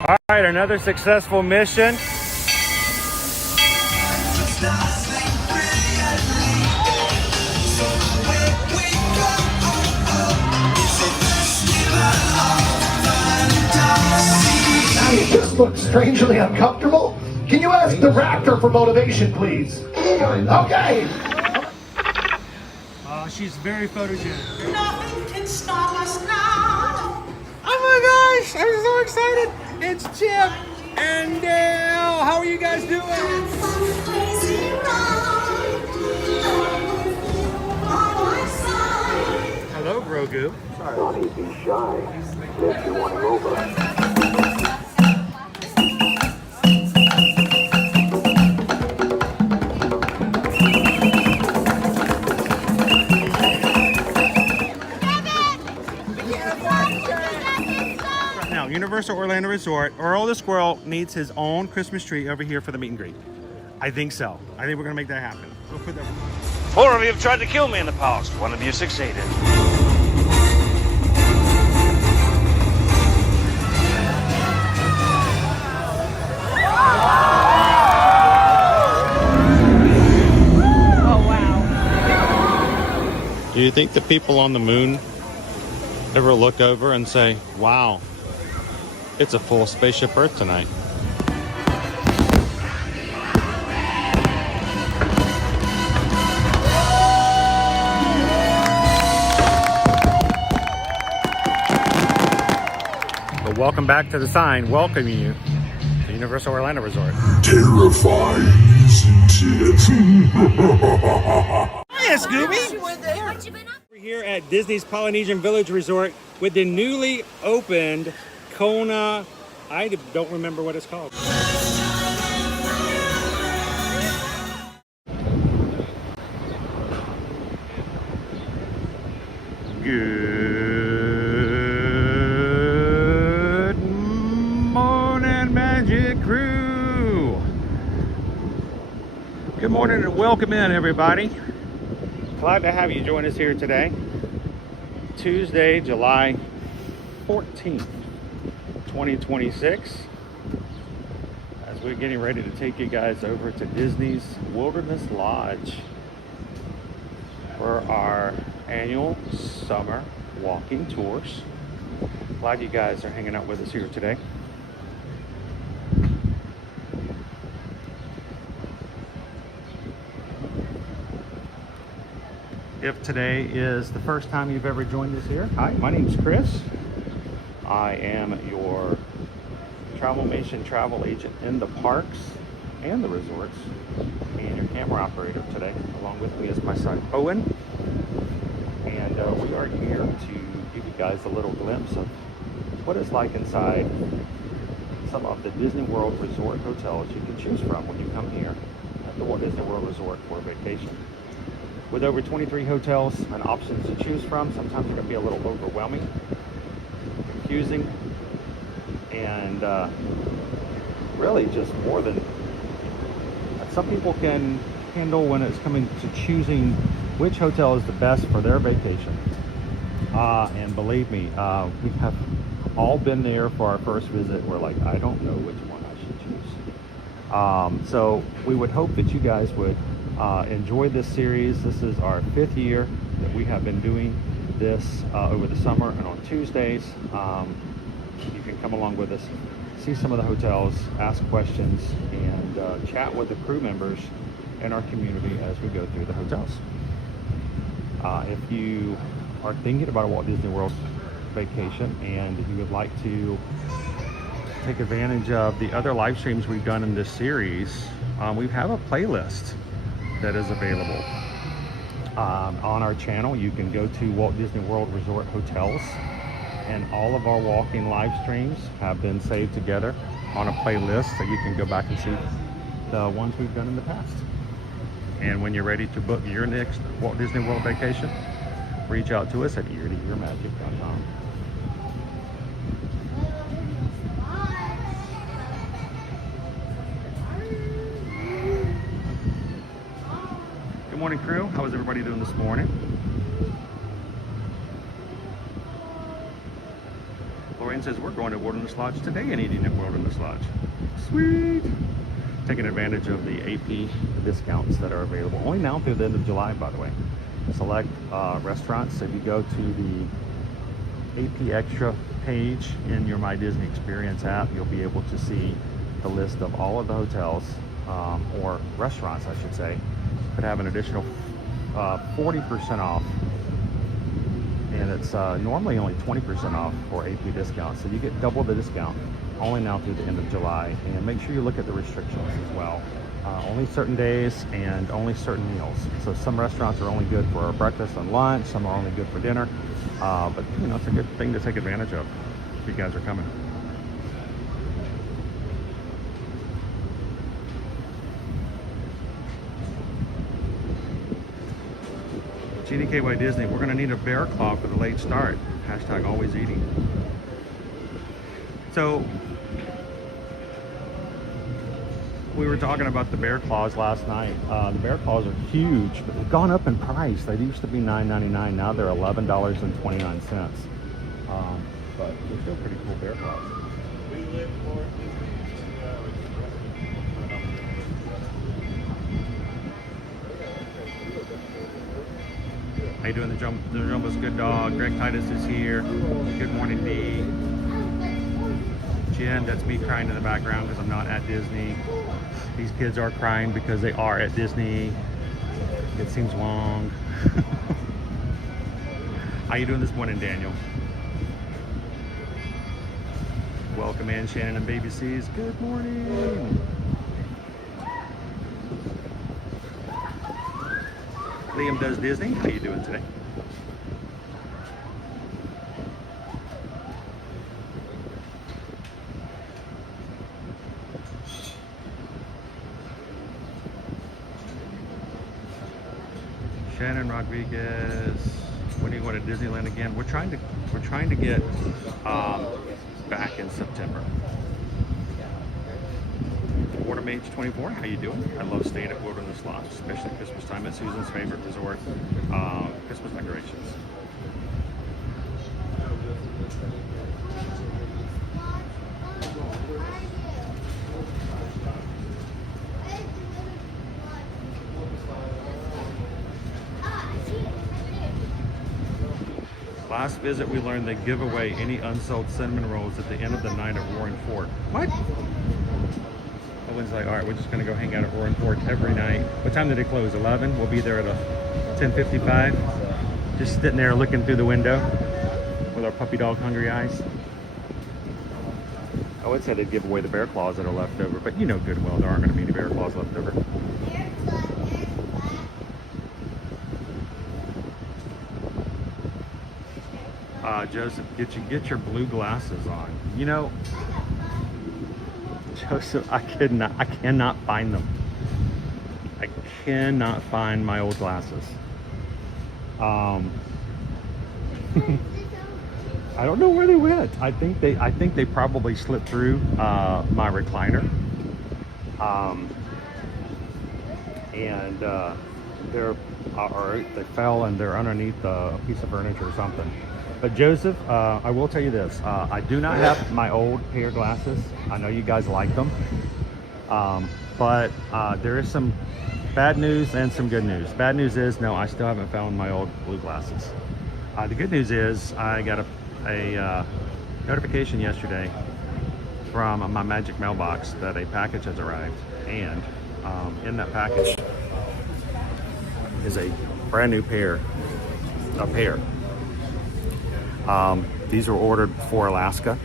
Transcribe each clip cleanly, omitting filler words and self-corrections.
All right, another successful mission. You just look strangely uncomfortable. Can you ask the raptor for motivation, please? Okay. She's very photogenic. Nothing can stop us now. Oh my gosh, I'm so excited. It's Chip and Dale. How are you guys doing? Crazy ride. On my side. Hello, Grogu. Don't be shy. If you want to over. Now, Universal Orlando Resort, Earl the Squirrel needs his own Christmas tree over here for the meet and greet. I think so. I think we're gonna make that happen. We'll put that. 4 of you have tried to kill me in the past. 1 of you succeeded. Do you think the people on the moon ever look over and say, wow, it's a full spaceship Earth tonight? But welcome back to the sign welcoming you to Universal Orlando Resort. Terrifying, isn't it? Hiya, Scooby! We're here at Disney's Polynesian Village Resort with the newly opened Kona. I don't remember what it's called. Good morning, Magic Crew. Good morning and welcome in, everybody. Glad to have you join us here today. Tuesday, July 14th, 2026. As we're getting ready to take you guys over to Disney's Wilderness Lodge for our annual summer walking tours. Glad you guys are hanging out with us here today. If today is the first time you've ever joined us here, hi, my name's Chris. I am your Travelmation travel agent in the parks and the resorts, and your camera operator today. Along with me is my son Owen, and we are here to give you guys a little glimpse of what it's like inside some of the Disney World Resort hotels you can choose from when you come here at the Walt Disney World Resort for a vacation. With over 23 hotels and options to choose from, sometimes it can be a little overwhelming, confusing, and really just more than some people can handle when it's coming to choosing which hotel is the best for their vacation. And believe me, we have all been there for our first visit. We're like, I don't know which one I should choose. So we would hope that you guys would enjoy this series. This is our 5th year that we have been doing this over the summer, and on Tuesdays you can come along with us, see some of the hotels, ask questions, and chat with the crew members in our community as we go through the hotels. If you are thinking about a Walt Disney World vacation and you would like to take advantage of the other live streams we've done in this series, we have a playlist that is available on our channel. You can go to Walt Disney World Resort Hotels, and all of our walking live streams have been saved together on a playlist, so you can go back and see the ones we've done in the past. And when you're ready to book your next Walt Disney World vacation, reach out to us at eartoearmagic.com. Good morning, crew. How is everybody doing this morning? Lori friend says we're going to Wilderness Lodge today and eating at Wilderness Lodge. Sweet. Taking advantage of the AP discounts that are available. Only now through the end of July, by the way. Select restaurants. If you go to the AP Extra page in your My Disney Experience app, you'll be able to see the list of all of the hotels, or restaurants, I should say, that have an additional 40% off. And it's normally only 20% off for AP discounts. So you get double the discount only now through the end of July. And make sure you look at the restrictions as well. Only certain days and only certain meals. So some restaurants are only good for breakfast and lunch. Some are only good for dinner. But you know, it's a good thing to take advantage of if you guys are coming. GDKY Disney, we're going to need a bear claw for the late start. Hashtag always eating. So, we were talking about the bear claws last night. The bear claws are huge, but they've gone up in price. They used to be $9.99. Now they're $11.29. But they're still pretty cool bear claws. How you doing, the Jumbo's good dog? Greg Titus is here. Good morning, Dee. Jen, that's me crying in the background because I'm not at Disney. These kids are crying because they are at Disney. It seems long. How you doing this morning, Daniel? Welcome in, Shannon and Baby C's. Good morning. Liam Does Disney. How you doing today? Shannon Rodriguez. When are you going to Disneyland again? We're trying to get back in September. Waterm Age 24, how you doing? I love staying at Wilderness Lodge, especially Christmas time. It's Susan's favorite resort. Christmas decorations. Last visit, we learned they give away any unsold cinnamon rolls at the end of the night at Roaring Fork. What? Owen's like, all right, we're just gonna go hang out at Roaring Fork every night. What time did they close? 11? We'll be there at 10:55. Just sitting there looking through the window with our puppy dog hungry eyes. Owen said they'd give away the bear claws that are left over, but you know good and well there aren't gonna be any bear claws left over. Joseph, get your blue glasses on. You know, Joseph, I cannot find them. I cannot find my old glasses. I don't know where they went. I think they probably slipped through my recliner. And they fell and they're underneath a piece of furniture or something. But Joseph, I will tell you this. I do not have my old pair of glasses. I know you guys like them. But there is some bad news and some good news. Bad news is, no, I still haven't found my old blue glasses. The good news is I got a notification yesterday from my Magic mailbox that a package has arrived. And in that package is a brand new pair. These were ordered for Alaska,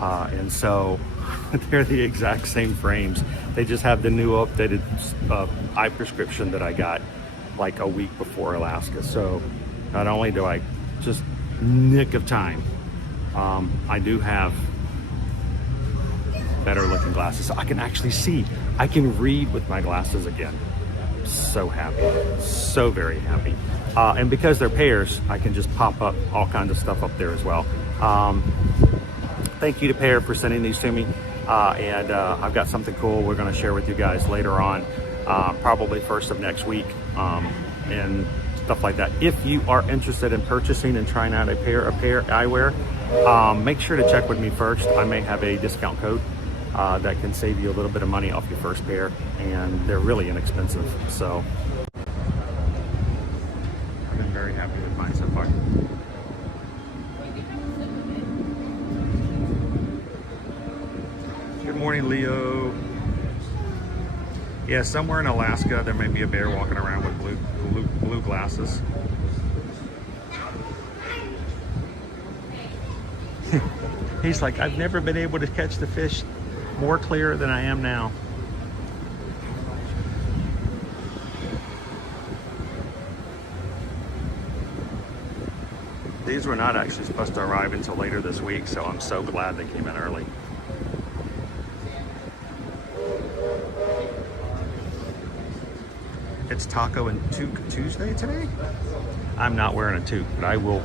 and so they're the exact same frames. They just have the new updated eye prescription that I got like a week before Alaska. So not only do I just nick of time, I do have better looking glasses. So I can actually see. I can read with my glasses again. So happy, so very happy. And because they're pairs, I can just pop up all kinds of stuff up there as well. Thank you to Pair for sending these to me. And I've got something cool we're going to share with you guys later on, probably first of next week, and stuff like that. If you are interested in purchasing and trying out a pair of eyewear, make sure to check with me first. I may have a discount code that can save you a little bit of money off your first pair, and they're really inexpensive. So I've been very happy with mine so far. Good morning, Leo. Yeah, somewhere in Alaska there may be a bear walking around with blue glasses. He's like, I've never been able to catch the fish more clear than I am now. These were not actually supposed to arrive until later this week, so I'm so glad they came in early. It's Taco and Toque Tuesday today? I'm not wearing a toque, but I will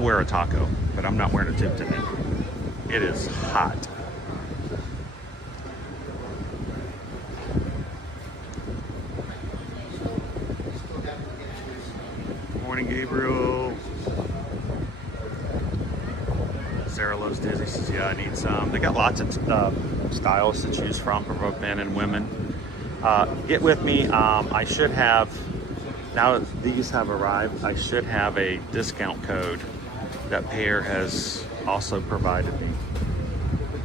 wear a taco, but I'm not wearing a toque today. It is hot. Morning, Gabriel. Sarah loves Disney. She says, yeah, I need some. They got lots of styles to choose from for both men and women. Get with me. I should have, now that these have arrived, I should have a discount code that Pear has also provided me.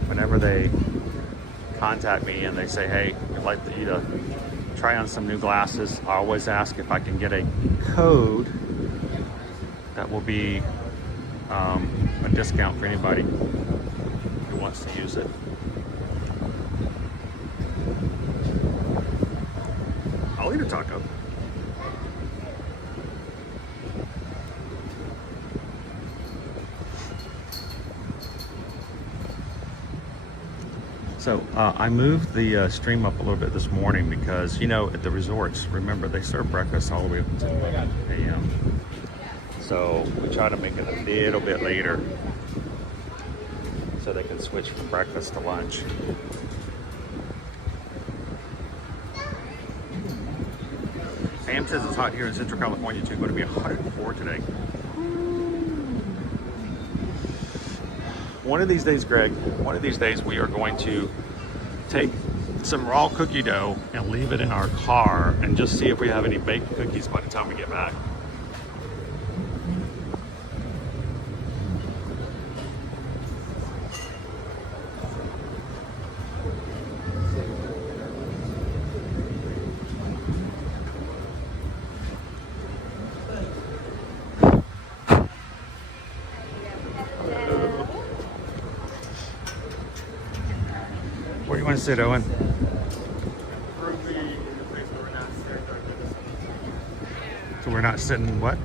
Whenever they contact me and they say, hey, I'd like you to try on some new glasses, I always ask if I can get a code that will be a discount for anybody who wants to use it. I'll eat a taco. So I moved the stream up a little bit this morning because, you know, at the resorts, remember, they serve breakfast all the way up until 11 a.m. So we try to make it a little bit later so they can switch from breakfast to lunch. Sam says it's hot here in Central California too. Going to be 104 today. One of these days, Greg, one of these days we are going to take some raw cookie dough and leave it in our car and just see if we have any baked cookies by the time we get back. Where do you want to sit, Owen? So we're not sitting what?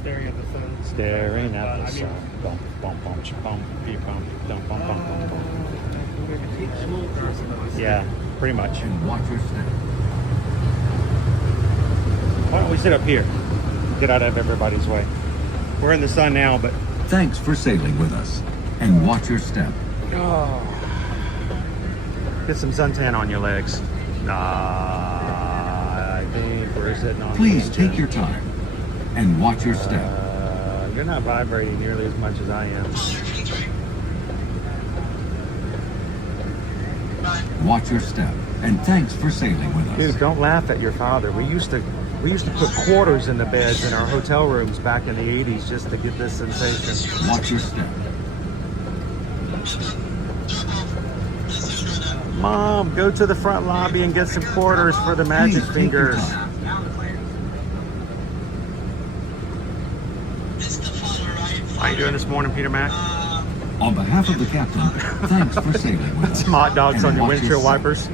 Staring at the sun. Staring at the sun. Bum, bum, bum, bum, beep, bum, dum, bum, bum, bum, bum. Yeah, pretty much. And watch your step. Why don't we sit up here? Get out of everybody's way. We're in the sun now, but Thanks for sailing with us. And watch your step. get some suntan on your legs. I think we're sitting on. Please take your time. And watch your step. You're not vibrating nearly as much as I am. Watch your step. And thanks for sailing with us. Dude, don't laugh at your father. We used to put quarters in the beds in our hotel rooms back in the 80s just to get this sensation. Watch your step. Mom, go to the front lobby and get some quarters for the magic Please take your fingers. time. How you doing this morning, Peter Mac? On behalf of the captain, thanks for sailing with us. Some hot dogs And on your watch windshield step. wipers.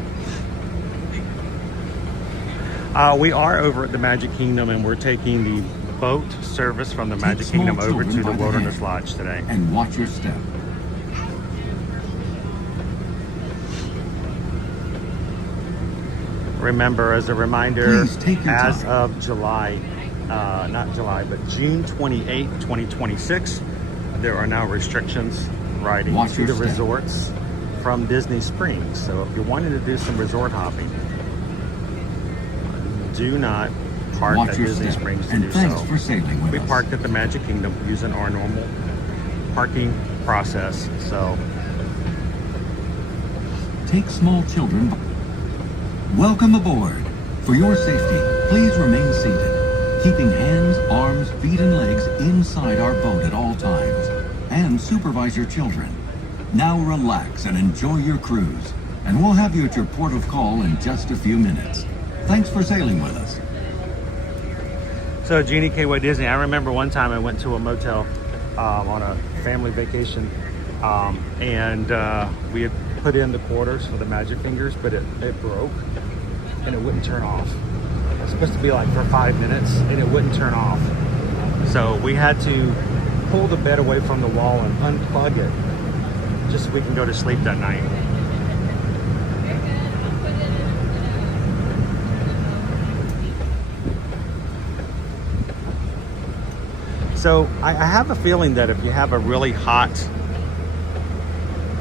We are over at the Magic Kingdom, and we're taking the boat service from the Magic small Kingdom over children to the by the Wilderness hand. Lodge today. And watch your step. Remember, as a reminder, Please take your as time. of July, not July, but June 28, 2026, there are now restrictions riding Watch to your the step. resorts from Disney Springs. So if you're wanting to do some resort hopping, do not park Watch at your Disney step. Springs to And do thanks so. for sailing with We us. parked at the Magic Kingdom using our normal parking process. So Take small children. Welcome aboard. For your safety, please remain seated, keeping hands, arms, feet, and legs inside our boat at all times, and supervise your children. Now relax and enjoy your cruise, and we'll have you at your port of call in just a few minutes. Thanks for sailing with us. So Jeannie K. Way Disney, I remember one time I went to a motel on a family vacation, and we had put in the quarters for the Magic Fingers, but it broke and it wouldn't turn off. It was supposed to be like for 5 minutes and it wouldn't turn off. So we had to pull the bed away from the wall and unplug it just so we can go to sleep that night. So I have a feeling that if you have a really hot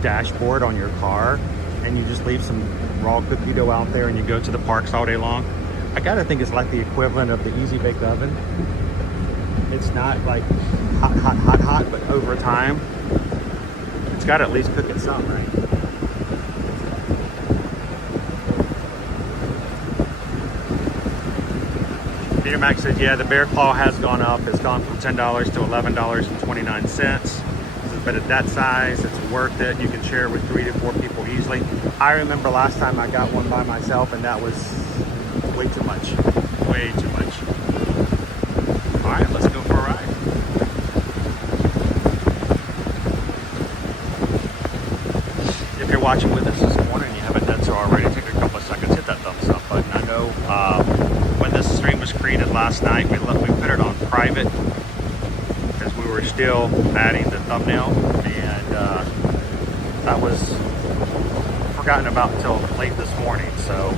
dashboard on your car and you just leave some raw cookie dough out there and you go to the parks all day long, I gotta think it's like the equivalent of the easy bake oven. It's not like hot, but over time, it's gotta at least cook it some, right? Peter Mac said, yeah, the Bear Claw has gone up. It's gone from $10 to $11.29. But at that size, it's worth it. You can share it with 3 to 4 people easily. I remember last time I got one by myself, and that was way too much. Way too much. All right, let's go for a ride. If you're watching with us this morning and you haven't done so already, take a couple of seconds, hit that thumbs up button. I know when this stream was created last night, we put it on private because we were still adding the thumbnail, and that was forgotten about until late this morning. So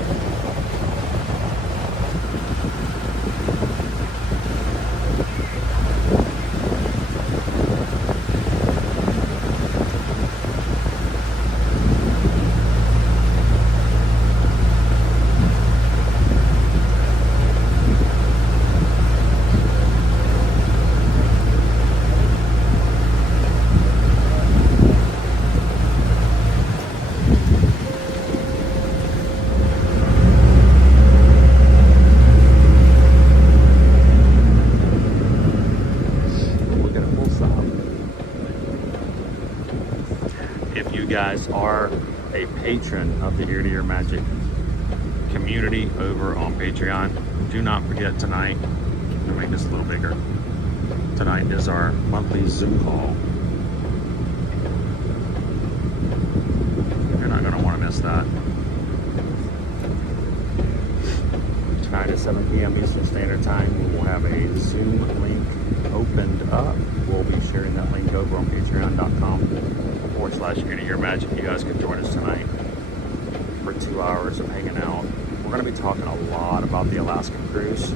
guys are a patron of the Ear to Ear Magic community over on Patreon, do not forget tonight, to make this a little bigger, tonight is our monthly Zoom call. You're not going to want to miss that. Tonight at 7 p.m. Eastern Standard Time, we will have a Zoom link opened up. We'll be sharing that link over on patreon.com/Ear to Ear Magic. You guys can join us tonight for 2 hours of hanging out. We're going to be talking a lot about the Alaska cruise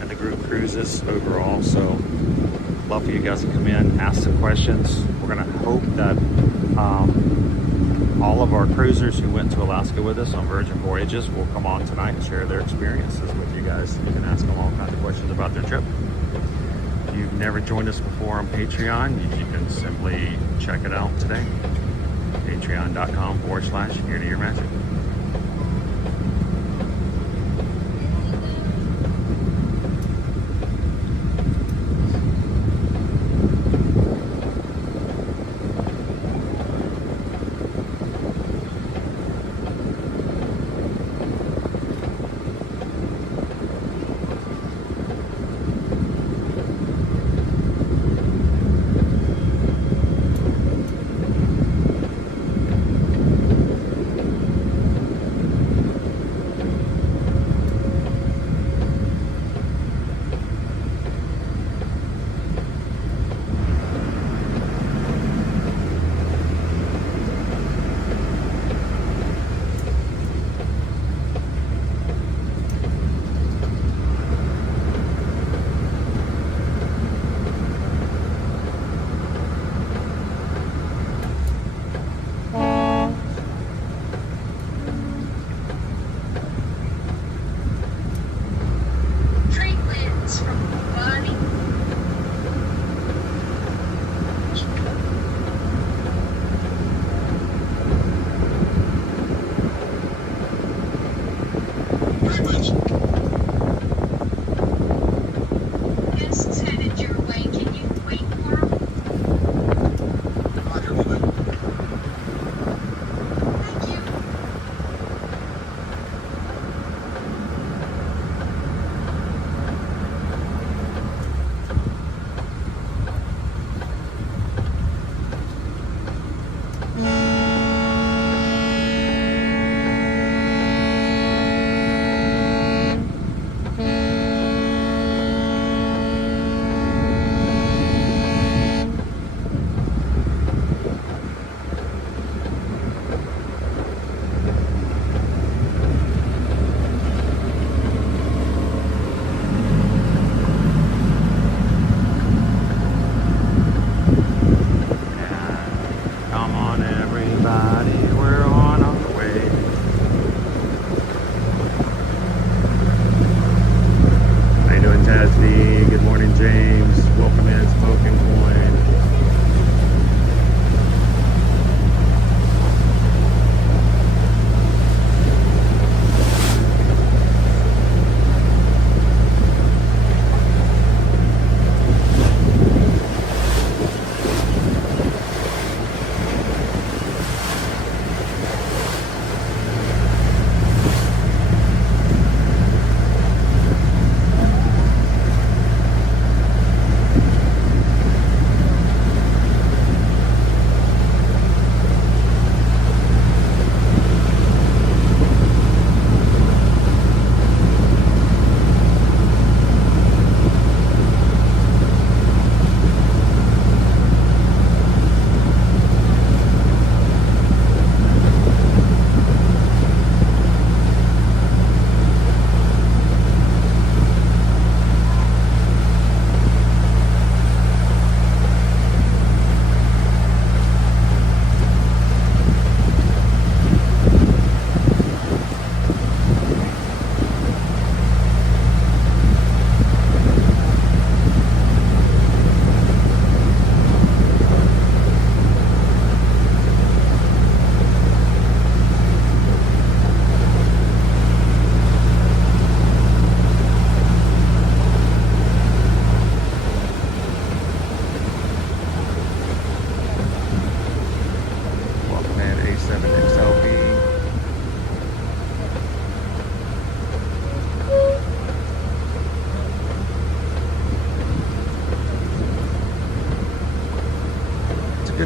and the group cruises overall. So love for you guys to come in, ask some questions. We're going to hope that all of our cruisers who went to Alaska with us on Virgin Voyages will come on tonight and share their experiences with you guys. You can ask them all kinds of questions about their trip. If you've never joined us before on Patreon, you can simply check it out today. Patreon.com/Ear to Ear Magic.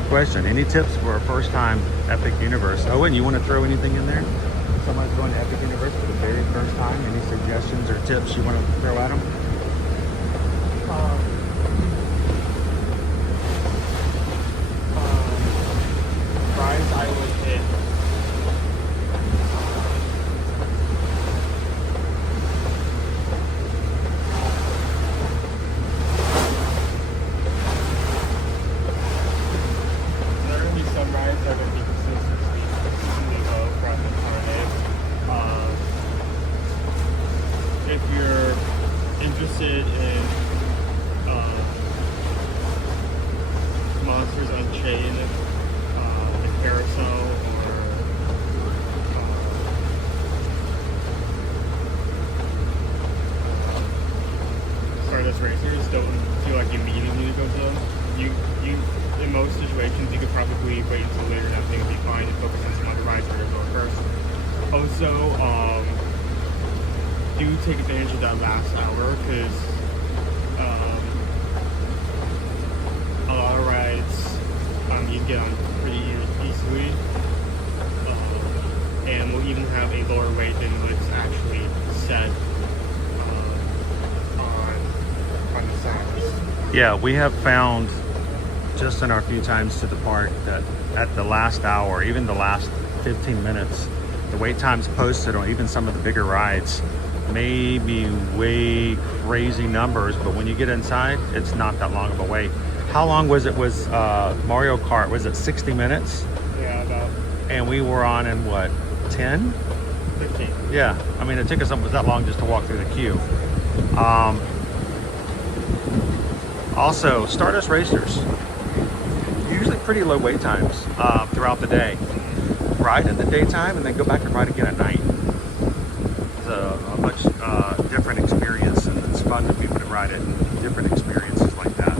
question. Any tips for a first time Epic Universe? Owen, you want to throw anything in there? Someone's going to Epic Universe for the very first time. Any suggestions or tips you want to throw at them? Rides I would hit. There are going to be some rides that are going to be consistently low from the target. If you're interested in Monsters Unchained, the carousel, or Stardust Racers, don't feel like you immediately need to go to them. You in most situations you could probably wait until later and everything will be fine and focus on some other rides that are going first. Also, do take advantage of that last hour because a lot of rides you get on pretty easily, and will even have a lower rate than what's actually set on the signs. Yeah, we have found just in our few times to the park that at the last hour, even the last 15 minutes, the wait times posted on even some of the bigger rides may be way crazy numbers, but when you get inside, it's not that long of a wait. How long was it? Was Mario Kart, was it 60 minutes? Yeah, about And we were on in what, 10? 15. Yeah, I mean, it took us almost that long just to walk through the queue. Also, Stardust Racers, usually pretty low wait times throughout the day. Ride in the daytime and then go back and ride again at night. It's a much different experience, and it's fun to be able to ride it in different experiences like that.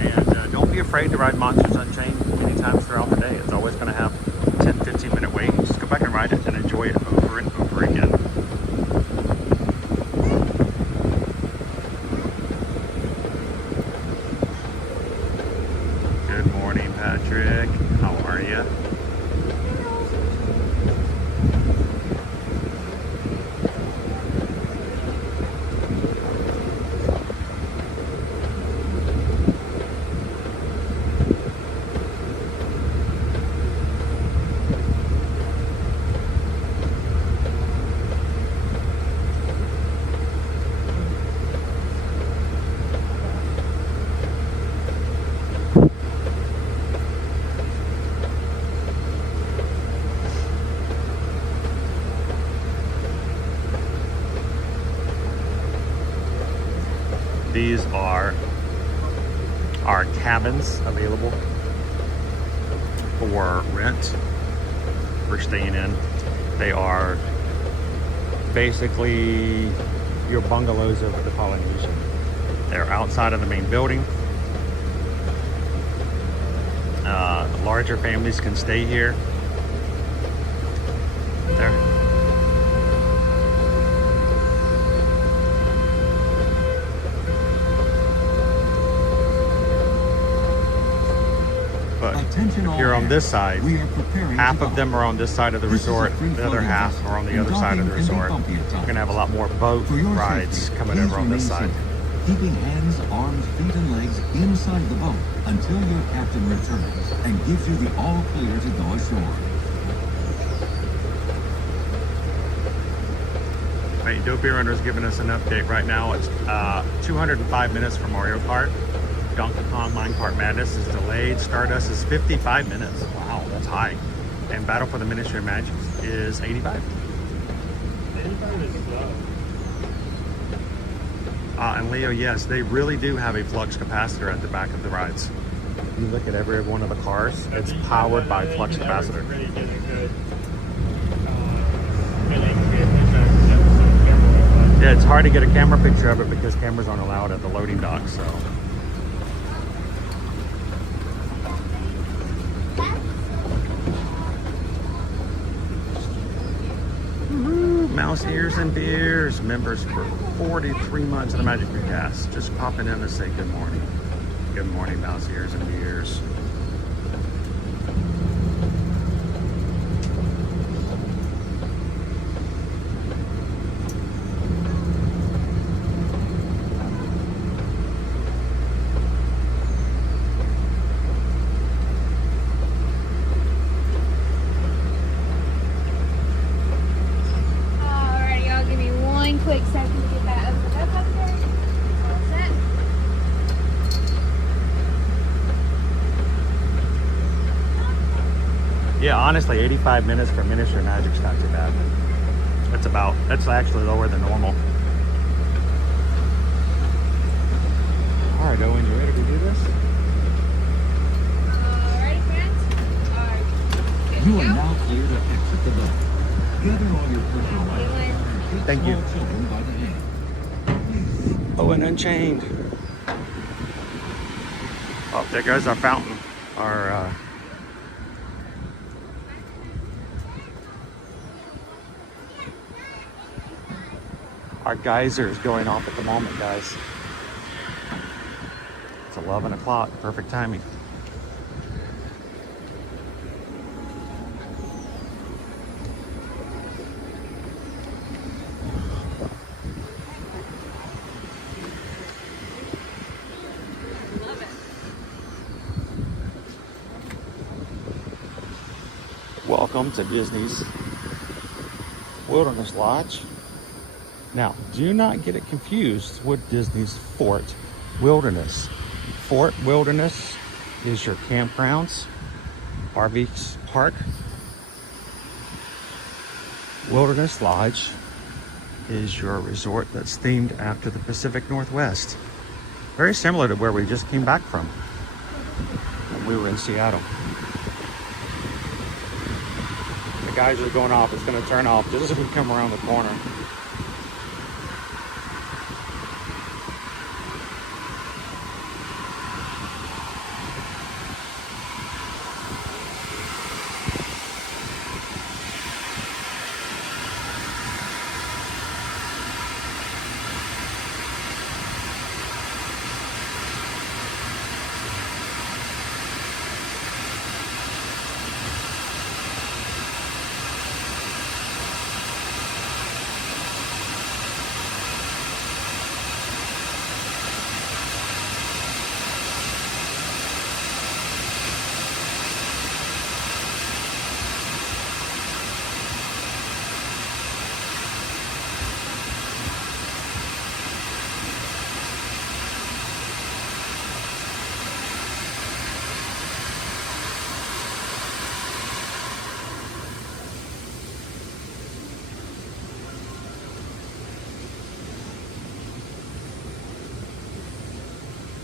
And don't be afraid to ride Monsters Unchained many times throughout the day. It's always going to have 10-15 minute wait. Just go back and ride it and enjoy it over and over again. Good morning, Patrick. How are you? These are our cabins available for rent. We're staying in. They are basically your bungalows over the Polynesian. They're outside of the main building. Larger families can stay here. There. But Attention all here on this hands. side, We are preparing half to of dock. them are on this side of the This is a resort, free the other floating half vessel, are on the and other side of the docking can be resort. bumpy at We're times. gonna have a lot more boat For your rides safety, coming please over on this remain side. seated, keeping hands, arms, feet, and legs inside the boat until your captain returns and gives you the all clear to go ashore. Right, Dopey Runner is giving us an update right now. It's 205 minutes for Mario Kart. Donkey Kong Minecart Madness is delayed. Stardust is 55 minutes. Wow, that's high. And Battle for the Ministry of Magic is 85. 85 is slow. And Leo, yes, they really do have a flux capacitor at the back of the rides. If you look at every one of the cars, it's powered by flux capacitor. Really isn't good. I like to get like that camera. Yeah, it's hard to get a camera picture of it because cameras aren't allowed at the loading dock, so. Woohoo, Mouse Ears and Beers, members for 43 months of the Magic Cast. Just popping in to say good morning. Good morning, Mouse Ears and Beers. honestly, 85 minutes for Miniature Magic's not too bad. That's actually lower than normal. All right, Owen, you ready to do this? Ready, friends? Alright. You are now clear to exit the boat. Gather all your personal items and take Thank you. small children by the hand. Owen Unchained. Oh, there goes our fountain. Our geyser is going off at the moment, guys. It's 11 o'clock, perfect timing. Welcome to Disney's Wilderness Lodge. Now, do not get it confused with Disney's Fort Wilderness. Fort Wilderness is your campgrounds, RV park. Wilderness Lodge is your resort that's themed after the Pacific Northwest. Very similar to where we just came back from when we were in Seattle. The guys are going off. It's going to turn off just as we come around the corner.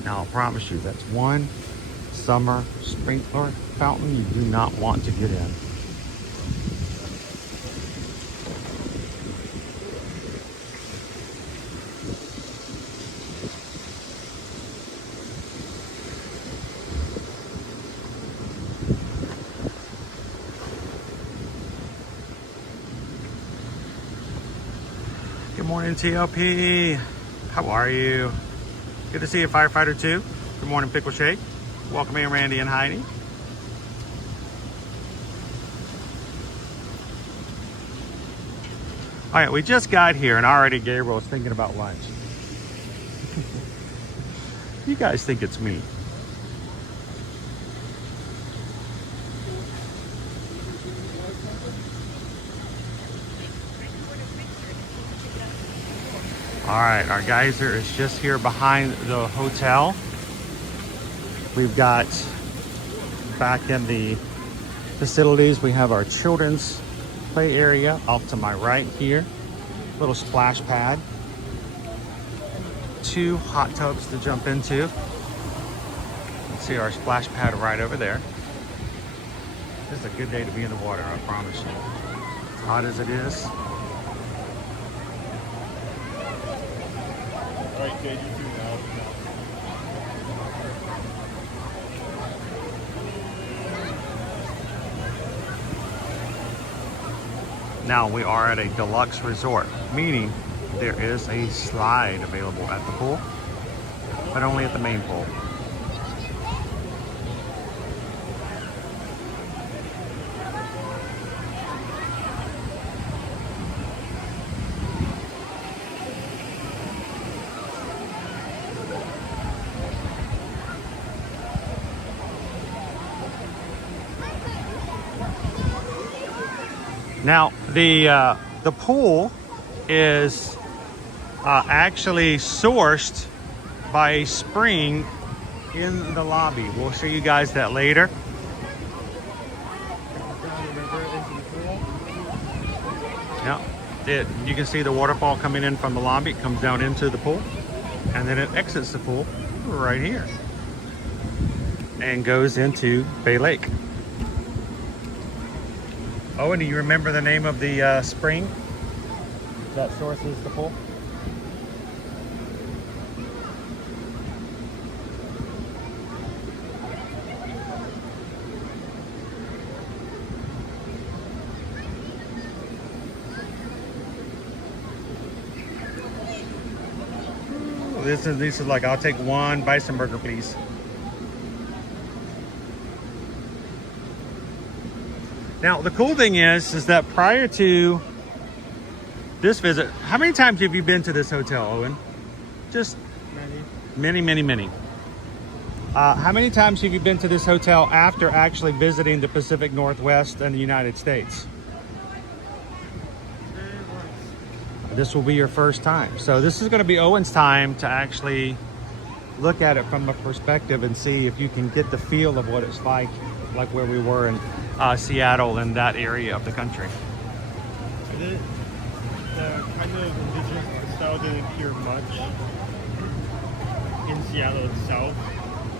Now, I promise you, that's one summer sprinkler fountain you do not want to get in. Good morning, TLP. How are you? Good to see you, Firefighter 2. Good morning, Pickle Shake. Welcome in, Randy and Heidi. All right, we just got here and already Gabriel is thinking about lunch. You guys think it's me. All right, our geyser is just here behind the hotel. We've got back in the facilities, we have our children's play area off to my right here. Little splash pad. 2 hot tubs to jump into. You can see our splash pad right over there. This is a good day to be in the water, I promise you. As hot as it is. Now we are at a deluxe resort, meaning there is a slide available at the pool, but only at the main pool. Now, the pool is actually sourced by a spring in the lobby. We'll show you guys that later. Now, you can see the waterfall coming in from the lobby. It comes down into the pool, and then it exits the pool right here and goes into Bay Lake. Oh, and do you remember the name of the spring that sources the pool? This is like, I'll take one bison burger, please. Now, the cool thing is that prior to this visit, how many times have you been to this hotel, Owen? Just many. How many times have you been to this hotel after actually visiting the Pacific Northwest and the United States? This will be your first time. So this is going to be Owen's time to actually look at it from a perspective and see if you can get the feel of what it's like where we were in Seattle and that area of the country. The kind of indigenous style didn't appear much in Seattle itself,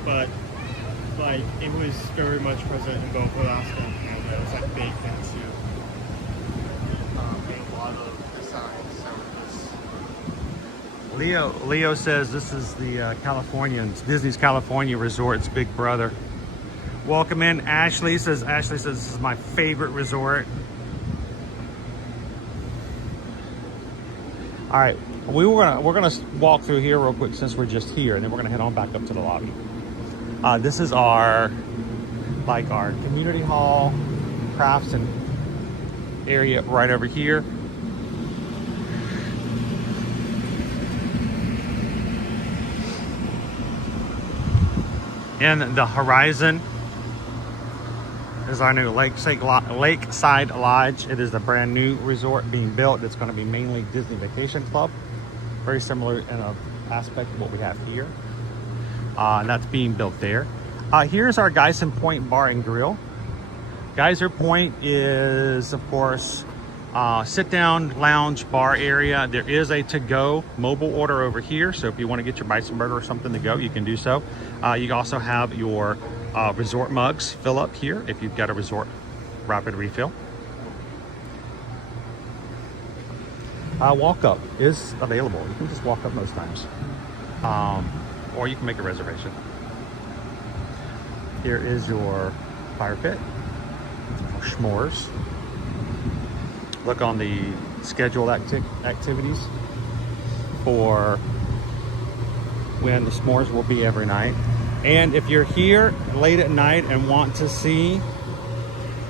but like it was very much present in both Alaska and Canada. It was like baked into a lot of designs. So it was Leo says this is the Disney's California Resort's big brother. Welcome in. Ashley says this is my favorite resort. All right, we're gonna walk through here real quick since we're just here, and then we're gonna head on back up to the lobby. This is our community hall, crafts and area right over here. In the horizon is our new Lakeside Lodge. It is a brand new resort being built. It's going to be mainly Disney Vacation Club. Very similar in an aspect of what we have here. And that's being built there. Here's our Geyser Point Bar and Grill. Geyser Point is, of course, sit-down lounge bar area. There is a to-go mobile order over here. So if you want to get your bison burger or something to go, you can do so. You also have your resort mugs fill up here if you've got a resort rapid refill. Walk up is available. You can just walk up most times, or you can make a reservation. Here is your fire pit for s'mores. Look on the scheduled activities for when the s'mores will be every night. And if you're here late at night and want to see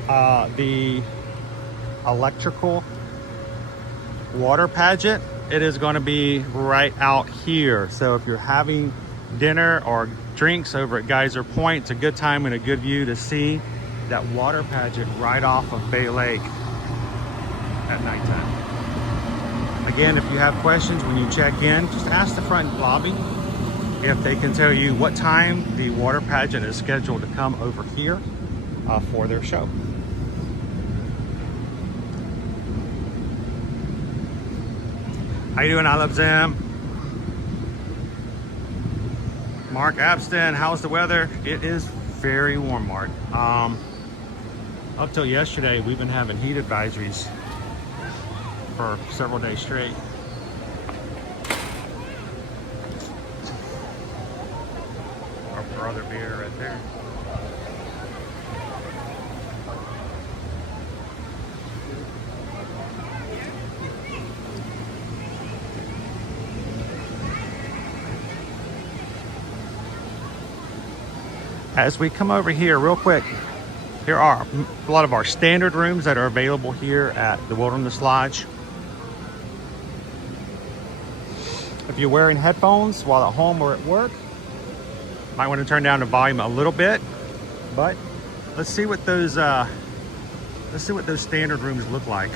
the electrical water pageant, it is going to be right out here. So if you're having dinner or drinks over at Geyser Point, it's a good time and a good view to see that water pageant right off of Bay Lake at nighttime. Again, if you have questions when you check in, just ask the front lobby if they can tell you what time the water pageant is scheduled to come over here for their show. How you doing, I Love Zim? Mark Abston, how's the weather? It is very warm, Mark. Up till yesterday, we've been having heat advisories for several days straight. Our brother beer right there. As we come over here real quick, here are a lot of our standard rooms that are available here at the Wilderness Lodge. If you're wearing headphones while at home or at work, might want to turn down the volume a little bit. But let's see what those standard rooms look like.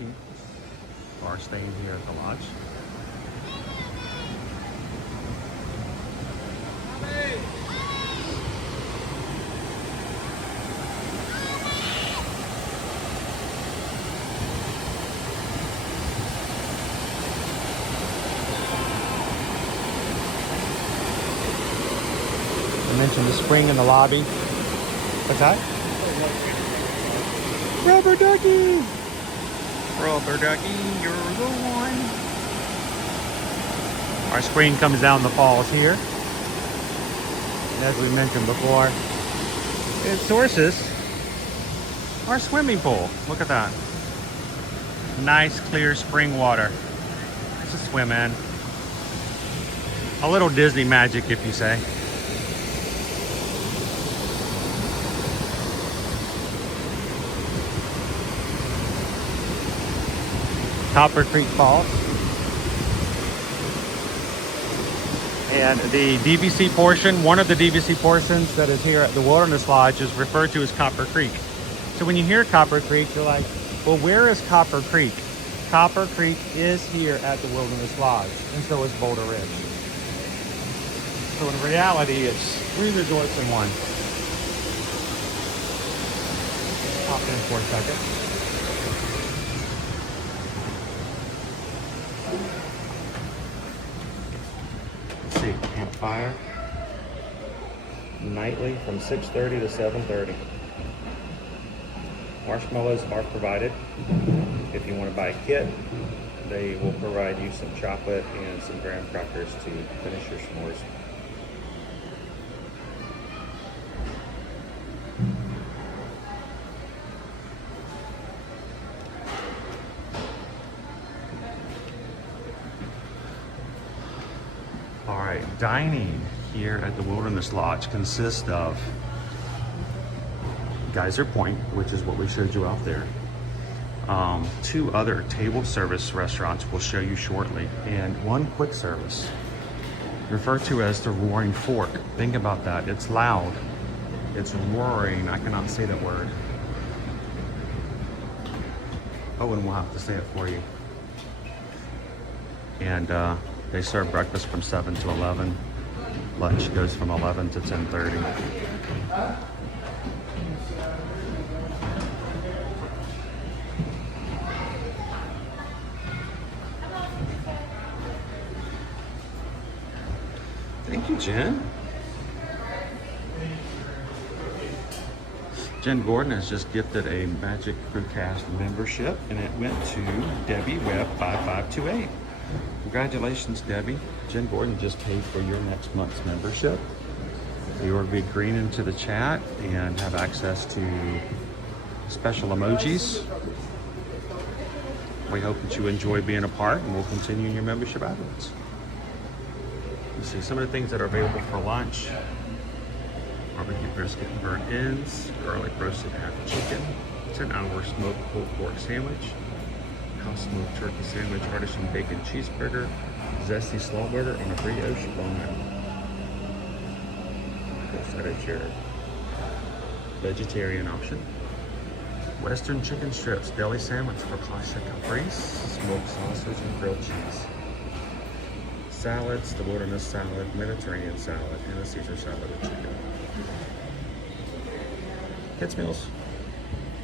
lodging or staying here at the lodge. I mentioned the spring in the lobby. What's that? Rubber ducky! Rubber ducky, you're the one. Our spring comes down the falls here. And as we mentioned before, its sources our swimming pool. Look at that. Nice clear spring water. It's a swim in. A little Disney magic, if you say. Copper Creek Falls. And the DVC portion, one of the DVC portions that is here at the Wilderness Lodge is referred to as Copper Creek. So when you hear Copper Creek, you're like, well, where is Copper Creek? Copper Creek is here at the Wilderness Lodge, and so is Boulder Ridge. So in reality, it's 3 resorts in one. Hop in for a second. Let's see, campfire. Nightly from 6:30 to 7:30. Marshmallows are provided. If you want to buy a kit, they will provide you some chocolate and some graham crackers to finish your s'mores. All right, dining here at the Wilderness Lodge consists of Geyser Point, which is what we showed you out there. 2 other table service restaurants we'll show you shortly, and 1 quick service referred to as the Roaring Fork. Think about that. It's loud. It's roaring. I cannot say that word. Owen will have to say it for you. And they serve breakfast from 7 to 11. Lunch goes from 11 to 10:30. Thank you, Jen. Jen Gordon has just gifted a Magic Crewcast membership, and it went to Debbie Webb 5528. Congratulations, Debbie. Jen Gordon just paid for your next month's membership. You will be green into the chat and have access to special emojis. We hope that you enjoy being a part, and we'll continue your membership afterwards. You see some of the things that are available for lunch. Barbecue brisket and burnt ends, garlic roasted half chicken, 10-hour smoked pulled pork sandwich, house smoked turkey sandwich, artisan bacon cheeseburger, zesty slaw burger on a brioche bun. That is your vegetarian option. Western chicken strips, deli sandwich for classic caprese, smoked sausage and grilled cheese. Salads, the wilderness salad, Mediterranean salad, and a Caesar salad with chicken. Kids meals,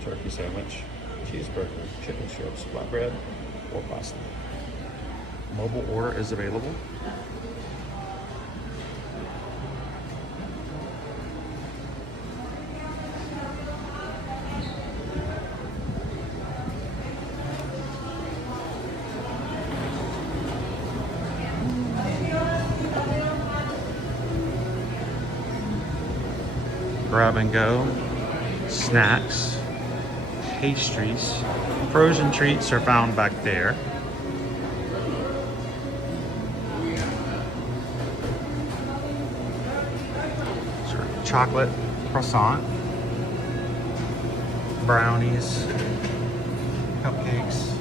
turkey sandwich, cheeseburger, chicken strips, flatbread, or pasta. Mobile order is available. Grab and go, snacks, pastries, frozen treats are found back there. Chocolate croissant, brownies, cupcakes,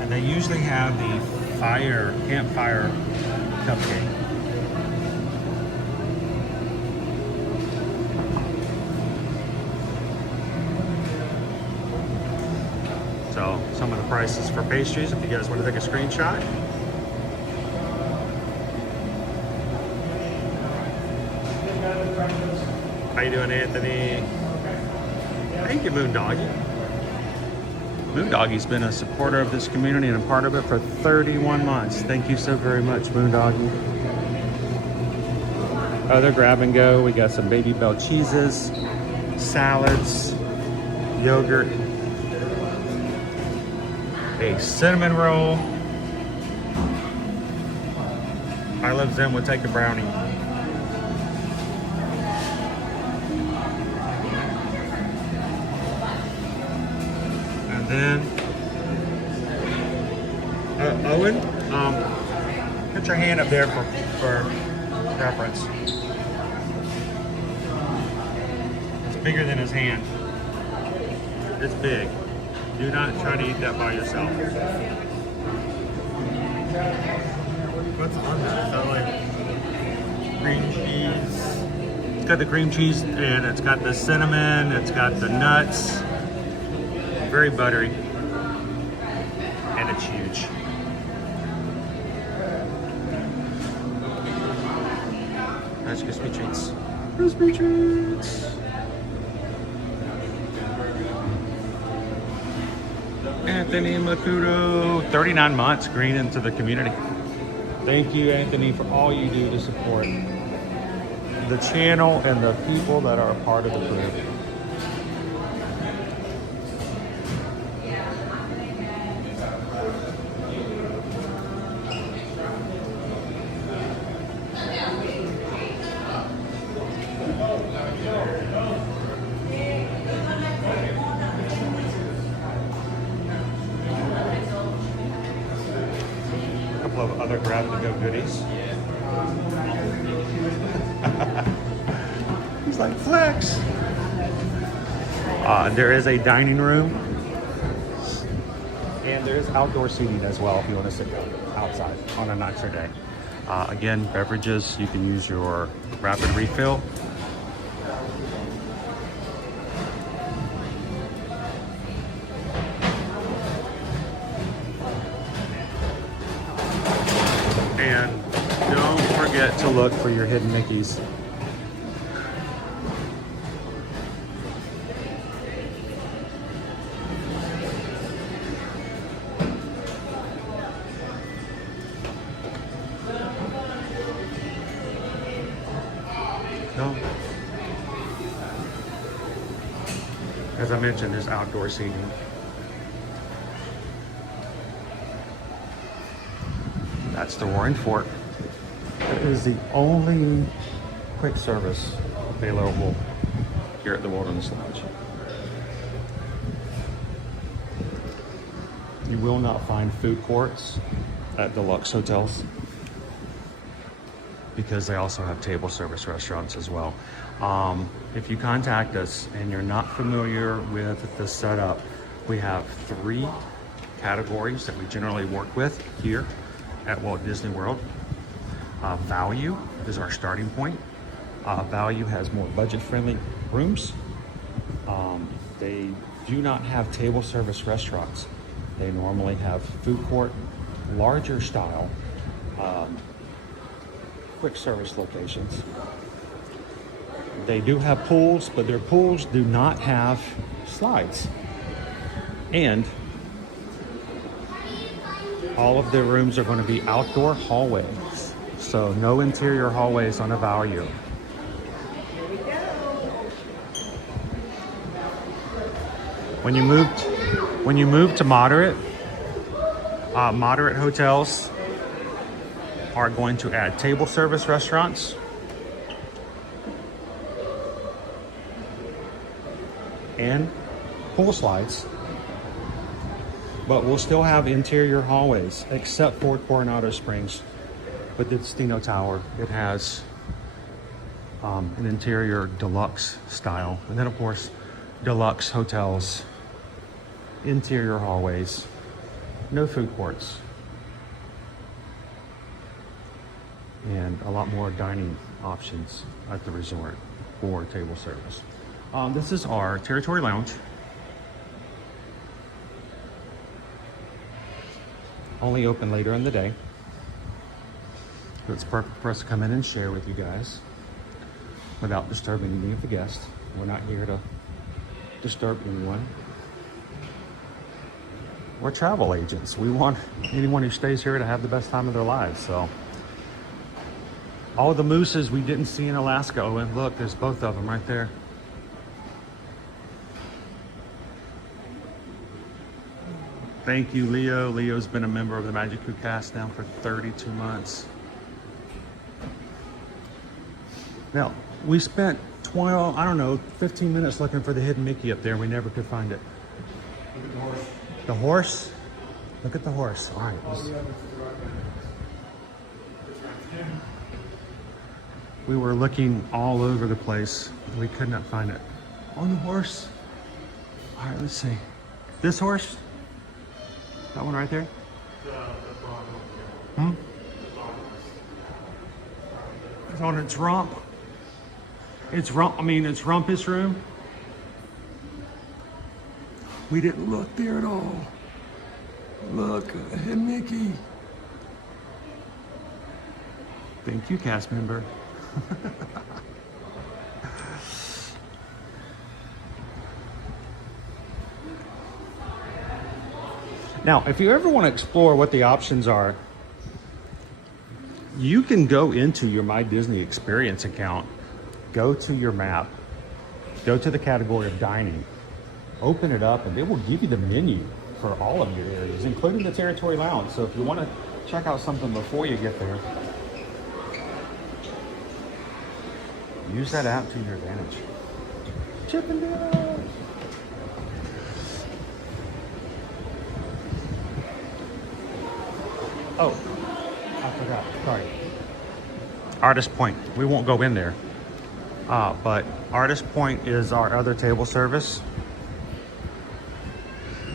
and they usually have the campfire cupcake. So some of the prices for pastries if you guys want to take a screenshot. How you doing, Anthony? Thank you, Moondoggy. Moondoggy's been a supporter of this community and a part of it for 31 months. Thank you so very much, Moondoggy. Other grab and go, we got some Baby Bell cheeses, salads, yogurt, a cinnamon roll. I Love Zen would take a brownie. And then, Owen, put your hand up there for reference. It's bigger than his hand. It's big. Do not try to eat that by yourself. What's on that? Is that like green cheese? It's got the cream cheese and it's got the cinnamon, it's got the nuts. Very buttery. And it's huge. Nice crispy treats. Crispy treats. Anthony Makudo, 39 months green into the community. Thank you, Anthony, for all you do to support the channel and the people that are a part of the group. Of other grab-to-go goodies. He's like, flex! There is a dining room. And there's outdoor seating as well if you want to sit outside on a nicer day. Again, beverages, you can use your rapid refill. And don't forget to look for your hidden Mickeys. No. As I mentioned, there's outdoor seating. That's the Roaring Fork. It is the only quick service available here at the Wilderness Lounge. You will not find food courts at deluxe hotels because they also have table service restaurants as well. If you contact us and you're not familiar with the setup, we have 3 categories that we generally work with here at Walt Disney World. Value is our starting point. Value has more budget-friendly rooms. They do not have table service restaurants. They normally have food court, larger style, quick service locations. They do have pools, but their pools do not have slides. And all of their rooms are going to be outdoor hallways. So no interior hallways on a Value. When you move to moderate hotels are going to add table service restaurants and pool slides, but we'll still have interior hallways except for Coronado Springs with the Destino Tower. It has an interior deluxe style, and then of course deluxe hotels, interior hallways, no food courts, and a lot more dining options at the resort for table service. This is our Territory Lounge. only open later in the day. It's perfect for us to come in and share with you guys without disturbing any of the guests. We're not here to disturb anyone. We're travel agents. We want anyone who stays here to have the best time of their lives. So all the mooses we didn't see in Alaska. Oh, and look, there's both of them right there. Thank you, Leo. Leo's been a member of the Magic Crew cast now for 32 months. Now, we spent 12, I don't know, 15 minutes looking for the hidden Mickey up there, and we never could find it. Look at the horse. The horse? Look at the horse. All right. We were looking all over the place. We could not find it. On the horse. All right, let's see. This horse? That one right there? Hmm? It's on its rump. It's rumpus room. We didn't look there at all. Look, hey, Mickey. Thank you, cast member. Now, if you ever want to explore what the options are, you can go into your My Disney Experience account, go to your map, go to the category of dining, open it up, and it will give you the menu for all of your areas, including the Territory Lounge. So if you want to check out something before you get there, use that app to your advantage. Chippendale! Oh, I forgot. Sorry. Artist Point. We won't go in there. But Artist Point is our other table service.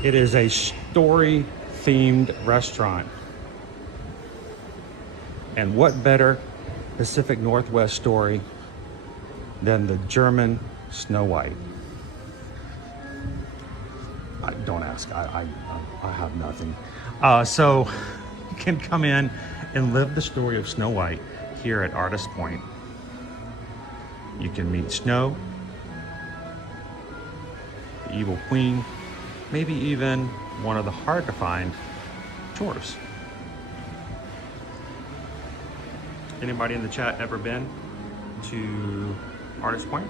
It is a story-themed restaurant. And what better Pacific Northwest story than the German Snow White? Don't ask. I have nothing. So you can come in and live the story of Snow White here at Artist Point. You can meet Snow, the evil queen, maybe even one of the hard to find dwarves. Anybody in the chat ever been to Artist Point?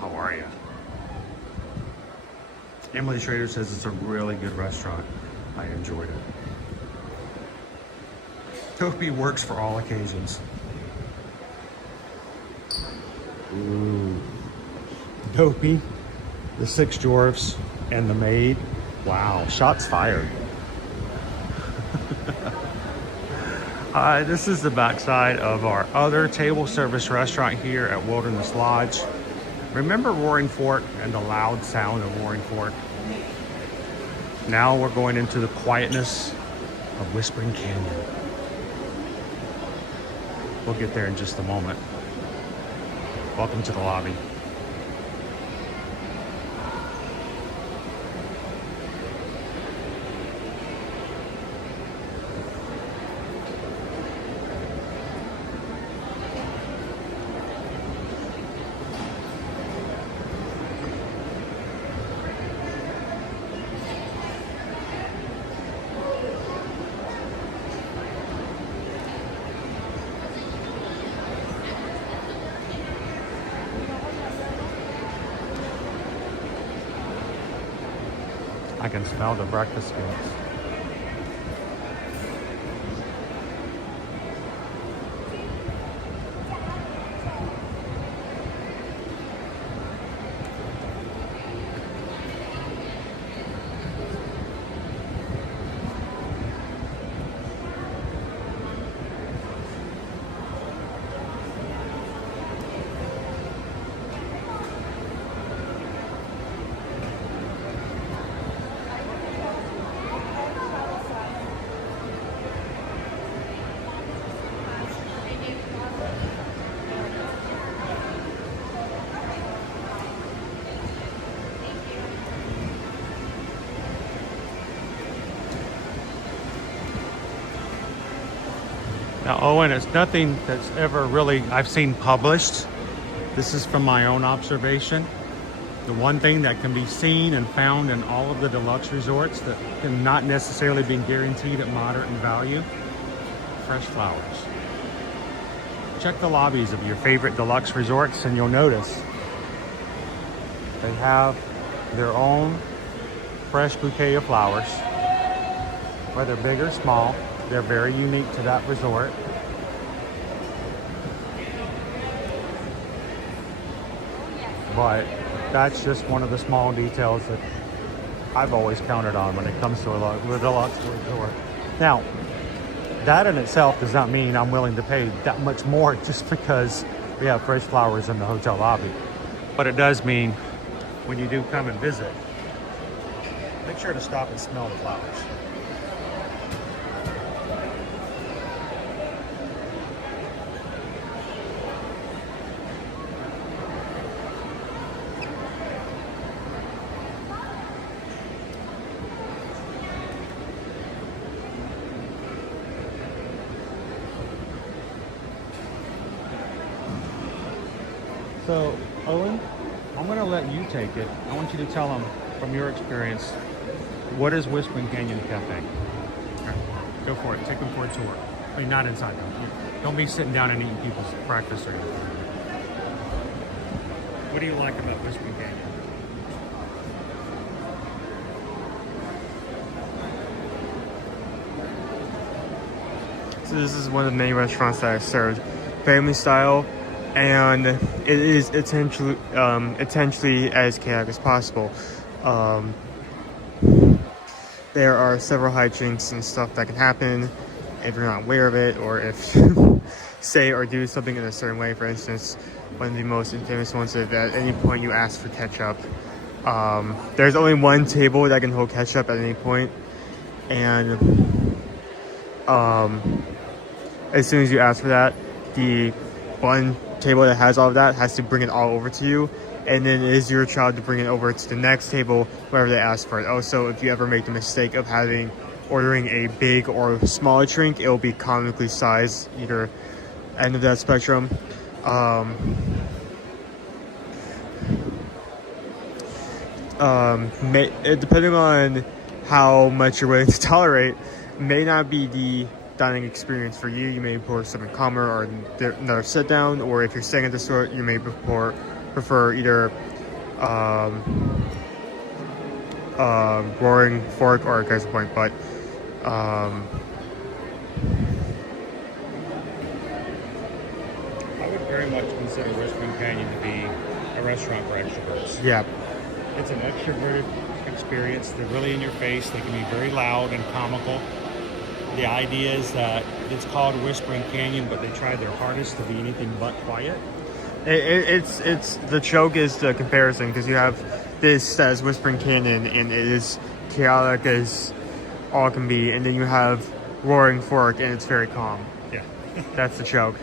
How are you? Emily Schrader says it's a really good restaurant. I enjoyed it. Topi works for all occasions. Ooh. Topi, the 6 dwarfs, and the maid. Wow, shots fired. This is the backside of our other table service restaurant here at Wilderness Lodge. Remember Roaring Fork and the loud sound of Roaring Fork? Now we're going into the quietness of Whispering Canyon. We'll get there in just a moment. Welcome to the lobby. I can smell the breakfast skills. Now, Owen, it's nothing that's ever really I've seen published. This is from my own observation. The one thing that can be seen and found in all of the deluxe resorts that can not necessarily be guaranteed at moderate in value, fresh flowers. Check the lobbies of your favorite deluxe resorts and you'll notice they have their own fresh bouquet of flowers. Whether big or small, they're very unique to that resort. But that's just one of the small details that I've always counted on when it comes to a deluxe resort. Now, that in itself does not mean I'm willing to pay that much more just because we have fresh flowers in the hotel lobby. But it does mean when you do come and visit, make sure to stop and smell the flowers. So, Owen, I'm going to let you take it. I want you to tell them, from your experience, what is Whispering Canyon Cafe? All right, go for it. Take them for a tour. I mean, not inside though. Don't be sitting down and eating people's breakfast or anything. What do you like about Whispering Canyon? So this is one of the many restaurants that I served, family style, and it is intentionally as chaotic as possible. There are several hijinks and stuff that can happen if you're not aware of it, or if you say or do something in a certain way. For instance, one of the most infamous ones is at any point you ask for ketchup. There's only one table that can hold ketchup at any point, and as soon as you ask for that, the one table that has all of that has to bring it all over to you, and then it is your child to bring it over to the next table wherever they ask for it. Also, if you ever make the mistake of ordering a big or smaller drink, it will be comically sized either end of that spectrum. Depending on how much you're willing to tolerate, may not be the dining experience for you. You may prefer something calmer or another sit down, or if you're staying at the resort, you may prefer either Roaring Fork or Geyser Point. But I would very much consider Whispering Canyon to be a restaurant for extroverts. yeah, It's an extroverted experience. They're really in your face. They can be very loud and comical. The idea is that it's called Whispering Canyon, but they try their hardest to be anything but quiet. it's the joke is the comparison, because you have this as Whispering Canyon and it is chaotic as all can be, and then you have Roaring Fork and it's very calm. Yeah. That's the joke.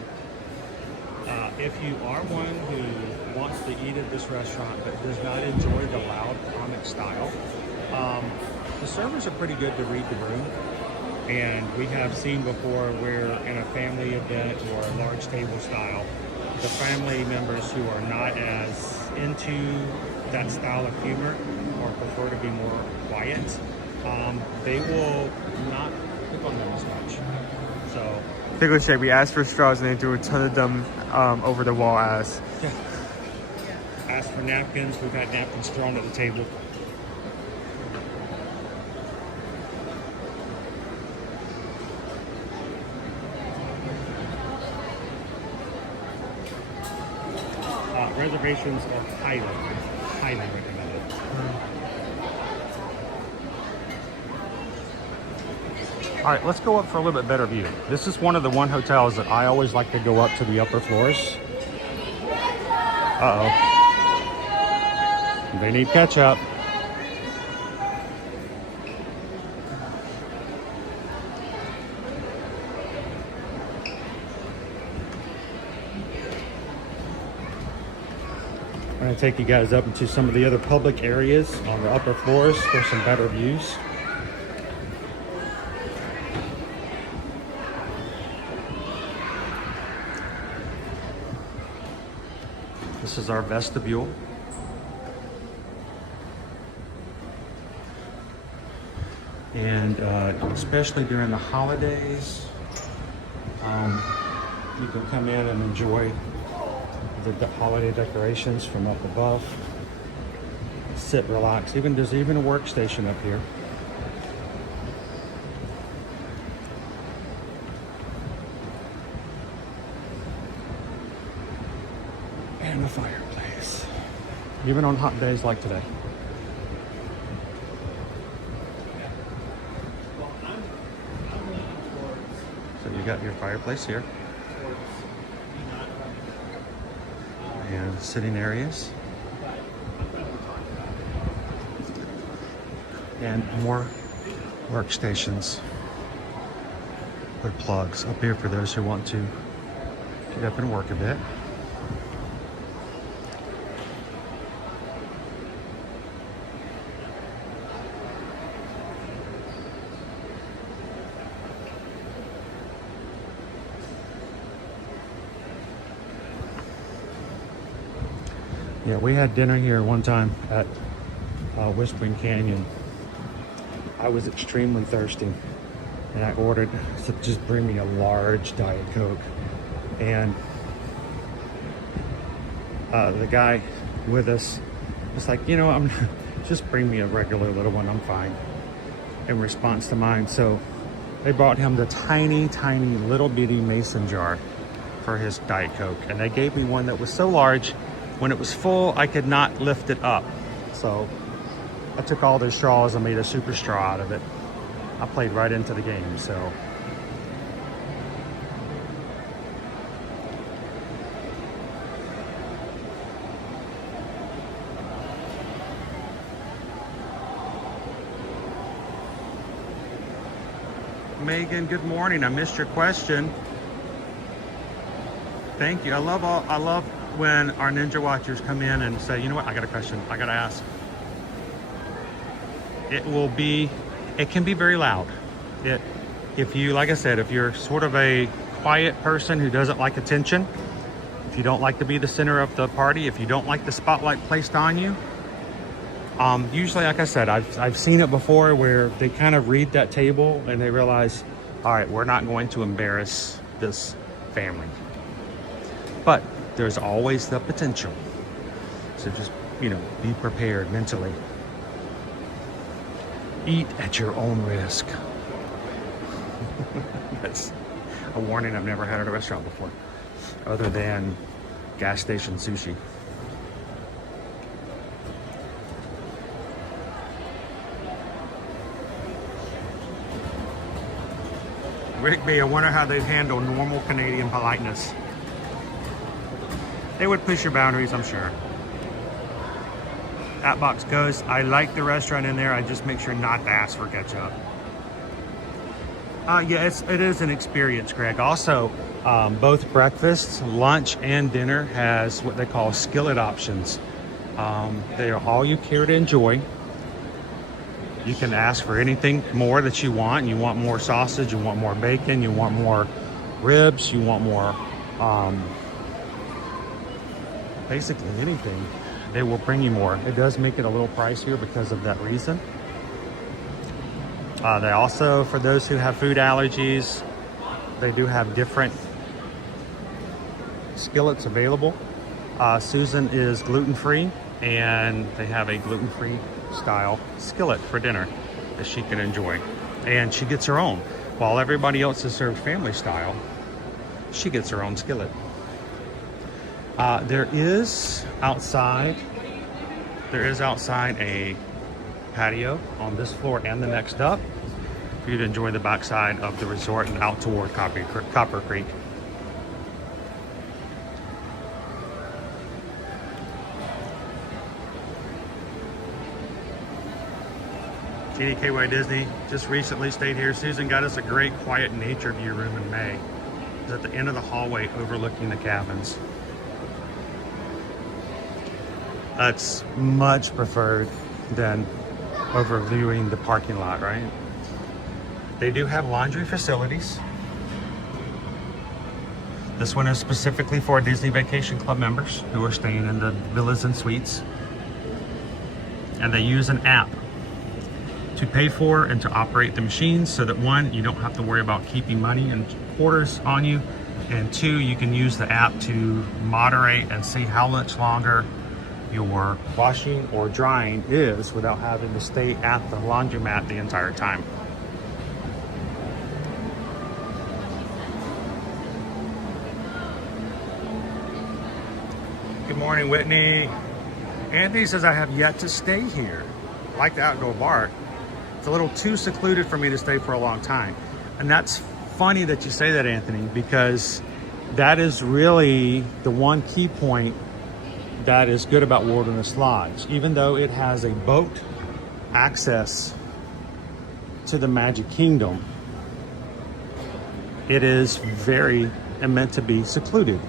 If you are one who wants to eat at this restaurant but does not enjoy the loud comic style, the servers are pretty good to read the room. And we have seen before where in a family event or a large table style, the family members who are not as into that style of humor or prefer to be more quiet, they will not pick on them as much. So, Particularly say we asked for straws and they threw a ton of them over the wall at us. yeah. Ask for napkins. We've had napkins thrown at the table. Reservations are highly recommended. All right, let's go up for a little bit better view. This is one of the hotels that I always like to go up to the upper floors. Uh-oh. They need ketchup. I'm going to take you guys up into some of the other public areas on the upper floors for some better views. This is our vestibule. And especially during the holidays, you can come in and enjoy the holiday decorations from up above. Sit, relax. There's even a workstation up here. And a fireplace. Even on hot days like today. So you got your fireplace here. And sitting areas. And more workstations with plugs up here for those who want to get up and work a bit. Yeah, we had dinner here one time at Whispering Canyon. I was extremely thirsty and I ordered, so just bring me a large Diet Coke. And the guy with us was like, you know, just bring me a regular little one, I'm fine, in response to mine. So they brought him the tiny, tiny little bitty mason jar for his Diet Coke. And they gave me one that was so large, when it was full, I could not lift it up. So I took all those straws and made a super straw out of it. I played right into the game, so. Megan, good morning. I missed your question. Thank you. I love when our Ninja Watchers come in and say, you know what, I got a question, I gotta ask. It can be very loud. If you, like I said, if you're sort of a quiet person who doesn't like attention, if you don't like to be the center of the party, if you don't like the spotlight placed on you, usually, like I said, I've seen it before where they kind of read that table and they realize, all right, we're not going to embarrass this family. But there's always the potential. So just, you know, be prepared mentally. Eat at your own risk. That's a warning I've never had at a restaurant before, other than gas station sushi. Rigby, I wonder how they'd handle normal Canadian politeness. They would push your boundaries, I'm sure. Atbox goes, I like the restaurant in there, I just make sure not to ask for ketchup. Yeah, it is an experience, Greg. Also, both breakfast, lunch, and dinner has what they call skillet options. They are all you care to enjoy. You can ask for anything more that you want. You want more sausage, you want more bacon, you want more ribs, you want more, basically anything. They will bring you more. It does make it a little pricier because of that reason. They also, for those who have food allergies, they do have different skillets available. Susan is gluten-free, and they have a gluten-free style skillet for dinner that she can enjoy. And she gets her own. While everybody else is served family style, she gets her own skillet. There is outside a patio on this floor and the next up for you to enjoy the backside of the resort and out toward Copper Creek. GDKY Disney just recently stayed here. Susan got us a great quiet nature view room in May. It's at the end of the hallway overlooking the cabins. That's much preferred than overviewing the parking lot, right? They do have laundry facilities. This one is specifically for Disney Vacation Club members who are staying in the villas and suites. And they use an app to pay for and to operate the machines so that one, you don't have to worry about keeping money and quarters on you. And two, you can use the app to moderate and see how much longer your washing or drying is without having to stay at the laundromat the entire time. Good morning, Whitney. Anthony says, I have yet to stay here. I like the outdoor bar. It's a little too secluded for me to stay for a long time. And that's funny that you say that, Anthony, because that is really the one key point that is good about Wilderness Lodge. Even though it has a boat access to the Magic Kingdom, it is very meant to be secluded.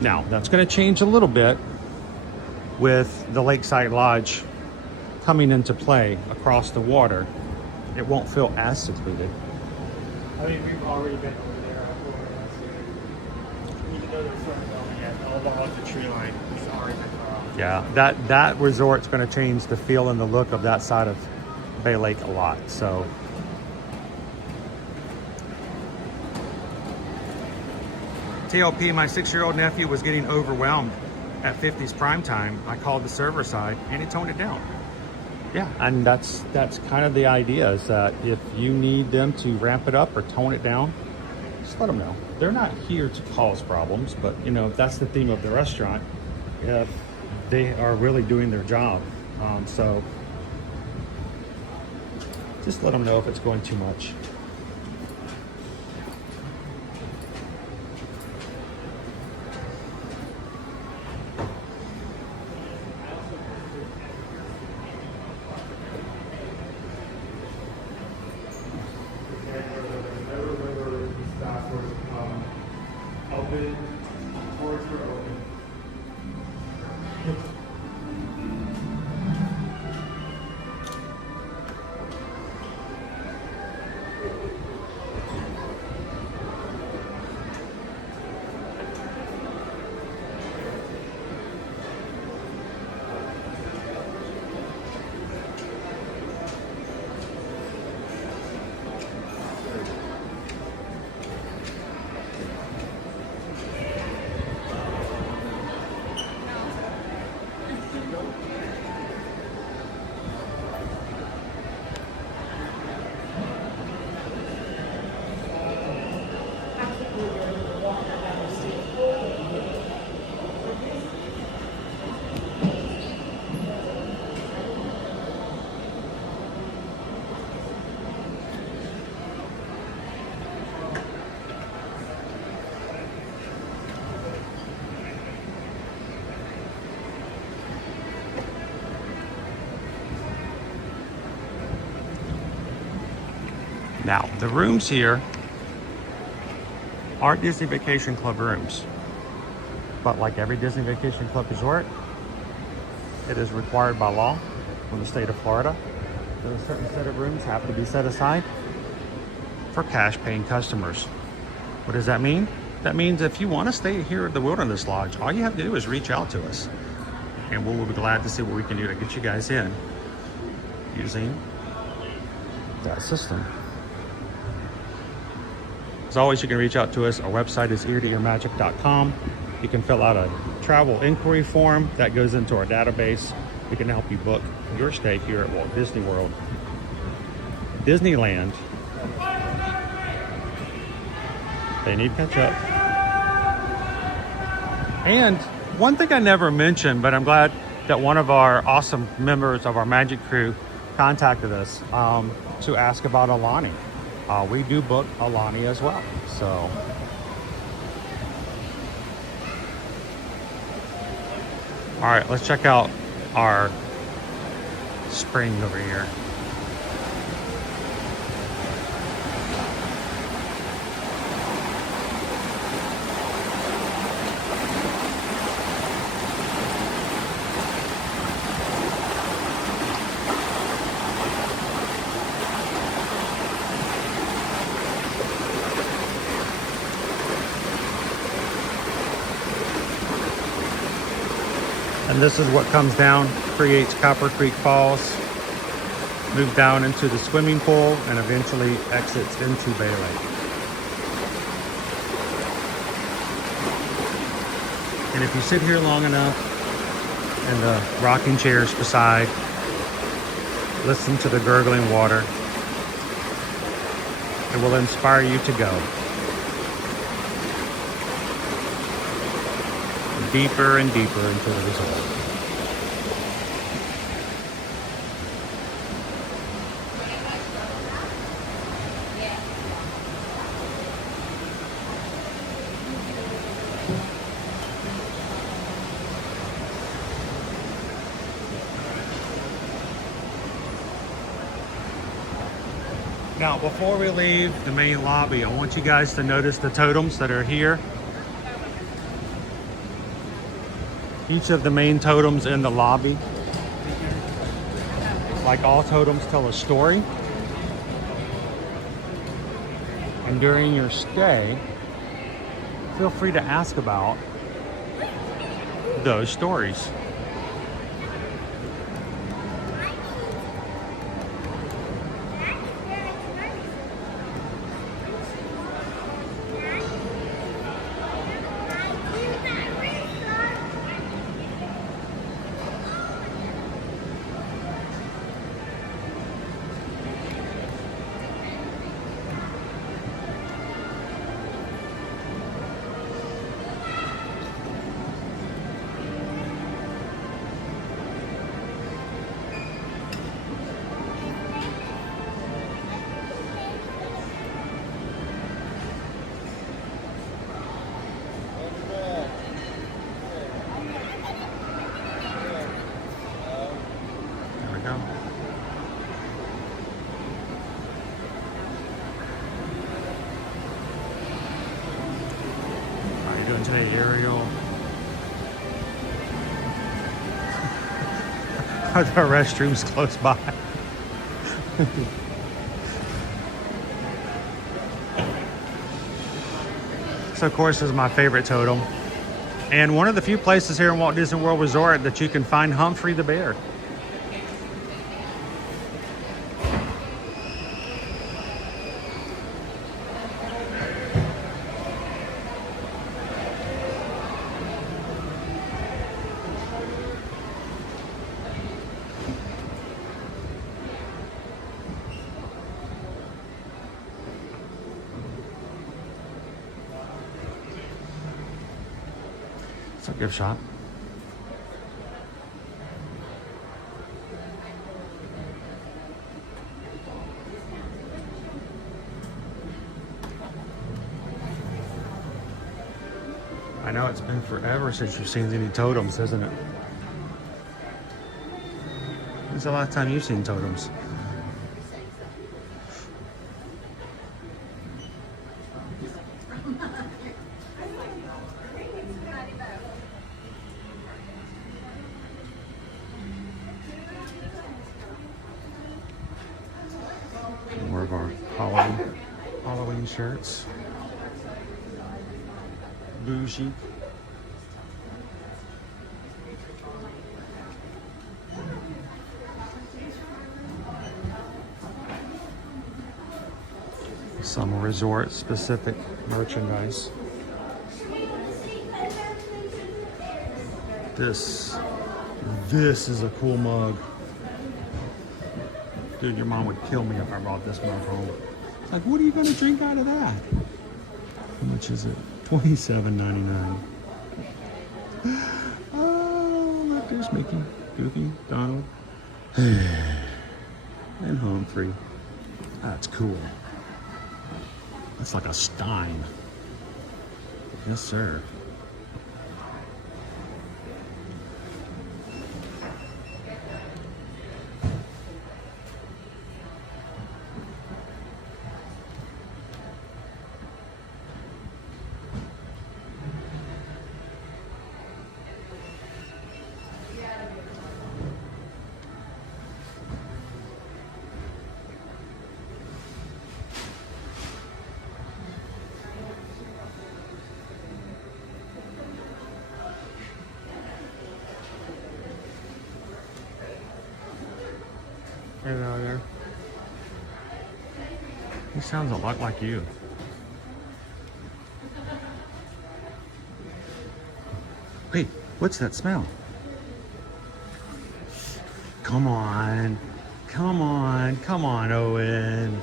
Now, that's going to change a little bit with the Lakeside Lodge coming into play across the water. It won't feel as secluded. I mean, we've already been over there. Even though there's sort of all along the tree line, it's already been far off. Yeah, that resort's going to change the feel and the look of that side of Bay Lake a lot. So TLP, my 6-year-old nephew was getting overwhelmed at 50's prime time. I called the server side and he toned it down. Yeah, and that's kind of the idea, is that if you need them to ramp it up or tone it down, just let them know. They're not here to cause problems, but you know, that's the theme of the restaurant. They are really doing their job. So just let them know if it's going too much. Now, the rooms here are Disney Vacation Club rooms, but like every Disney Vacation Club resort, it is required by law from the state of Florida that a certain set of rooms have to be set aside for cash paying customers. What does that mean? That means if you want to stay here at the Wilderness Lodge, all you have to do is reach out to us and we'll be glad to see what we can do to get you guys in using that system. As always, you can reach out to us. Our website is eartoearmagic.com. You can fill out a travel inquiry form that goes into our database. We can help you book your stay here at Walt Disney World. Disneyland. They need ketchup. And one thing I never mentioned, but I'm glad that one of our awesome members of our Magic crew contacted us to ask about Alani. We do book Alani as well, so. All right, let's check out our spring over here. And this is what comes down, creates Copper Creek Falls, moves down into the swimming pool, and eventually exits into Bay Lake. And if you sit here long enough in the rocking chairs beside, listen to the gurgling water, it will inspire you to go deeper and deeper into the resort. Now, before we leave the main lobby, I want you guys to notice the totems that are here. Each of the main totems in the lobby, like all totems, tell a story. And during your stay, feel free to ask about those stories. Today, Ariel. Are there restrooms close by? So, of course, this is my favorite totem. And one of the few places here in Walt Disney World Resort that you can find Humphrey the bear. It's a gift shop. I know it's been forever since you've seen any totems, hasn't it? When's the last time you've seen totems? More of our Halloween shirts. Bougie. Some resort specific merchandise. This is a cool mug. Dude, your mom would kill me if I brought this mug home. Like, what are you gonna drink out of that? How much is it? $27.99. Oh, look, there's Mickey, Goofy, Donald, and Humphrey. That's cool. That's like a Stein. Yes, sir. Right out there. He sounds a lot like you. Wait, what's that smell? Come on. Come on. Come on, Owen.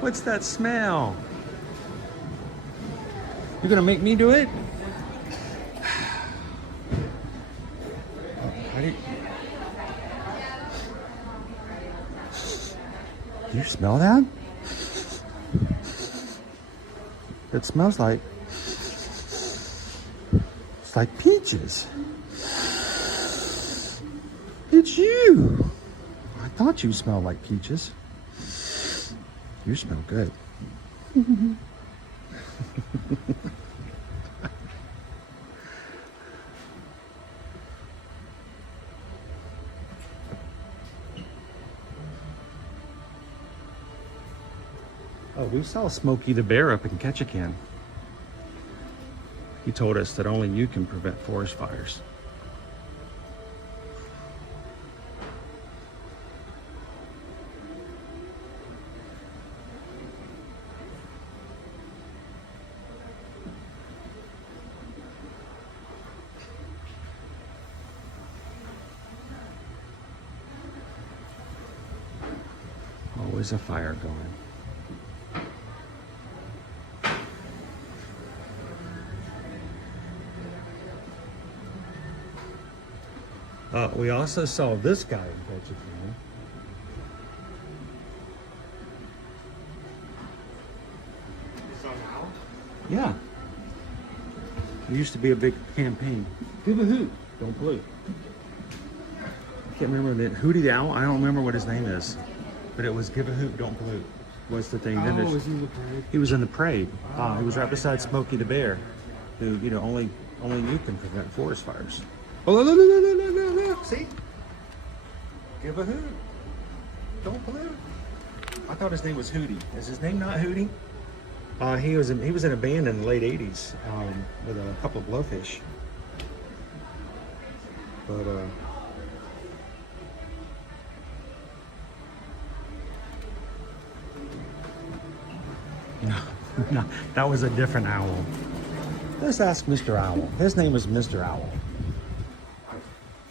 What's that smell? You're gonna make me do it? How do you smell that? It smells like, it's like peaches. It's you. I thought you smelled like peaches. You smell good. Oh, we saw Smokey the Bear up in Ketchikan. He told us that only you can prevent forest fires. Always a fire going. We also saw this guy in Ketchikan. Yeah. There used to be a big campaign. Give a hoot, don't pollute. I can't remember the Hootie the Owl. I don't remember what his name is, but it was give a hoot, don't pollute. Was the thing? Then was he in the parade? he was in the parade. He was right beside Smokey the Bear, who only you can prevent forest fires. Oh, look. See? Give a hoot. Don't pollute. I thought his name was Hootie. Is his name not Hootie? He was in a band in the late '80s with a couple of Blowfish. But no, that was a different owl. Let's ask Mr. Owl. His name is Mr. Owl.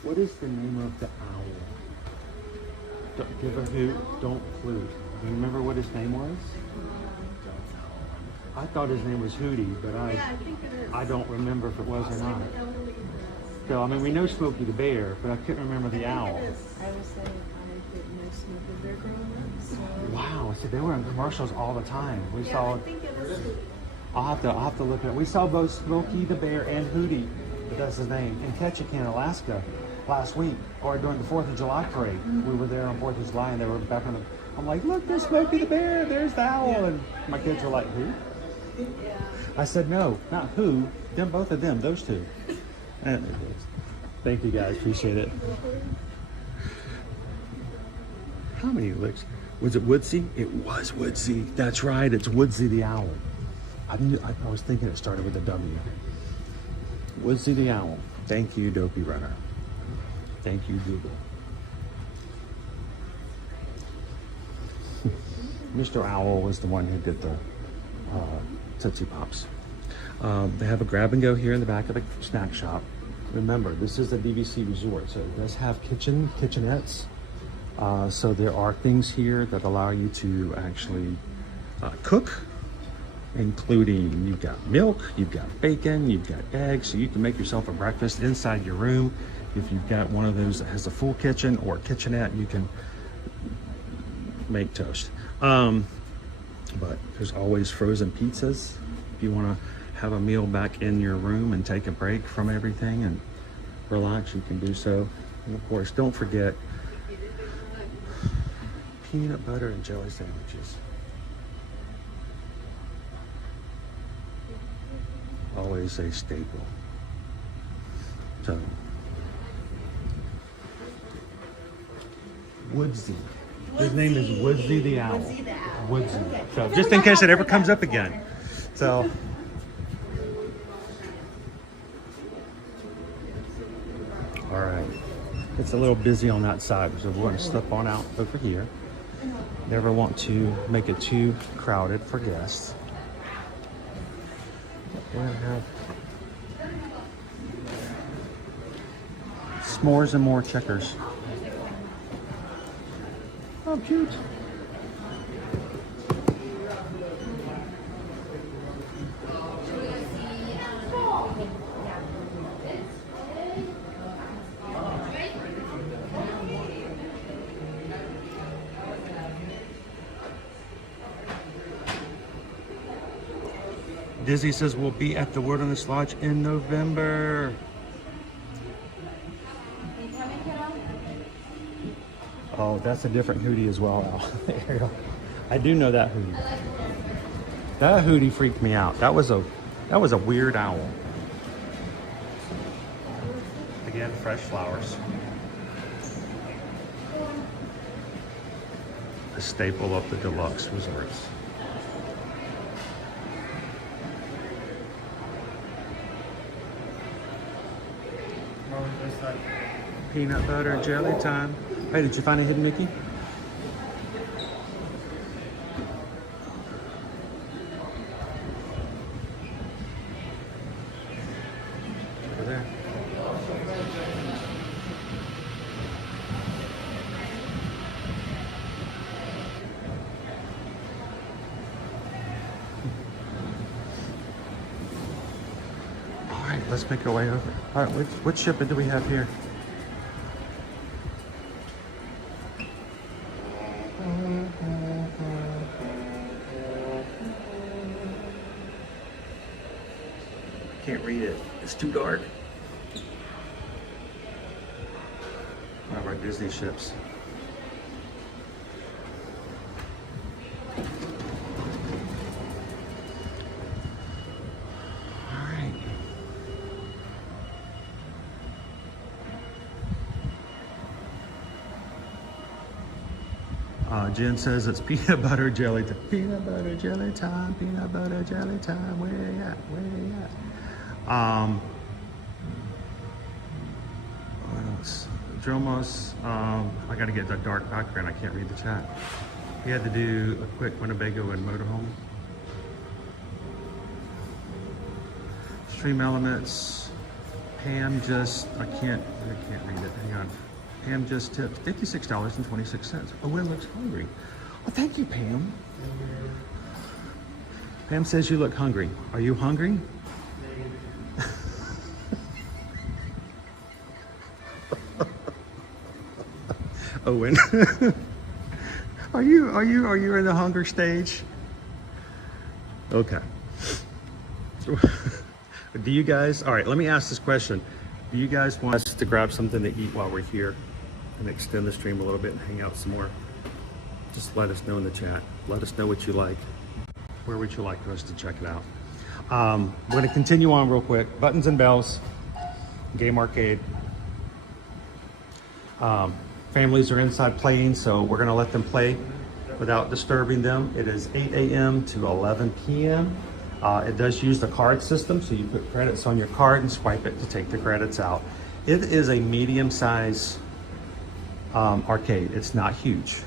What is the name of the owl? Don't give a hoot, don't pollute. Do you remember what his name was? I thought his name was Hootie, but I don't remember if it was or not. So, I mean, we know Smokey the Bear, but I couldn't remember the owl. I was saying I didn't know Smokey the Bear growing up, so... Wow, so they were in commercials all the time. We Yeah, saw. I think it was Hootie. I'll have to look at it. We saw both Smokey the Bear and Hootie, but that's his name, in Ketchikan, Alaska, last week, or during the 4th of July parade. We were there on 4th of July, and they were back on the. I'm like, look, there's Smokey the Bear, there's the owl, and my kids were like, who? Yeah. I said, no, not who, them, both of them, those two. And there it is. Thank you guys, appreciate it. How many licks? Was it Woodsy? It was Woodsy. That's right, it's Woodsy the owl. I was thinking it started with a W. Woodsy the owl. Thank you, Dopey Runner. Thank you, Google. Mr. Owl was the one who did the Tootsie Pops. They have a grab and go here in the back of the snack shop. Remember, this is a DVC resort, so it does have kitchenettes. So there are things here that allow you to actually cook, including you've got milk, you've got bacon, you've got eggs, so you can make yourself a breakfast inside your room. If you've got one of those that has a full kitchen or kitchenette, you can make toast. But there's always frozen pizzas if you want to have a meal back in your room and take a break from everything and relax, you can do so. And of course, don't forget peanut butter and jelly sandwiches. Always a staple. So, Woodsy. His name is Woodsy the Owl. Woodsy the Owl. Woodsy. Okay. So, just in case it ever comes up again. So, all right. It's a little busy on that side, so we're going to slip on out over here. Never want to make it too crowded for guests. We're going to have s'mores and more checkers. Oh, cute. Dizzy says we'll be at the Wilderness Lodge in November. Oh, that's a different hootie as well, Al. I do know that hootie. That hootie freaked me out. That was a weird owl. Again, fresh flowers. A staple of the deluxe resorts. Peanut butter jelly time. Hey, did you find a hidden Mickey? Over there. All right, let's make our way over. All right, which shipment do we have here? Can't read it. It's too dark. One of our Disney ships. All right. Jen says it's peanut butter jelly time. Peanut butter jelly time. Peanut butter jelly time. Where you at? Where you at? What else? Dromos, I gotta get that dark background. I can't read the chat. We had to do a quick Winnebago and motorhome. Stream Elements. Pam just, I can't read it. Hang on. Pam just tipped $56.26. Oh, Wynn looks hungry. Well, thank you, Pam. Pam says you look hungry. Are you hungry? Owen, are you in the hunger stage? Okay. Do you guys? All right. Let me ask this question. Do you guys want us to grab something to eat while we're here and extend the stream a little bit and hang out some more? Just let us know in the chat. Let us know what you like. Where would you like for us to check it out? We're going to continue on real quick. Buttons and Bells, Game Arcade. Families are inside playing, so we're going to let them play without disturbing them. It is 8 a.m. to 11 p.m. It does use the card system, so you put credits on your card and swipe it to take the credits out. It is a medium-size arcade. It's not huge,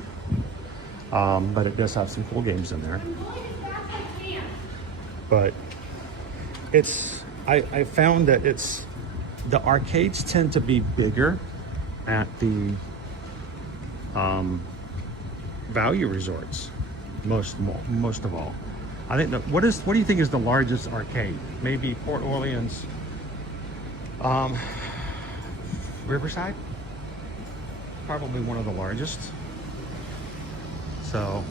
but it does have some cool games in there. But I found that the arcades tend to be bigger at the value resorts, most of all. I think what do you think is the largest arcade? Maybe Port Orleans, Riverside, probably one of the largest. So.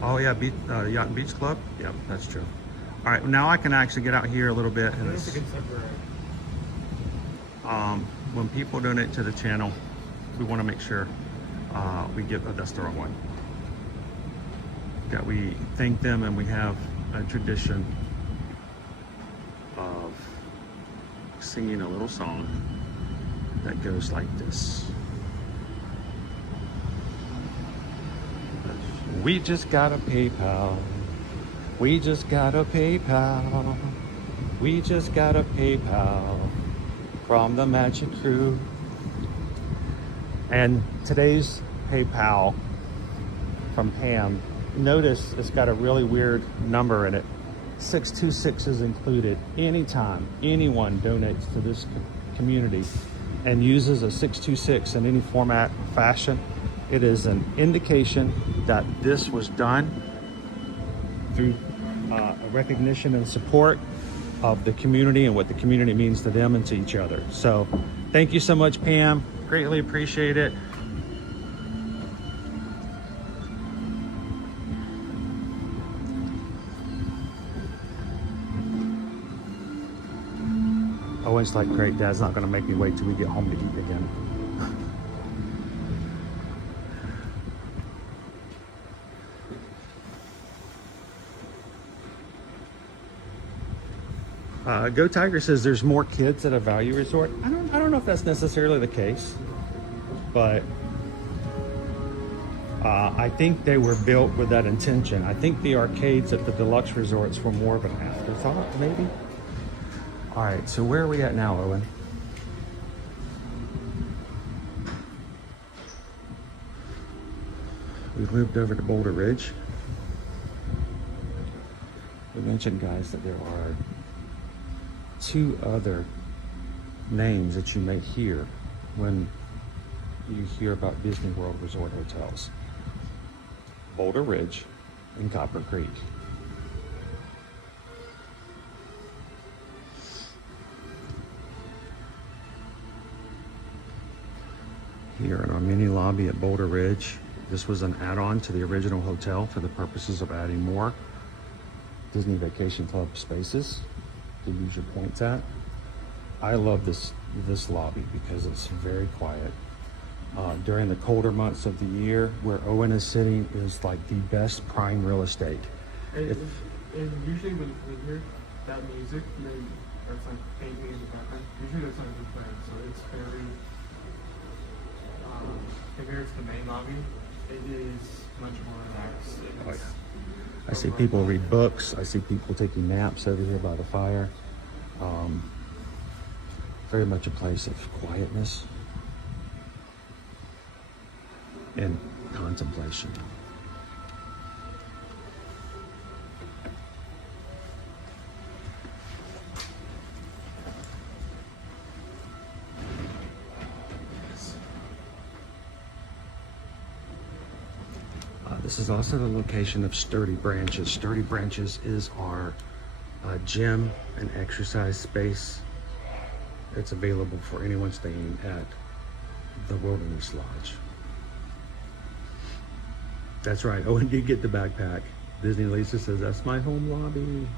Oh yeah, Yacht and Beach Club. Yep, that's true. All right, now I can actually get out here a little bit. And when people donate to the channel, we want to make sure we give. Oh, that's the wrong one. That we thank them, and we have a tradition of singing a little song that goes like this. We just got a PayPal. We just got a PayPal. We just got a PayPal. from the Magic Crew. And today's PayPal from Pam, notice it's got a really weird number in it. 626 is included. Anytime anyone donates to this community and uses a 626 in any format or fashion, it is an indication that this was done through a recognition and support of the community and what the community means to them and to each other. So thank you so much, Pam. Greatly appreciate it. Owen's like, great, Dad's not gonna make me wait till we get home to eat again. Go Tiger says there's more kids at a value resort. I don't know if that's necessarily the case, but I think they were built with that intention. I think the arcades at the deluxe resorts were more of an afterthought, maybe. All right, so where are we at now, Owen? We've moved over to Boulder Ridge. We mentioned, guys, that there are 2 other names that you may hear when you hear about Disney World Resort hotels. Boulder Ridge and Copper Creek. Here in our mini lobby at Boulder Ridge, this was an add-on to the original hotel for the purposes of adding more Disney Vacation Club spaces to use your points at. I love this lobby because it's very quiet. During the colder months of the year, where Owen is sitting is like the best prime real estate. And usually when you hear that music, or it's like faint music in the background, usually there's something playing, so it's very, compared to the main lobby, it is much more relaxed. Oh, yeah. I see people read books. I see people taking naps over here by the fire. Very much a place of quietness and contemplation. This is also the location of Sturdy Branches. Sturdy Branches is our gym and exercise space. It's available for anyone staying at the Wilderness Lodge. That's right, Owen did get the backpack. Disney Lisa says, that's my home lobby.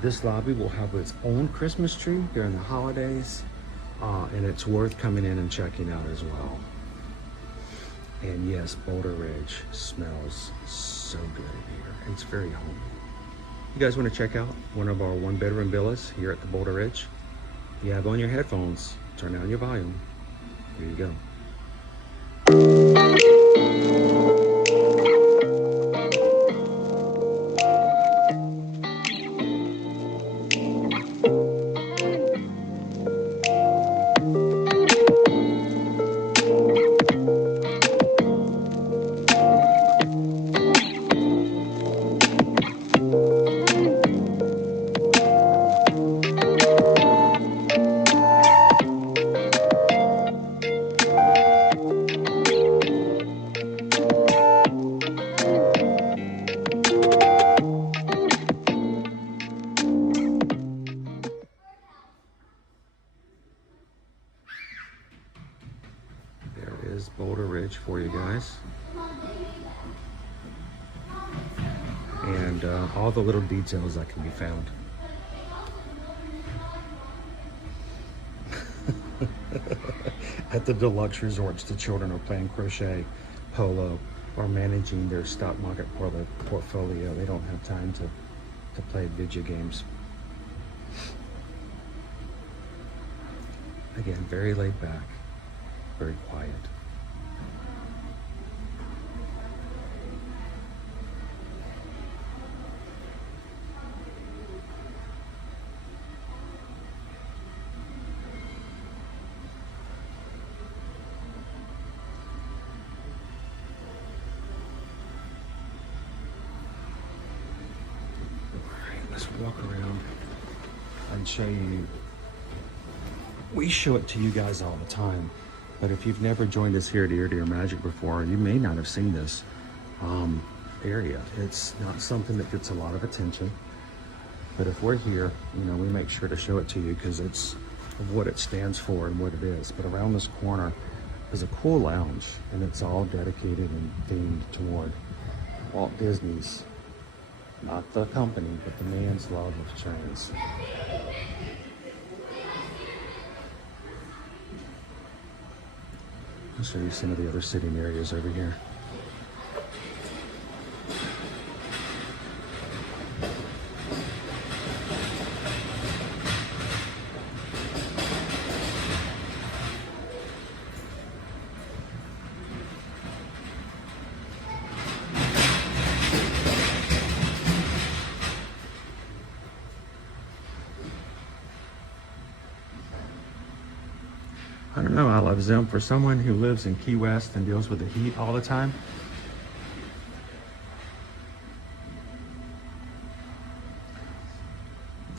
This lobby will have its own Christmas tree during the holidays. And it's worth coming in and checking out as well. And yes, Boulder Ridge smells so good in here. It's very homey. You guys want to check out one of our 1-bedroom villas here at the Boulder Ridge? If you have on your headphones, turn down your volume. Here you go. Boulder Ridge for you guys. And all the little details that can be found. At the deluxe resorts, the children are playing crochet, polo, or managing their stock market portfolio. They don't have time to play video games. Again, very laid back, very quiet. Let's walk around and show you. We show it to you guys all the time, but if you've never joined us here at Ear to Ear Magic before, you may not have seen this area. It's not something that gets a lot of attention, but if we're here, you know, we make sure to show it to you because it's what it stands for and what it is. But around this corner is a cool lounge, and it's all dedicated and themed toward Walt Disney's, not the company, but the man's love of trains. I'll show you some of the other sitting areas over here. I don't know, I love them. For someone who lives in Key West and deals with the heat all the time,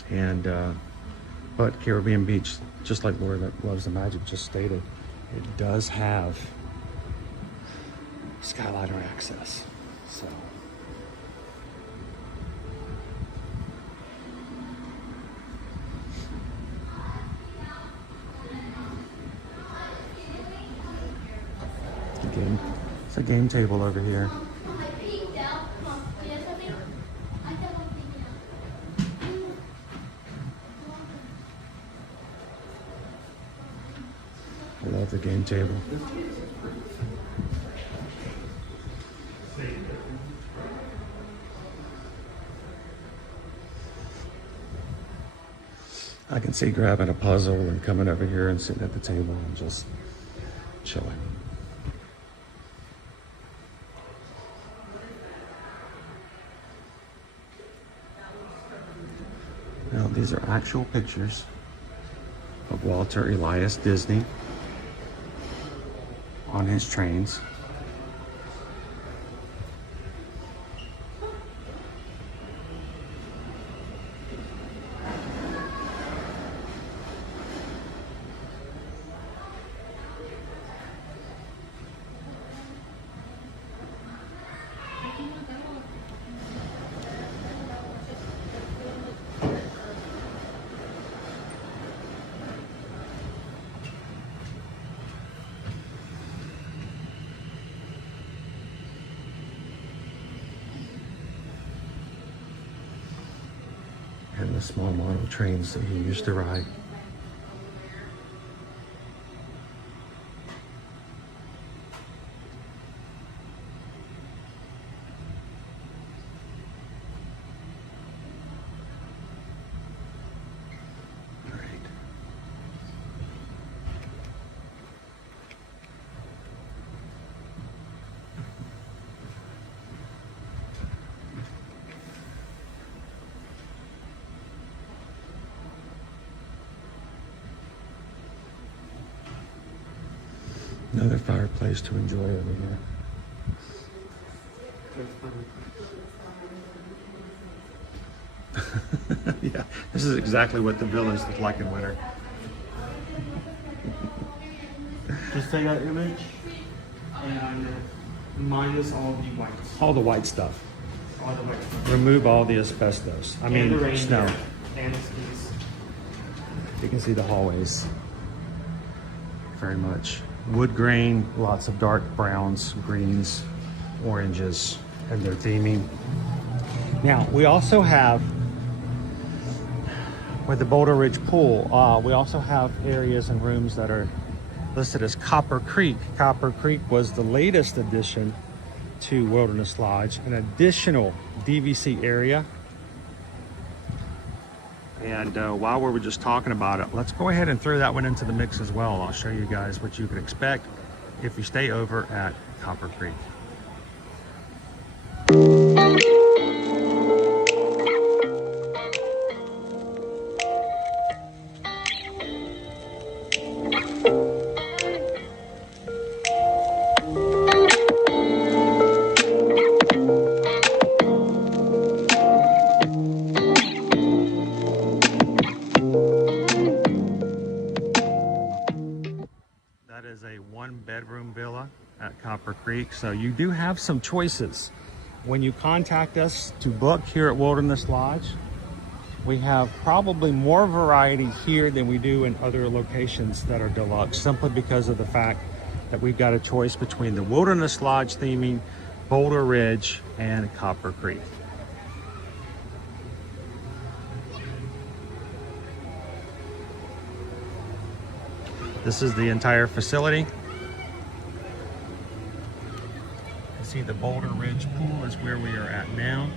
and but Caribbean Beach, just like Laura that loves the magic just stated, it does have Skyliner access. So it's a game table over here. I love the game table. I can see grabbing a puzzle and coming over here and sitting at the table and just chilling. Now, these are actual pictures of Walter Elias Disney on his trains. And the small model trains that he used to ride. All right. Another fireplace to enjoy over here. Yeah, this is exactly what the villas look like in winter. Just take that image and minus all the whites. All the white stuff. All the white stuff. Remove all the asbestos. I And mean, the reindeer. snow. And the skis. You can see the hallways very much. Wood grain, lots of dark browns, greens, oranges, and their theming. Now, we also have, with the Boulder Ridge Pool, we also have areas and rooms that are listed as Copper Creek. Copper Creek was the latest addition to Wilderness Lodge, an additional DVC area. And while we were just talking about it, let's go ahead and throw that one into the mix as well. I'll show you guys what you can expect if you stay over at Copper Creek. 1-bedroom villa at Copper Creek. So you do have some choices. When you contact us to book here at Wilderness Lodge, we have probably more variety here than we do in other locations that are deluxe, simply because of the fact that we've got a choice between the Wilderness Lodge theming, Boulder Ridge, and Copper Creek. This is the entire facility. You see the Boulder Ridge pool is where we are at now.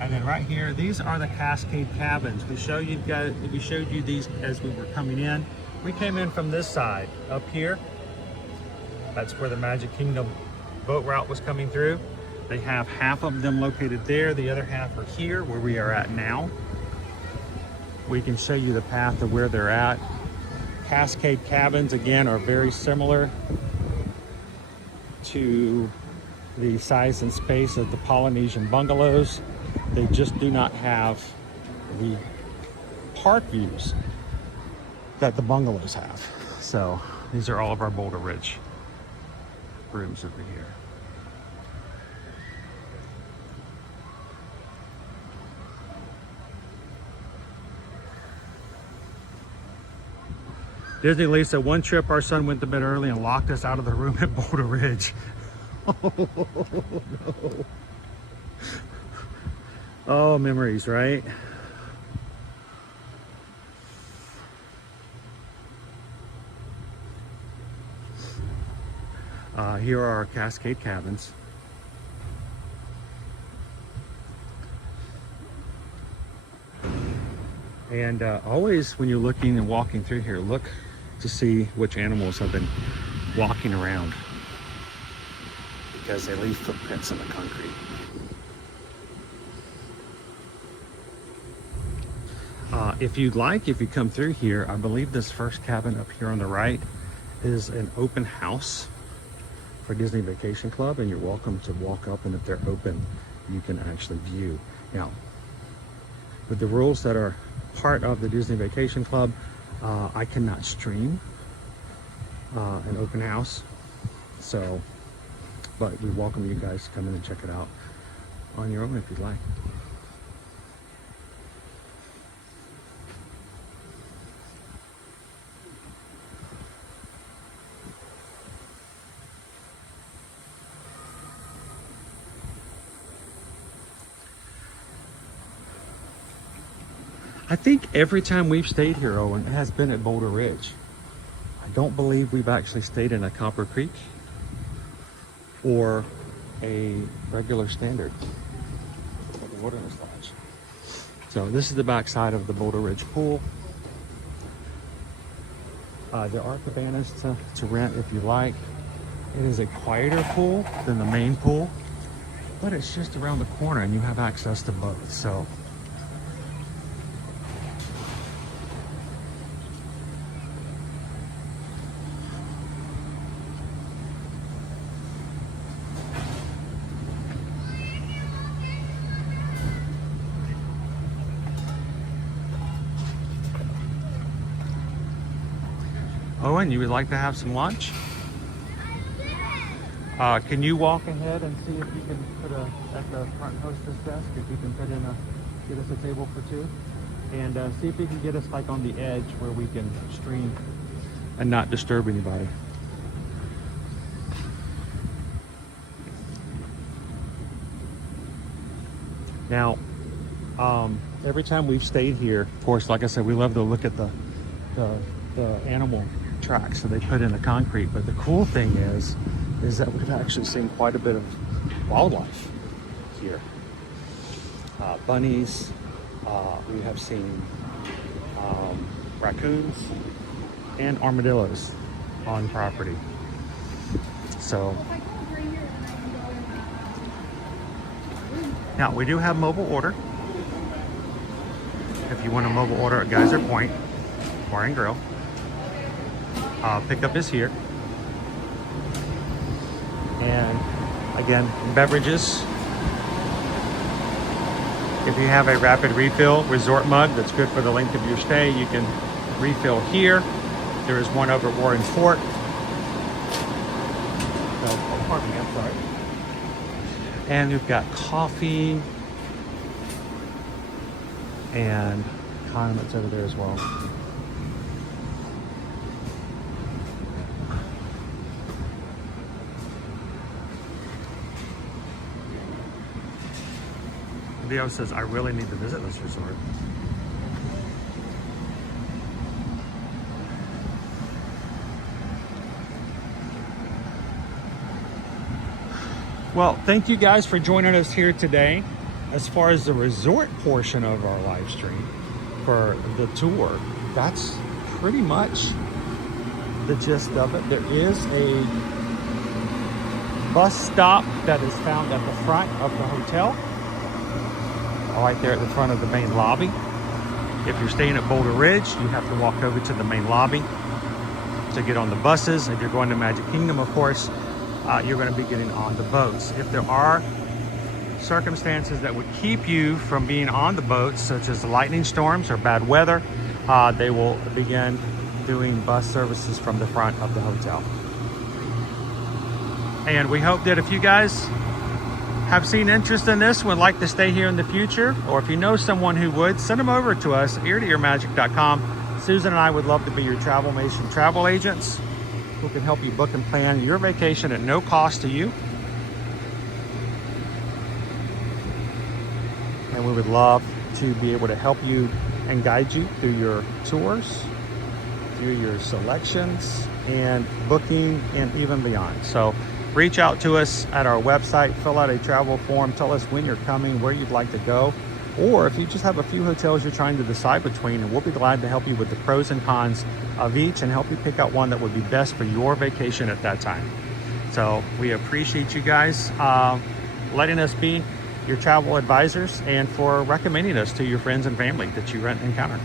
And then right here, these are the Cascade cabins. We showed you these as we were coming in. We came in from this side up here. That's where the Magic Kingdom boat route was coming through. They have half of them located there. The other half are here where we are at now. We can show you the path of where they're at. Cascade cabins, again, are very similar to the size and space of the Polynesian bungalows. They just do not have the park views that the bungalows have. So these are all of our Boulder Ridge rooms over here. Disney Lisa, one trip our son went to bed early and locked us out of the room at Boulder Ridge. Oh, no. Oh, memories, right? Here are our Cascade cabins. And always when you're looking and walking through here, look to see which animals have been walking around, because they leave footprints in the concrete. If you'd like, if you come through here, I believe this first cabin up here on the right is an open house for Disney Vacation Club, and you're welcome to walk up, and if they're open, you can actually view. Now, with the rules that are part of the Disney Vacation Club, I cannot stream an open house, so, but we welcome you guys to come in and check it out on your own if you'd like. I think every time we've stayed here, Owen, it has been at Boulder Ridge. I don't believe we've actually stayed in a Copper Creek or a regular standard at the Wilderness Lodge. So this is the back side of the Boulder Ridge pool. There are cabanas to rent if you like. It is a quieter pool than the main pool, but it's just around the corner and you have access to both. So Owen, you would like to have some lunch? Can you walk ahead and see if you can put at the front hostess desk, if you can get us a table for two? And see if you can get us like on the edge where we can stream and not disturb anybody. Now, every time we've stayed here, of course, like I said, we love to look at the animal tracks that they put in the concrete. But the cool thing is that we've actually seen quite a bit of wildlife here. Bunnies, we have seen raccoons and armadillos on property. So now we do have mobile order. If you want a mobile order at Geyser Point Bar and Grill, pickup is here. And again, beverages If you have a rapid refill resort mug that's good for the length of your stay, you can refill here. There is one over at Warren Fort. Oh, pardon me, I'm sorry. And we've got coffee and condiments over there as well. Leo says, I really need to visit this resort. Well, thank you guys for joining us here today. As far as the resort portion of our live stream for the tour, that's pretty much the gist of it. There is a bus stop that is found at the front of the hotel, right there at the front of the main lobby. If you're staying at Boulder Ridge, you have to walk over to the main lobby to get on the buses. If you're going to Magic Kingdom, of course, you're going to be getting on the boats. If there are circumstances that would keep you from being on the boats, such as lightning storms or bad weather, they will begin doing bus services from the front of the hotel. And we hope that if you guys have seen interest in this, would like to stay here in the future, or if you know someone who would, send them over to us, eartoearmagic.com. Susan and I would love to be your Travelmation travel agents who can help you book and plan your vacation at no cost to you. And we would love to be able to help you and guide you through your tours, through your selections and booking and even beyond. So reach out to us at our website, fill out a travel form, tell us when you're coming, where you'd like to go, or if you just have a few hotels you're trying to decide between, and we'll be glad to help you with the pros and cons of each and help you pick out one that would be best for your vacation at that time. So we appreciate you guys letting us be your travel advisors and for recommending us to your friends and family that you encounter.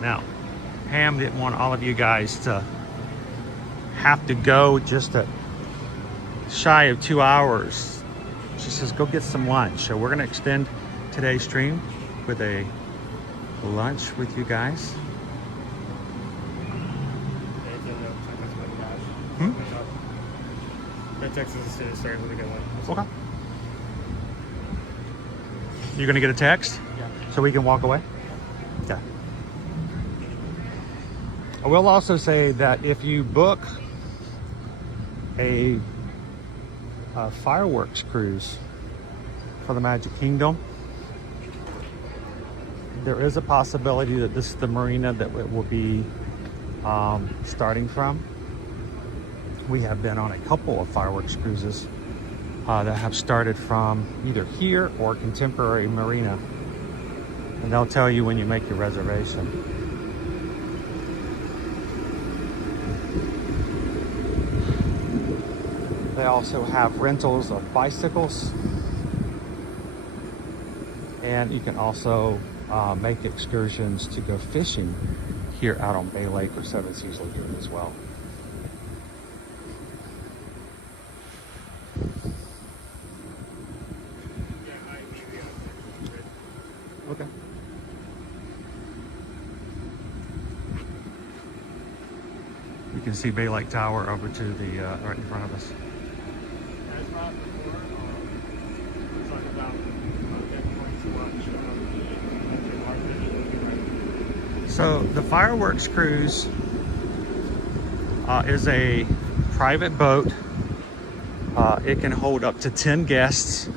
Now, Pam didn't want all of you guys to have to go just a shy of 2 hours. She says, go get some lunch. So we're gonna extend today's stream with a lunch with you guys. That text is to start with a good one. Okay. You're gonna get a text? Yeah. So we can walk away? Yeah. I will also say that if you book a fireworks cruise for the Magic Kingdom, there is a possibility that this is the marina that it will be starting from. We have been on a couple of fireworks cruises that have started from either here or Contemporary Marina, and they'll tell you when you make your reservation. They also have rentals of bicycles, and you can also make excursions to go fishing here out on Bay Lake or Seven Seas Lagoon as well. Okay. You can see Bay Lake Tower over to the right in front of us. So the fireworks cruise is a private boat. It can hold up to 10 guests.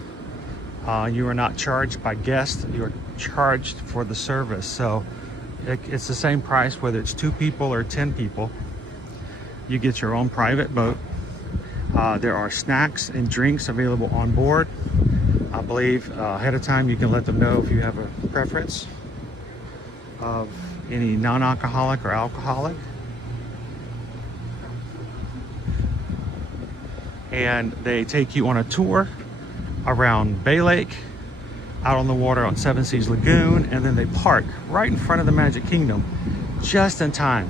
You are not charged by guests, you're charged for the service. So it's the same price whether it's 2 people or 10 people. You get your own private boat. There are snacks and drinks available on board. I believe ahead of time you can let them know if you have a preference of any non-alcoholic or alcoholic. And they take you on a tour around Bay Lake, out on the water on Seven Seas Lagoon, and then they park right in front of the Magic Kingdom just in time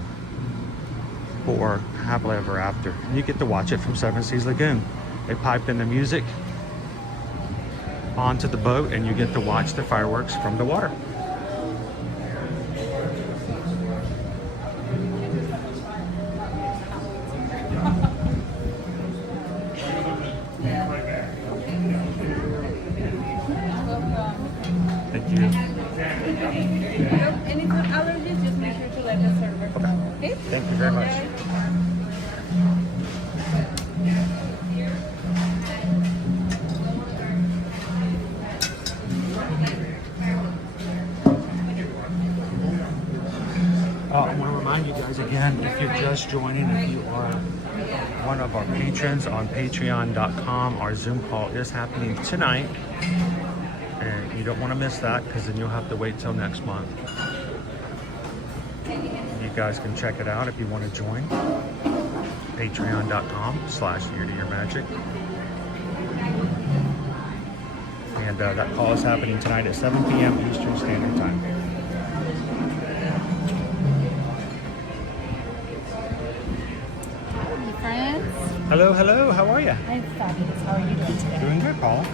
for Happily Ever After. And you get to watch it from Seven Seas Lagoon. They pipe in the music onto the boat and you get to watch the fireworks from the water. Thank you. Any allergies, just make sure to let the server know. Okay? Thank you very much. I want to remind you guys again, if you're just joining, if you are one of our patrons on patreon.com, our Zoom call is happening tonight. And you don't want to miss that because then you'll have to wait till next month. You guys can check it out if you want to join. Patreon.com/eartoearmagic. And that call is happening tonight at 7 p.m. Eastern Standard Time. Hey, friends. Hello, hello. How are you? I'm fabulous. How are you doing today? Doing good, Paula.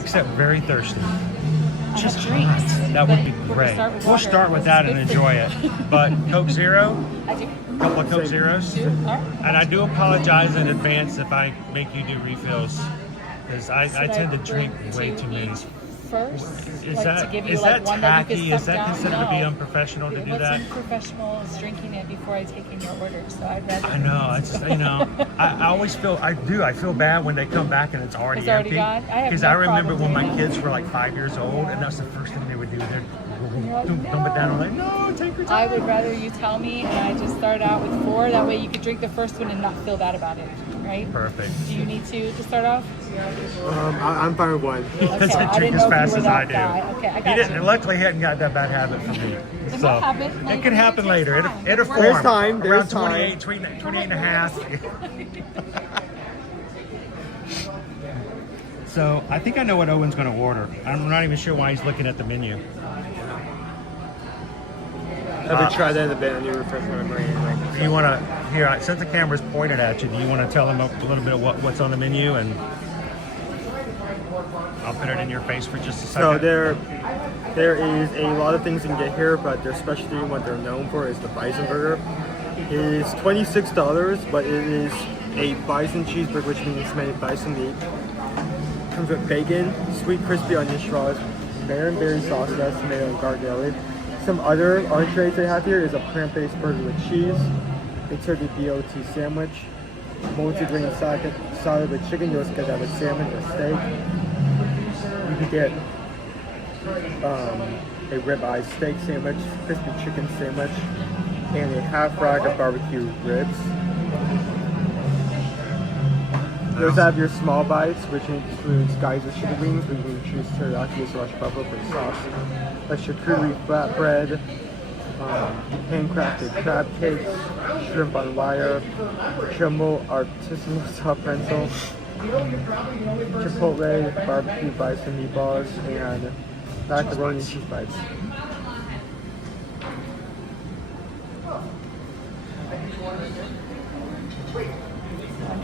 Except very thirsty. Just drinks. That would be We're great. gonna start with We'll water. start with that and enjoy it. But Coke Zero, I do. a couple of Coke Zeros. All right. And I do apologize in advance if I make you do refills, because I tend to drink way too many. First, Is like that to give you is like that one that you tacky? can Is that suck considered down? to be No. unprofessional to do What's that? unprofessional is drinking it before I take in your order. So I'd rather. I know. I always feel I feel bad when they come back and it's already It's already empty. gone? I have Because no I remember problem when my doing kids were like 5 years old, and that's the first thing they would do. They'd like, dump it down. I'm like, no, take your time. I would rather you tell me and I just start out with 4. That way you could drink the first one and not feel bad about it, right? Perfect. Do you need to start off? I'm fine with one. He doesn't I drink didn't as know if fast you were as I that do. guy. Okay, I He got didn't. you. Luckily, he hadn't got that bad habit from me. It So might happen. it can happen later. Time. It'll form. There's time, there's Around time. 28 and a half. So I think I know what Owen's going to order. I'm not even sure why he's looking at the menu. I've tried that in the band. You refresh my memory anyway. You want to here since the camera's pointed at you? Do you want to tell him a little bit of what's on the menu, and I'll put it in your face for just a second. So there is a lot of things you can get here, but their specialty and what they're known for is the bison burger. It is $26, but it is a bison cheeseburger, which means made bison meat. Comes with bacon, sweet crispy onion straws, mayo and berry sauce, that's tomato and garlic aioli. Some other entrees they have here is a plant-based burger with cheese, a turkey BOT sandwich, multi-grain salad with chicken. You also get that with salmon or steak. You can get a ribeye steak sandwich, crispy chicken sandwich, and a half rack of barbecue ribs. You also have your small bites, which includes Geyser chicken wings, where you can choose teriyaki or slash buffalo for the sauce, a charcuterie flatbread, handcrafted crab cakes, shrimp on wire, jumbo artisanal soft pretzel, chipotle barbecue bison meatballs, and macaroni and cheese bites.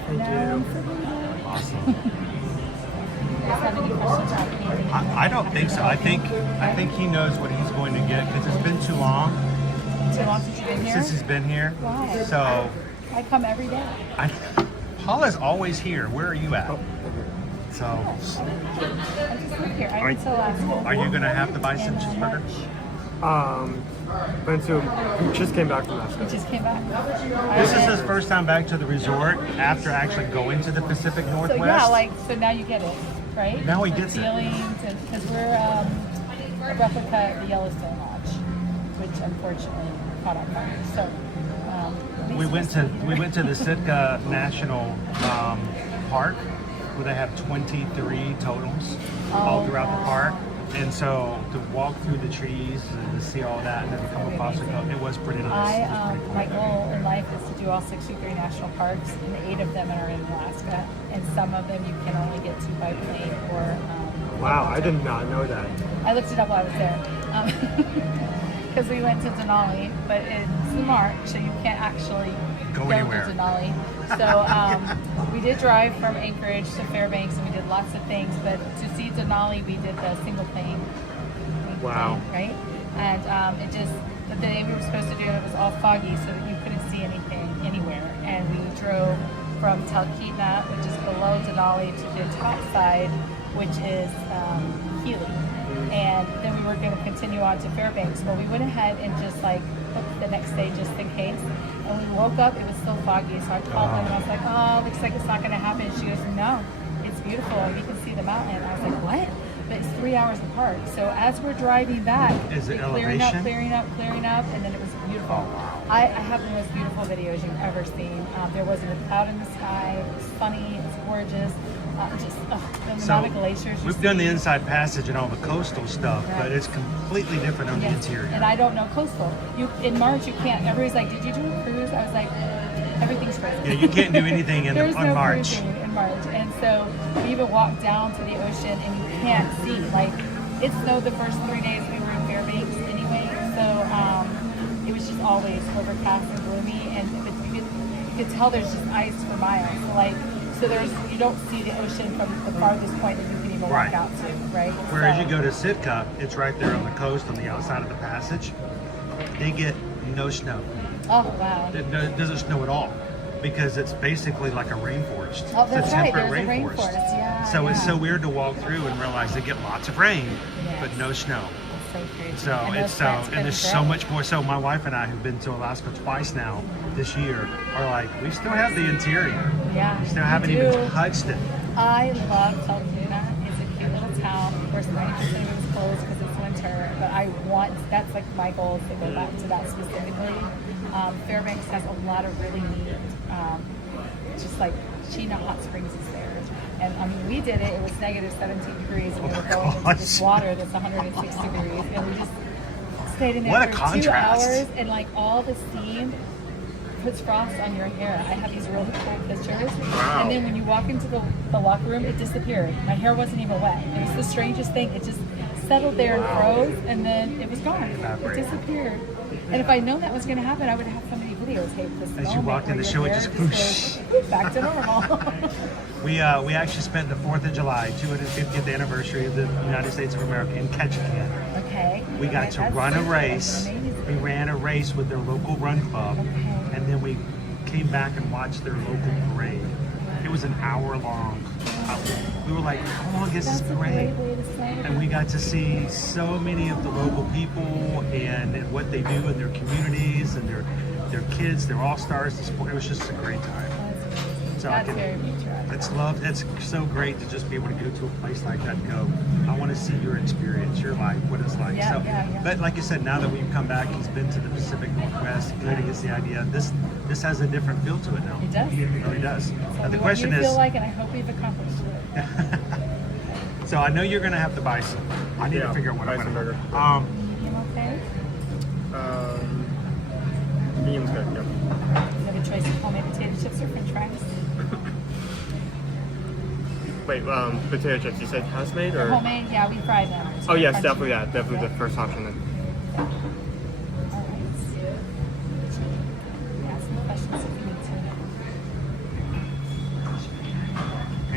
Thank you. Awesome. Have any questions about anything? I don't think so. I think he knows what he's going to get because it's been too long Too long since you've been here? since he's been here. Why? So I come every day. Paula's always here. Where are you at? So I just live here. I Are- until last week. are you going to have the bison cheeseburger? Went to, just came back from You Alaska. just came back. This is his first time back to the resort after actually going to the Pacific So Northwest. yeah, so now you get it. right? Now he The gets it. ceilings, because we're a replica of the Yellowstone Lodge, which unfortunately caught on fire. So We went to the Sitka National Park, where they have 23 totems all throughout the park. And so to walk through the trees and to see all that and then come across it was pretty nice. It was pretty cool. My goal in life is to do all 63 national parks, and 8 of them are in Alaska, and some of them you can only get to by plane or. Wow, I did not know that. I looked it up while I was there. Because we went to Denali, but it's March, so you can't actually Go to anywhere. Denali. So we did drive from Anchorage to Fairbanks, and we did lots of things. But to see Denali, we did the single plane. Wow. Right? And the day we were supposed to do it was all foggy, so that you couldn't see anything anywhere. And we drove from Talkeetna, which is below Denali, to the top side, which is Healy. And then we were going to continue on to Fairbanks, but we went ahead and just booked the next day just in case. And we woke up, it was still foggy, so I called them and I was like, oh, looks like it's not going to happen. And she goes, no, it's beautiful, you can see the mountain. I was like, what? But it's 3 hours apart. So as we're driving back, Is it clearing up, elevation? and then it was beautiful. I have the most beautiful videos you've ever seen. There wasn't a cloud in the sky. It was funny. It was gorgeous. The amount of glaciers. We've done the inside passage and all the coastal stuff, Right. but it's completely different on the interior. And I don't know coastal. In March you can't. Everybody's like, did you do a cruise? I was like, everything's crazy. Yeah, you can't do anything There's on no March. cruising in March, and so we even walked down to the ocean and you can't see. It snowed the first 3 days we were in Fairbanks anyway, so it was just always overcast and gloomy, and you could tell there's just ice for miles. So you don't see the ocean from the farthest point that you can even Right. walk out to, right? Whereas So- you go to Sitka, it's right there on the coast on the outside of the passage. They get no snow. Oh wow. It doesn't snow at all because it's basically like a rainforest. Oh, It's that's a right. temperate There's a rainforest. Yeah. So it's yeah. so weird to walk through and realize they get lots of rain, but Yes. no snow. So crazy. So And it's those plants and there's couldn't so grow. much more. So my wife and I, who've been to Alaska twice now this year, are like, we still have the interior. Yeah. We still we haven't do. even touched it. I love Talkeetna. It's a cute little town. Of course, 90% of it is closed because it's winter. But that's like my goal is to go back to that specifically. Fairbanks has a lot of really neat, just like Chena Hot Springs is there. And I mean, we did it. It was negative 17 degrees, and we were going into this water that's 106 degrees, and we just stayed in there What a for 2 contrast. hours, and all the steam puts frost on your hair. I have these really cool pictures. Wow. And then when you walk into the locker room, it disappeared. My hair wasn't even wet. It was the strangest thing. It just settled there and froze, and then it was gone. It disappeared. And if I'd known that was going to happen, I would have so many videotaped this As you moment walked in, where the your show, it hair just goes back to normal. We actually spent the 4th of July, 250th anniversary of the United States of America in Ketchikan. Okay. We got to That's run a so race. amazing. We ran a race with their local run club, and then we came back and watched their local parade. It was an hour long. We were like, how long is this That's a parade? great way to celebrate. And we got to see so many of the local people and what they do in their communities and their kids, their all-stars. It was just a great time. So That's very patriotic. It's so great to just be able to go to a place like that and go, I want to see your experience, your life, what it's like. Yeah, so, yeah, yeah. But like you said, now that we've come back, he's been to the Pacific Northwest, he gets the idea. This has a different feel to it now. It does. It really does. So Now, the what question you is, feel like, and I hope we've accomplished it. so I know you're going to have the bison. I need to figure out what I'm bison going to burger. Medium okay? Medium's good, yep. You have a choice of homemade potato chips or french fries. Wait, potato chips, you said house-made or? Homemade, yeah, we fry them. Oh yes, French definitely fries. that. Definitely the first option then. All right. Ask me questions if you need to.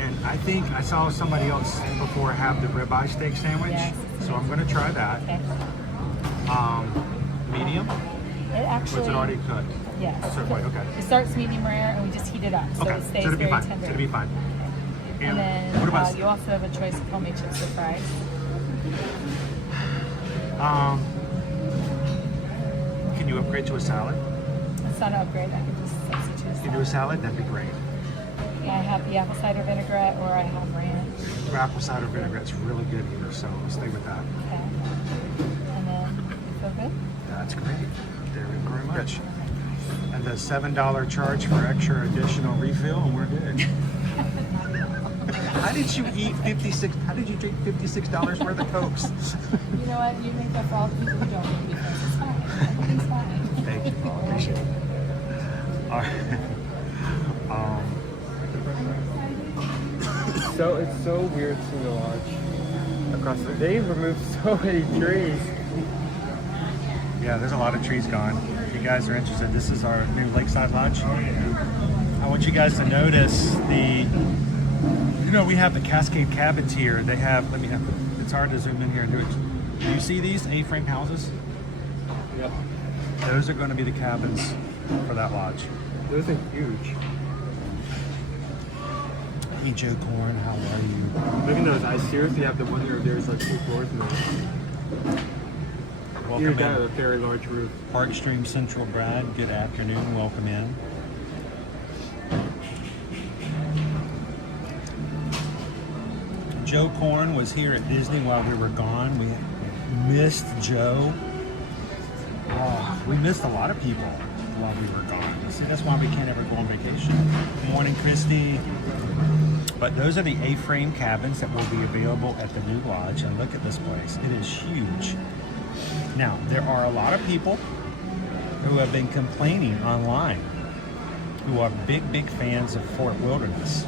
And I think I saw somebody else before have the ribeye steak sandwich. Yes. So I'm going to try that. Okay. Medium? It actually. Was it already cooked? Yes. So, wait, okay. It starts medium rare, and we just heat it up, so Okay, it stays so it'll be very fine. tender. It'll be fine. And then what about you also have a choice of homemade chips or fries. Can you upgrade to a salad? It's not an upgrade. I can just substitute. Can you do a salad? That'd be great. I have the apple cider vinaigrette or I have ranch. Apple cider vinaigrette's really good here, so we'll stay with that. Okay. And then, you feel good? That's great. Thank you very much. And the $7 charge for extra additional refill, and we're good. How did you eat 56? How did you drink $56 worth of Cokes? You know what? You make that for all the people who don't eat because it's fine. Everything's fine. Thank you. I appreciate it. All right. So it's so weird seeing the lodge across the. They removed so many trees. Yeah, there's a lot of trees gone. If you guys are interested, this is our new Lakeside Lodge. I want you guys to notice we have the Cascade cabins here. They have, it's hard to zoom in here and do it. Do you see these A-frame houses? Yep. Those are going to be the cabins for that lodge. Those are huge. Hey, Joe Corn, how are you? Look at those. I seriously have the one where there's like 2 floors in there. Welcome You're in. got a very large roof. Parkstream Central Brad, good afternoon. Welcome in. Joe Corn was here at Disney while we were gone. We missed Joe. Oh, we missed a lot of people while we were gone. See, that's why we can't ever go on vacation. Good morning, Christy. But those are the A-frame cabins that will be available at the new lodge. And look at this place. It is huge. Now, there are a lot of people who have been complaining online who are big, big fans of Fort Wilderness.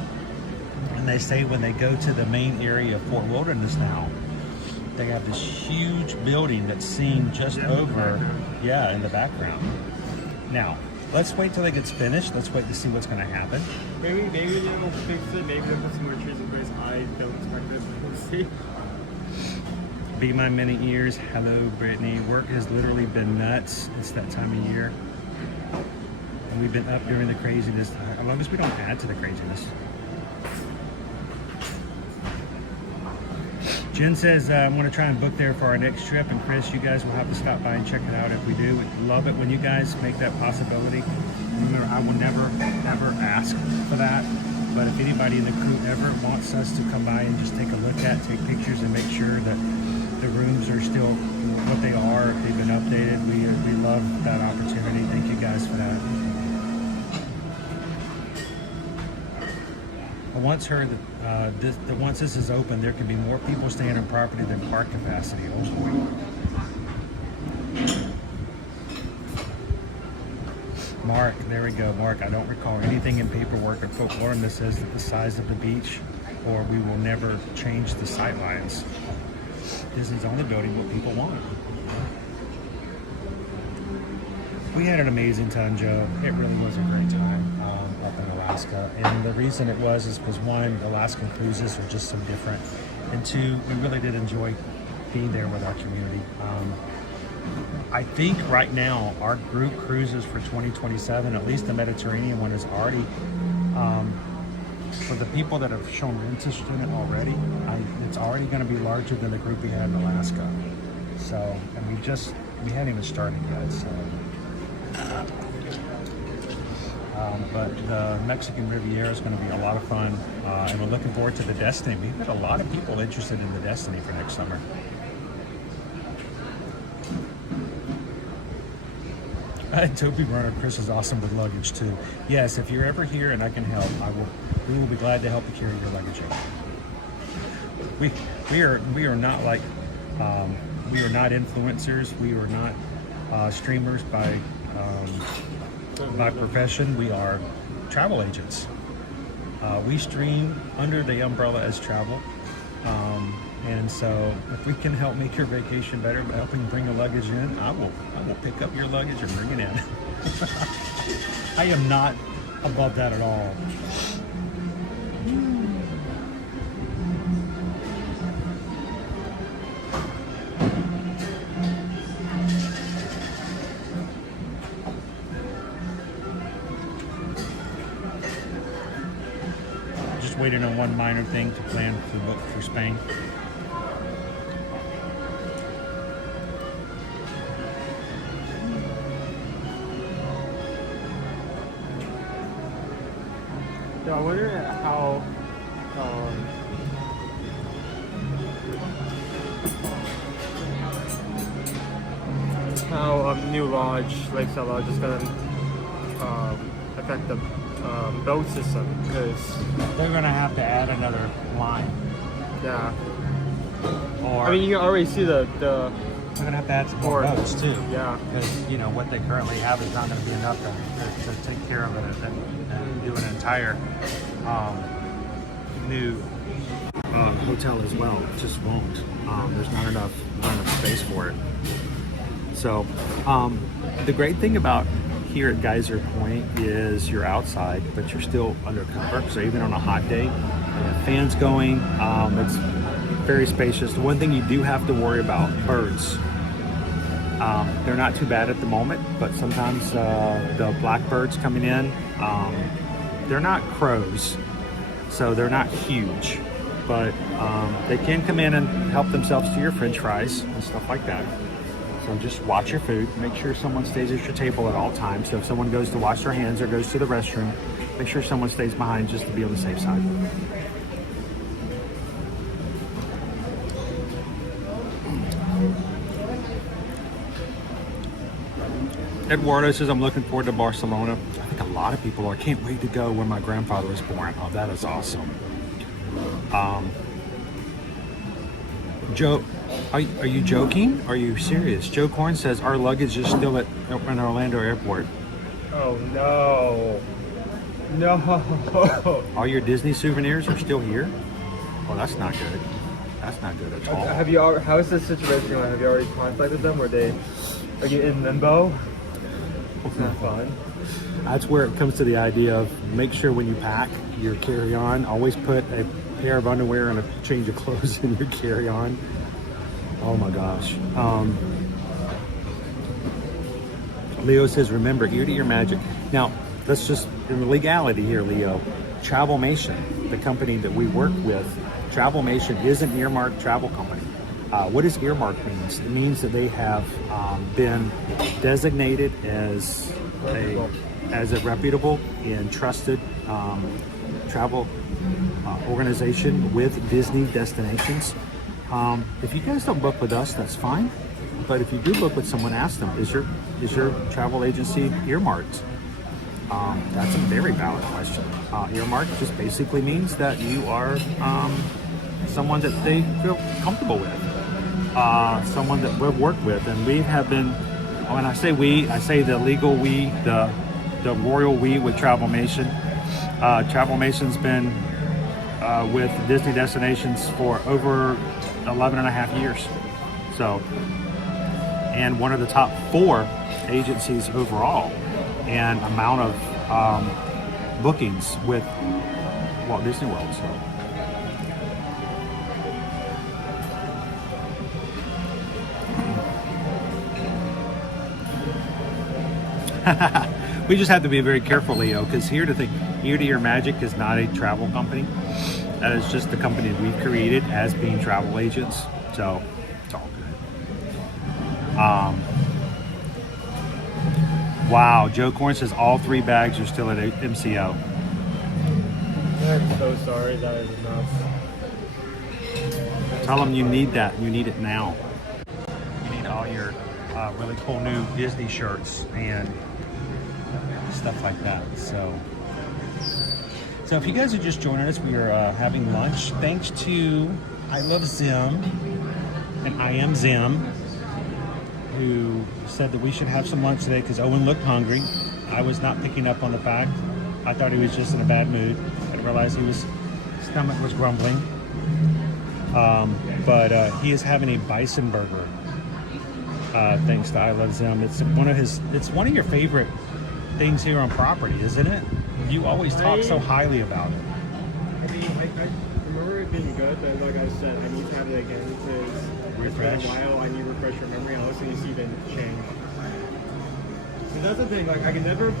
And they say when they go to the main area of Fort Wilderness now, they have this huge building that's seen just over, in the background. Now, let's wait till it gets finished. Let's wait to see what's going to happen. Maybe they'll fix it. Maybe they'll put some more trees in place. I don't expect it. We'll see. Be my many ears. Hello, Brittany. Work has literally been nuts. It's that time of year. And we've been up during the craziness. As long as we don't add to the craziness. Jen says, I'm going to try and book there for our next trip. And Chris, you guys will have to stop by and check it out if we do. We'd love it when you guys make that possibility. Remember, I will never, ever ask for that. But if anybody in the crew ever wants us to come by and just take a look at, take pictures and make sure that the rooms are still what they are, if they've been updated, we love that opportunity. Thank you guys for that. I once heard that once this is open, there can be more people staying on property than park capacity. Oh boy. Mark, there we go. Mark, I don't recall anything in paperwork or folklore that says that the size of the beach or we will never change the sight lines. Disney's only building what people want. We had an amazing time, Joe. It really was a great time up in Alaska. And the reason it was is because one, Alaskan cruises are just so different. And two, we really did enjoy being there with our community. I think right now our group cruises for 2027, at least the Mediterranean one, is already, for the people that have shown interest in it already, it's already going to be larger than the group we had in Alaska. So, and we hadn't even started yet, so. But the Mexican Riviera is going to be a lot of fun, and we're looking forward to the Destiny. We've got a lot of people interested in the Destiny for next summer. Toby Runner, Chris is awesome with luggage too. Yes, if you're ever here and I can help, we will be glad to help you carry your luggage over. We are not like we are not influencers. We are not streamers by profession. We are travel agents. We stream under the umbrella as travel. And so if we can help make your vacation better by helping bring your luggage in, I will pick up your luggage and bring it in. I am not above that at all. Just waiting on one minor thing to plan to book for Spain. So I wonder how new lodge, Lakeside Lodge, is going to affect the boat system, because They're gonna have to add another line. yeah, Or I mean you can already see the they're gonna have to add some more Or- boats too. yeah. Because, you know, what they currently have is not gonna be enough to take care of it and do an entire new hotel as well. It just won't. There's not enough space for it. So the great thing about here at Geyser Point is you're outside, but you're still under cover. So even on a hot day, you have fans going. It's very spacious. The one thing you do have to worry about, birds. They're not too bad at the moment, but sometimes the blackbirds coming in, they're not crows, so they're not huge, but they can come in and help themselves to your French fries and stuff like that. So just watch your food. Make sure someone stays at your table at all times. So if someone goes to wash their hands or goes to the restroom, make sure someone stays behind just to be on the safe side. Eduardo says, I'm looking forward to Barcelona. I think a lot of people are. I can't wait to go when my grandfather was born. Oh, that is awesome. Joe, are you joking? Are you serious? Joe Korn says, our luggage is still in Orlando Airport. Oh no. No. All your Disney souvenirs are still here? Well, that's not good. That's not good at all. Have you? How is this situation going? Have you already contacted them? Are you in limbo? It's not fun. That's where it comes to the idea of make sure when you pack your carry-on, always put a pair of underwear and a change of clothes in your carry-on. Oh my gosh. Leo says, remember, ear to ear magic. Now, let's just, in the legality here, Leo, Travelmation, the company that we work with, Travelmation is an earmarked travel company. What does earmark means? It means that they have been designated as a reputable and trusted travel organization with Disney destinations. If you guys don't book with us, that's fine. But if you do book with someone, ask them, is your travel agency earmarked? That's a very valid question. Earmarked just basically means that you are someone that they feel comfortable with, someone that we've worked with, and we have been. When I say we, I say the legal we, the royal we with Travelmation. Travelmation's been with Disney destinations for over 11 and a half years. So, and one of the top 4 agencies overall and amount of bookings with Walt Disney World. So. We just have to be very careful, Leo, because Ear to Ear Magic is not a travel company. That is just the company we've created as being travel agents. So it's all good. Wow, Joe Korn says all 3 bags are still at MCO. I'm so sorry, that is nuts. Tell them you need that. You need it now. You need all your really cool new Disney shirts and stuff like that. So if you guys are just joining us, we are having lunch. Thanks to I Love Zim and I Am Zim, who said that we should have some lunch today because Owen looked hungry. I was not picking up on the fact. I thought he was just in a bad mood. I didn't realize his stomach was grumbling. But he is having a bison burger. Thanks to I Love Zim. It's one of your favorite things here on property, isn't it? You always talk so highly about it. I mean, I remember it being good, but like I said, I need to have it again because Refresh. It's been a while. I need to refresh your memory and also need to see the change. So that's the thing. Like, I can never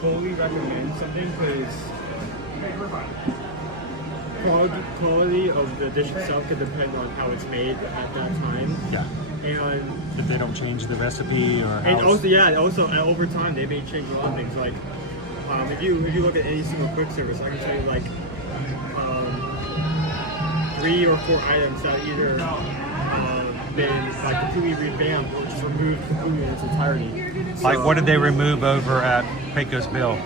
fully recommend something because quality of the dish itself could depend on how it's made at that time. Yeah. And If they don't change the recipe or also over time they may change a lot of things. Like If you look at any single quick service, I can tell you like 3 or 4 items that either been like completely revamped or just removed completely in its entirety. Like, what did they remove over at Pecos Bill?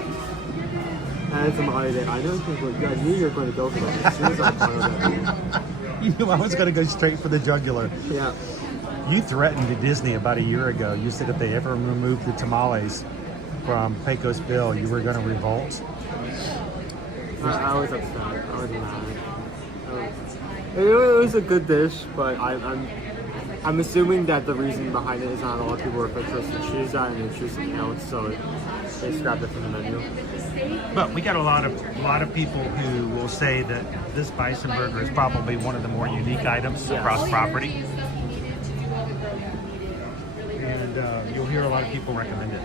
I had some holiday items, but you guys knew you were going to go for them as soon as I found that. You knew I was going to go straight for the jugular. Yeah. You threatened Disney about a year ago. You said if they ever removed the tamales from Pecos Bill, you were going to revolt. I was upset. I was mad. It was a good dish, but I'm assuming that the reason behind it is not a lot of people were supposed to choose that and they choose something else, so they scrapped it from the menu. But we got a lot of people who will say that this bison burger is probably one of the more unique items across property. And you'll hear a lot of people recommend it.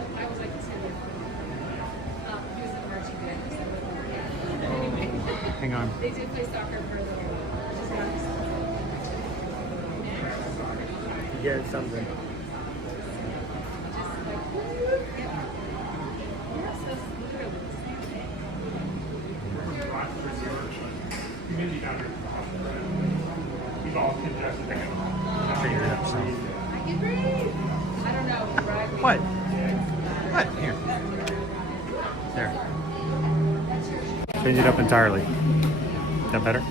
Hang on. They do play soccer for the You get something. What? What? Here. There. Change it up entirely. Is that better?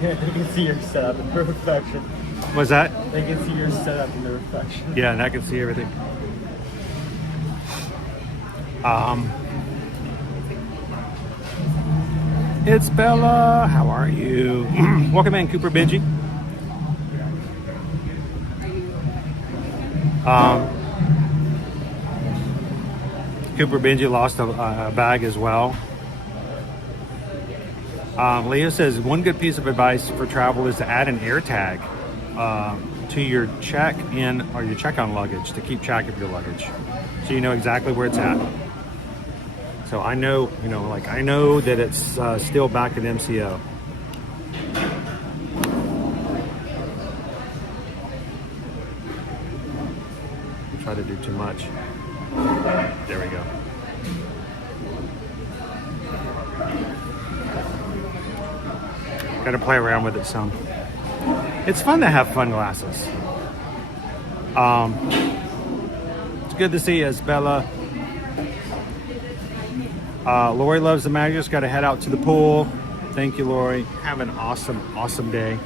Yeah, they can see your setup in the reflection. What's that? They can see your setup in the reflection. Yeah, and I can see everything. It's Bella. How are you? Welcome in, Cooper Benji. Cooper Benji lost a bag as well. Leo says one good piece of advice for travel is to add an air tag to your check-in or your check-on luggage to keep track of your luggage, so you know exactly where it's at. So I know, I know that it's still back at MCO. Try to do too much. There we go. Got to play around with it some. It's fun to have fun glasses. It's good to see you, Bella. Lori loves the Magnus. Got to head out to the pool. Thank you, Lori. Have an awesome day.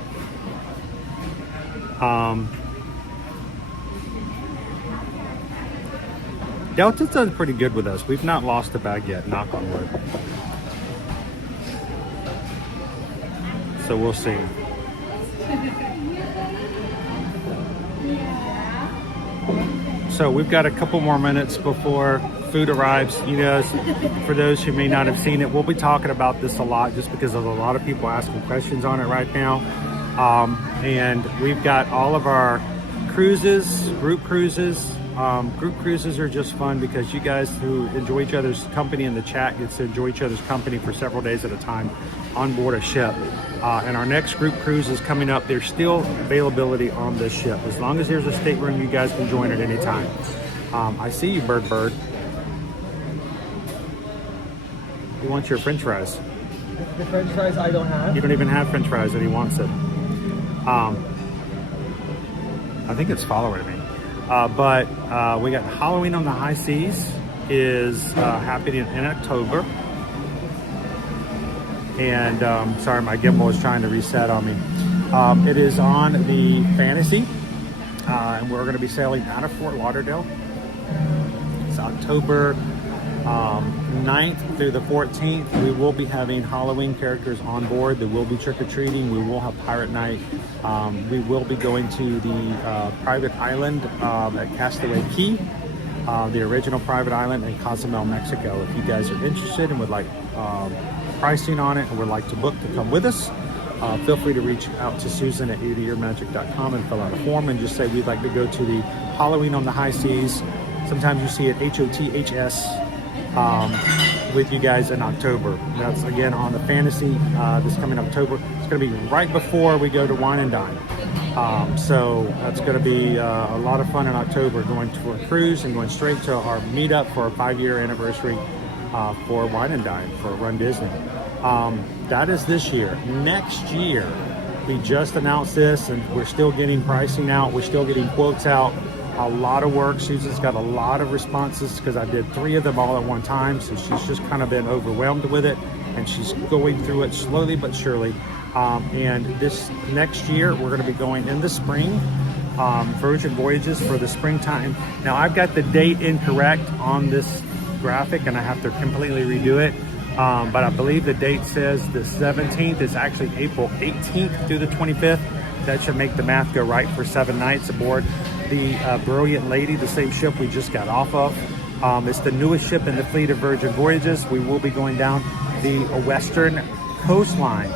Delta's done pretty good with us. We've not lost a bag yet, knock on wood. So we'll see. So we've got a couple more minutes before food arrives. You know, for those who may not have seen it, we'll be talking about this a lot just because there's a lot of people asking questions on it right now. And we've got all of our cruises, group cruises. Group cruises are just fun because you guys who enjoy each other's company in the chat gets to enjoy each other's company for several days at a time on board a ship. And our next group cruise is coming up. There's still availability on this ship. As long as there's a stateroom, you guys can join at any time. I see you, Bird. He wants your French fries. The French fries I don't have. You don't even have French fries, and he wants it. I think it's following me. But we got Halloween on the High Seas is happening in October. And sorry, my gimbal is trying to reset on me. It is on the Fantasy, and we're going to be sailing out of Fort Lauderdale. It's October 9th through the 14th. We will be having Halloween characters on board. There will be trick-or-treating. We will have Pirate Night. We will be going to the private island at Castaway Key, the original private island in Cozumel, Mexico. If you guys are interested and would like pricing on it and would like to book to come with us, feel free to reach out to Susan at eartoearmagic.com and fill out a form and just say we'd like to go to the Halloween on the High Seas. Sometimes you see it HOTHS with you guys in October. That's again on the Fantasy this coming October. It's going to be right before we go to Wine and Dine. So that's going to be a lot of fun in October, going to a cruise and going straight to our meetup for our 5-year anniversary for Wine and Dine for Run Disney. That is this year. Next year, we just announced this and we're still getting pricing out. We're still getting quotes out. A lot of work. Susan's got a lot of responses because I did 3 of them all at one time. So she's just kind of been overwhelmed with it and she's going through it slowly but surely. And this next year, we're going to be going in the spring, Virgin Voyages for the springtime. Now I've got the date incorrect on this graphic and I have to completely redo it. But I believe the date says the 17th is actually April 18th through the 25th. That should make the math go right for 7 nights aboard the Brilliant Lady, the same ship we just got off of. It's the newest ship in the fleet of Virgin Voyages. We will be going down the western coastline,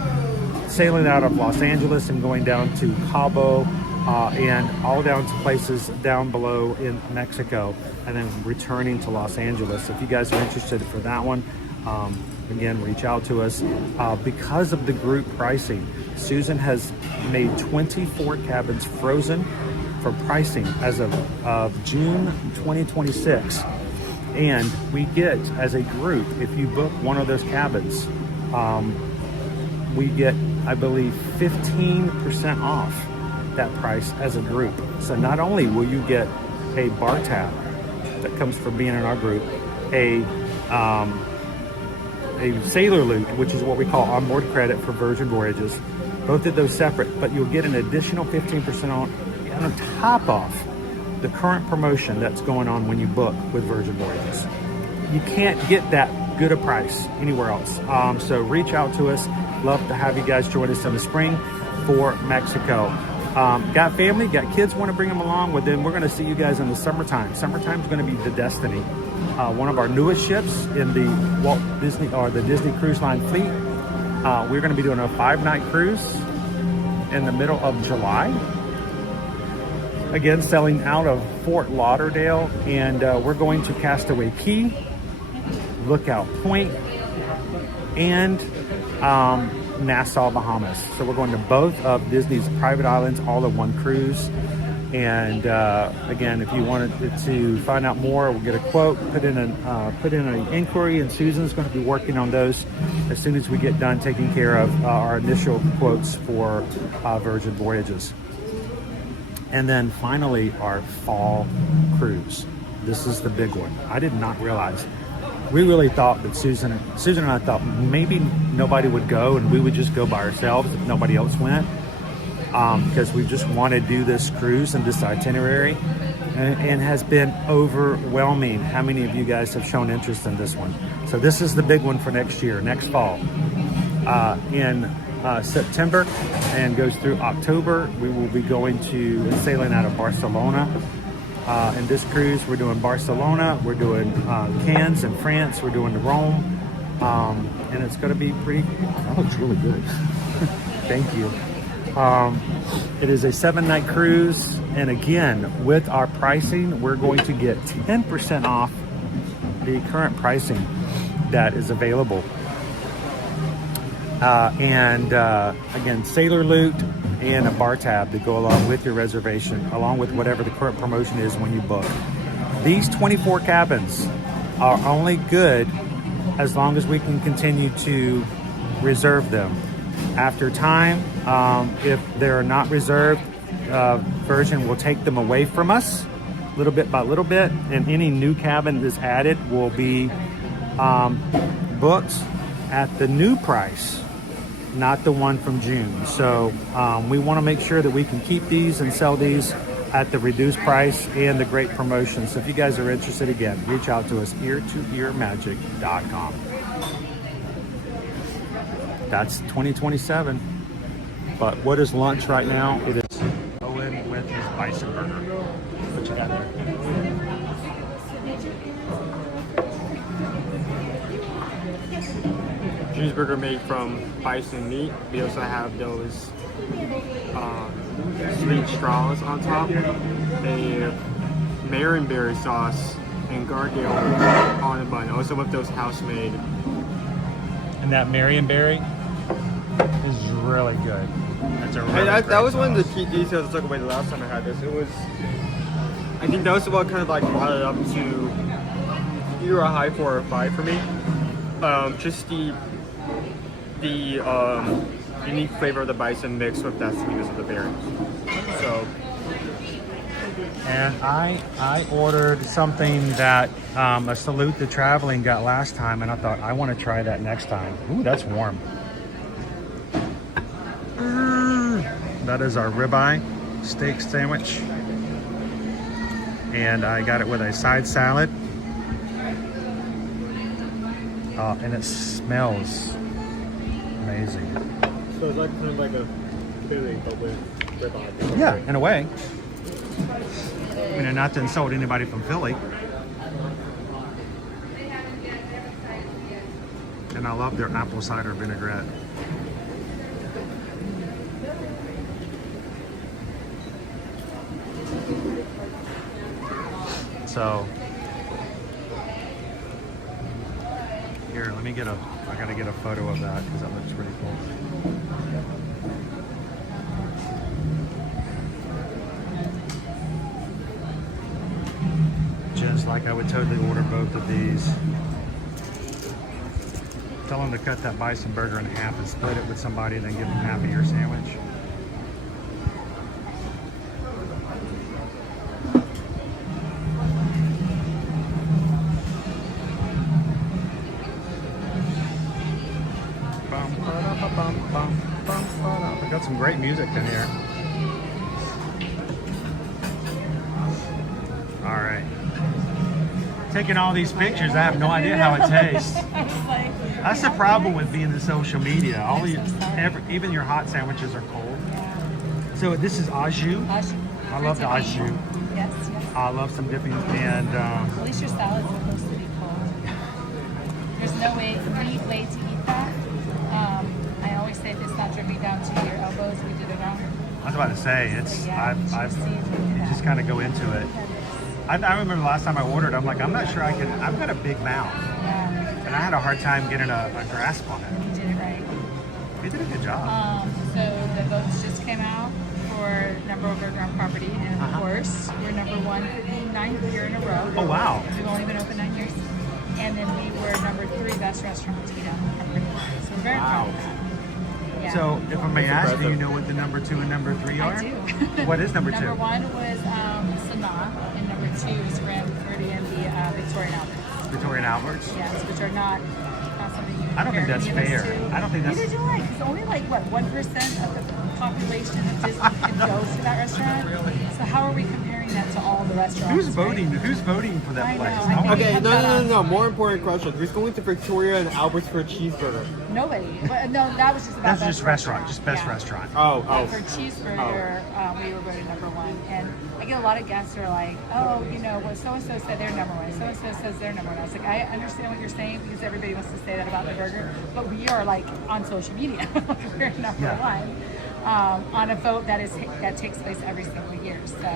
sailing out of Los Angeles and going down to Cabo and all down to places down below in Mexico and then returning to Los Angeles. If you guys are interested for that one, again, reach out to us. Because of the group pricing, Susan has made 24 cabins frozen for pricing as of June 2026. And we get, as a group, if you book one of those cabins, we get, I believe, 15% off that price as a group. So not only will you get a bar tab that comes from being in our group, a sailor loot, which is what we call onboard credit for Virgin Voyages, both of those separate, but you'll get an additional 15% on top of the current promotion that's going on when you book with Virgin Voyages. You can't get that good a price anywhere else. So reach out to us. Love to have you guys join us in the spring for Mexico. Got family, got kids, want to bring them along? Well, then we're going to see you guys in the summertime. Summertime is going to be the Destiny, one of our newest ships in the Walt Disney or the Disney Cruise Line fleet. We're going to be doing a 5-night cruise in the middle of July. Again, sailing out of Fort Lauderdale, and we're going to Castaway Cay, Lookout Point, and Nassau, Bahamas. So we're going to both of Disney's private islands all in one cruise. And again, if you wanted to find out more, we'll get a quote, put in an inquiry, and Susan's going to be working on those as soon as we get done taking care of our initial quotes for Virgin Voyages. And then finally, our fall cruise. This is the big one. I did not realize. We really thought that Susan and I thought maybe nobody would go and we would just go by ourselves if nobody else went. Because we just want to do this cruise and this itinerary, and has been overwhelming how many of you guys have shown interest in this one. So this is the big one for next year, next fall. In September and goes through October, we will be going to sailing out of Barcelona. In this cruise, we're doing Barcelona, we're doing Cannes in France, we're doing Rome, and it's going to be pretty. That looks really good. Thank you. It is a 7-night cruise, and again, with our pricing, we're going to get 10% off the current pricing that is available. Again, sailor loot and a bar tab to go along with your reservation, along with whatever the current promotion is when you book. These 24 cabins are only good as long as we can continue to reserve them. After time, if they're not reserved, Virgin will take them away from us little bit by little bit, and any new cabin that's added will be booked at the new price, not the one from June. So we want to make sure that we can keep these and sell these at the reduced price and the great promotion. So if you guys are interested, again, reach out to us, eartoearmagic.com. That's 2027. But what is lunch right now? It is Owen with his bison burger. What you got there? Cheeseburger made from bison meat. We also have those sweet straws on top, a marionberry sauce, and garlic on a bun. Also with those house-made. And that marionberry, is really good. It's a really And that was one of the sauce. key details I took away the last time I had this. It was, I think that was what kind of like brought it up to either a high 4 or 5 for me. Just the unique flavor of the bison mixed with that sweetness of the berries. So. And I ordered something that a Salute to Traveling got last time, and I thought I want to try that next time. Ooh, that's warm. That is our ribeye steak sandwich, and I got it with a side salad. And it smells amazing. So it's like kind of like a Philly, but with ribeye. Yeah, in a way. I mean, not to insult anybody from Philly. And I love their apple cider vinaigrette. So, here, let me get I gotta get a photo of that because that looks pretty cool. Just like I would totally order both of these. Tell them to cut that bison burger in half and split it with somebody, and then give them half of your sandwich. I got some great music in here. All right. Taking all these pictures, I have no idea how it tastes. That's the problem with being in social media. All the, even your hot sandwiches are cold. So this is au jus. I love the au jus. Yes, yes. I love some dipping, and At least your salad's supposed to be cold. There's no neat way to eat that. I always say if it's not dripping down to your elbows, we did it wrong. I was about to say it's. You just kind of go into it. I remember the last time I ordered, I'm like, I'm not sure I can. I've got a big mouth, and I had a hard time getting a grasp on it. You did it right. You did a good job. So the votes just came out for number one burger on property, and of course, we're number one for the 9th year in a row. Oh wow! We've only been open 9 years, and then we were number 3 best restaurant to eat at on property. So we're very proud of that. Yeah. So if I may ask, do you know what the number 2 and number 3 are? I do. What is number 2? Number 1 was Sanaa, and number 2 is Ram 30 and the Victorian Alberts. Victorian Alberts? Yes, which are not something you I don't think compare that's any of fair. those to. I don't think that's. Neither do I, because only like, what, 1% of the population of Disney can go to that restaurant? Really? So how are we comparing that to all the restaurants? Who's voting? Right? Who's voting for that I know, place? I think- Okay, have no, that no, on. no, no. More important question. Who's going to Victoria and Albert's for a cheeseburger? Nobody. Well, no, that was just about That's best just restaurant, just best Yeah. restaurant. Oh, But oh. for cheeseburger, we were voted number 1. And I get a lot of guests who are like, oh, you know, well, so-and-so said they're number 1. So-and-so says they're number 1. I was like, I understand what you're saying because everybody wants to say that about the burger. But we are like on social media. We're number 1 on a vote that takes place every single year. So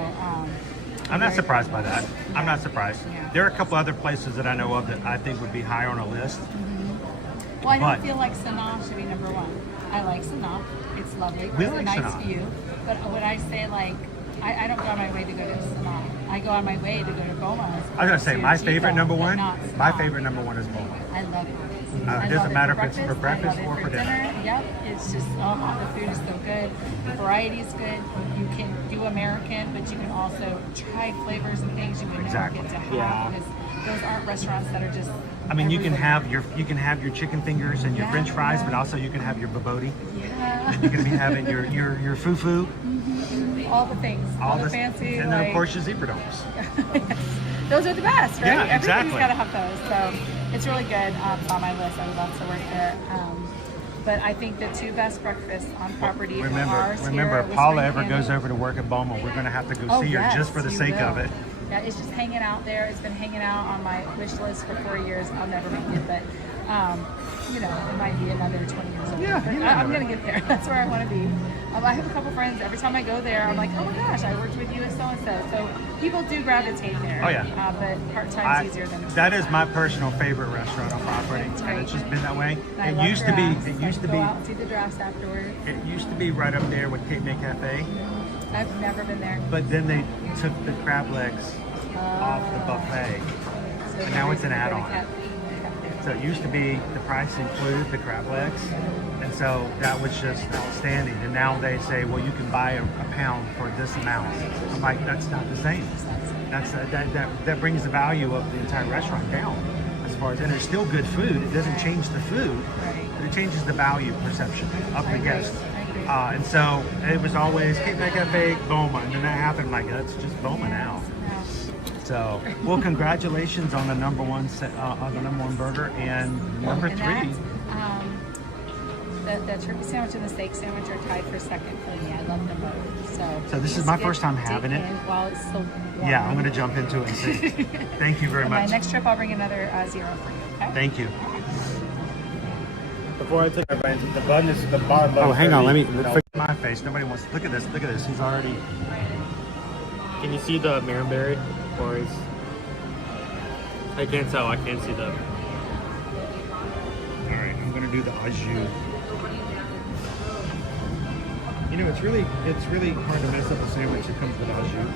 I'm not surprised by that. I'm not surprised. Yeah. There are a couple other places that I know of that I think would be higher on a list. Well, I don't But- feel like Sanaa should be number 1. I like Sanaa. It's lovely. We It's a like nice Sanaa. view. But when I say like, I don't go on my way to go to Sanaa. I go on my way to go to Boma's. I was gonna say my favorite number 1. My favorite number 1 is Boma. I love it. It I doesn't love it matter if it's for I breakfast love it or for dinner. Yep, it's just the food is so good. The variety is good. You can do American, but you can also try flavors and things you would Exactly. never get to have Yeah. because those aren't restaurants that are just. I mean, you can everywhere. have your chicken fingers and your Yeah, French fries, yeah. but also you can have your babodi. Yeah. You can be having your fufu, all the things, all the fancy, and then like, of course your zebra domes. those are the best, right? Yeah, Everybody's exactly. got to have those. So it's really good. It's on my list. I would love to work there. But I think the 2 best breakfasts on property are ours Remember, here if at Paula Whispering ever Candle. goes over to work at Boma, we're gonna have to go see her yes, just for the you sake will. of it. Yeah, it's just hanging out there. It's been hanging out on my wish list for 4 years. I'll never make it, but you know, it might be another 20 years old. Yeah, Yeah, you know I'm it. gonna get there. That's where I want to be. I have a couple friends. Every time I go there, I'm like, oh my gosh, I worked with you as so and so. So people do gravitate there. Oh, yeah. But part time's easier than That is my personal favorite restaurant on property, and it's just been that way. And I It love used to be. drafts. It I used to go be. out and see the drafts afterwards. It used to be right up there with Cape May Cafe, I've never been there. but then they took the crab legs off the buffet, So and now it's an very add-on. cafe. So it used to be the price included the crab legs, and so that was just outstanding. And now they say, well, you can buy a pound for this amount. I'm like, that's not the same. That brings the value of the entire restaurant down. As far as, and it's still good food. It doesn't change the food, but it changes the value perception of the guest. And so it was always Cape May Cafe, Boma, and then that happened. Like, that's just Boma now. So, well, congratulations on the number one burger and number And three. that, the turkey sandwich and the steak sandwich are tied for second for me. I love them both. So this is just my get first time having deep it. in while it's still warm. Yeah, I'm going to jump into it and see. Thank you very And much. my next trip, I'll bring another zero for you. Okay. Thank you. Before I took my bite, the bun is the bottom bun. Oh, is hang on. Let me dirty. fix my face. Nobody wants. Look at this. Look at this. He's already. Can you see the Marinberry? Or is... I can't tell. I can't see the... All right, I'm going to do the au jus. You know, it's really hard to mess up a sandwich that comes with au jus.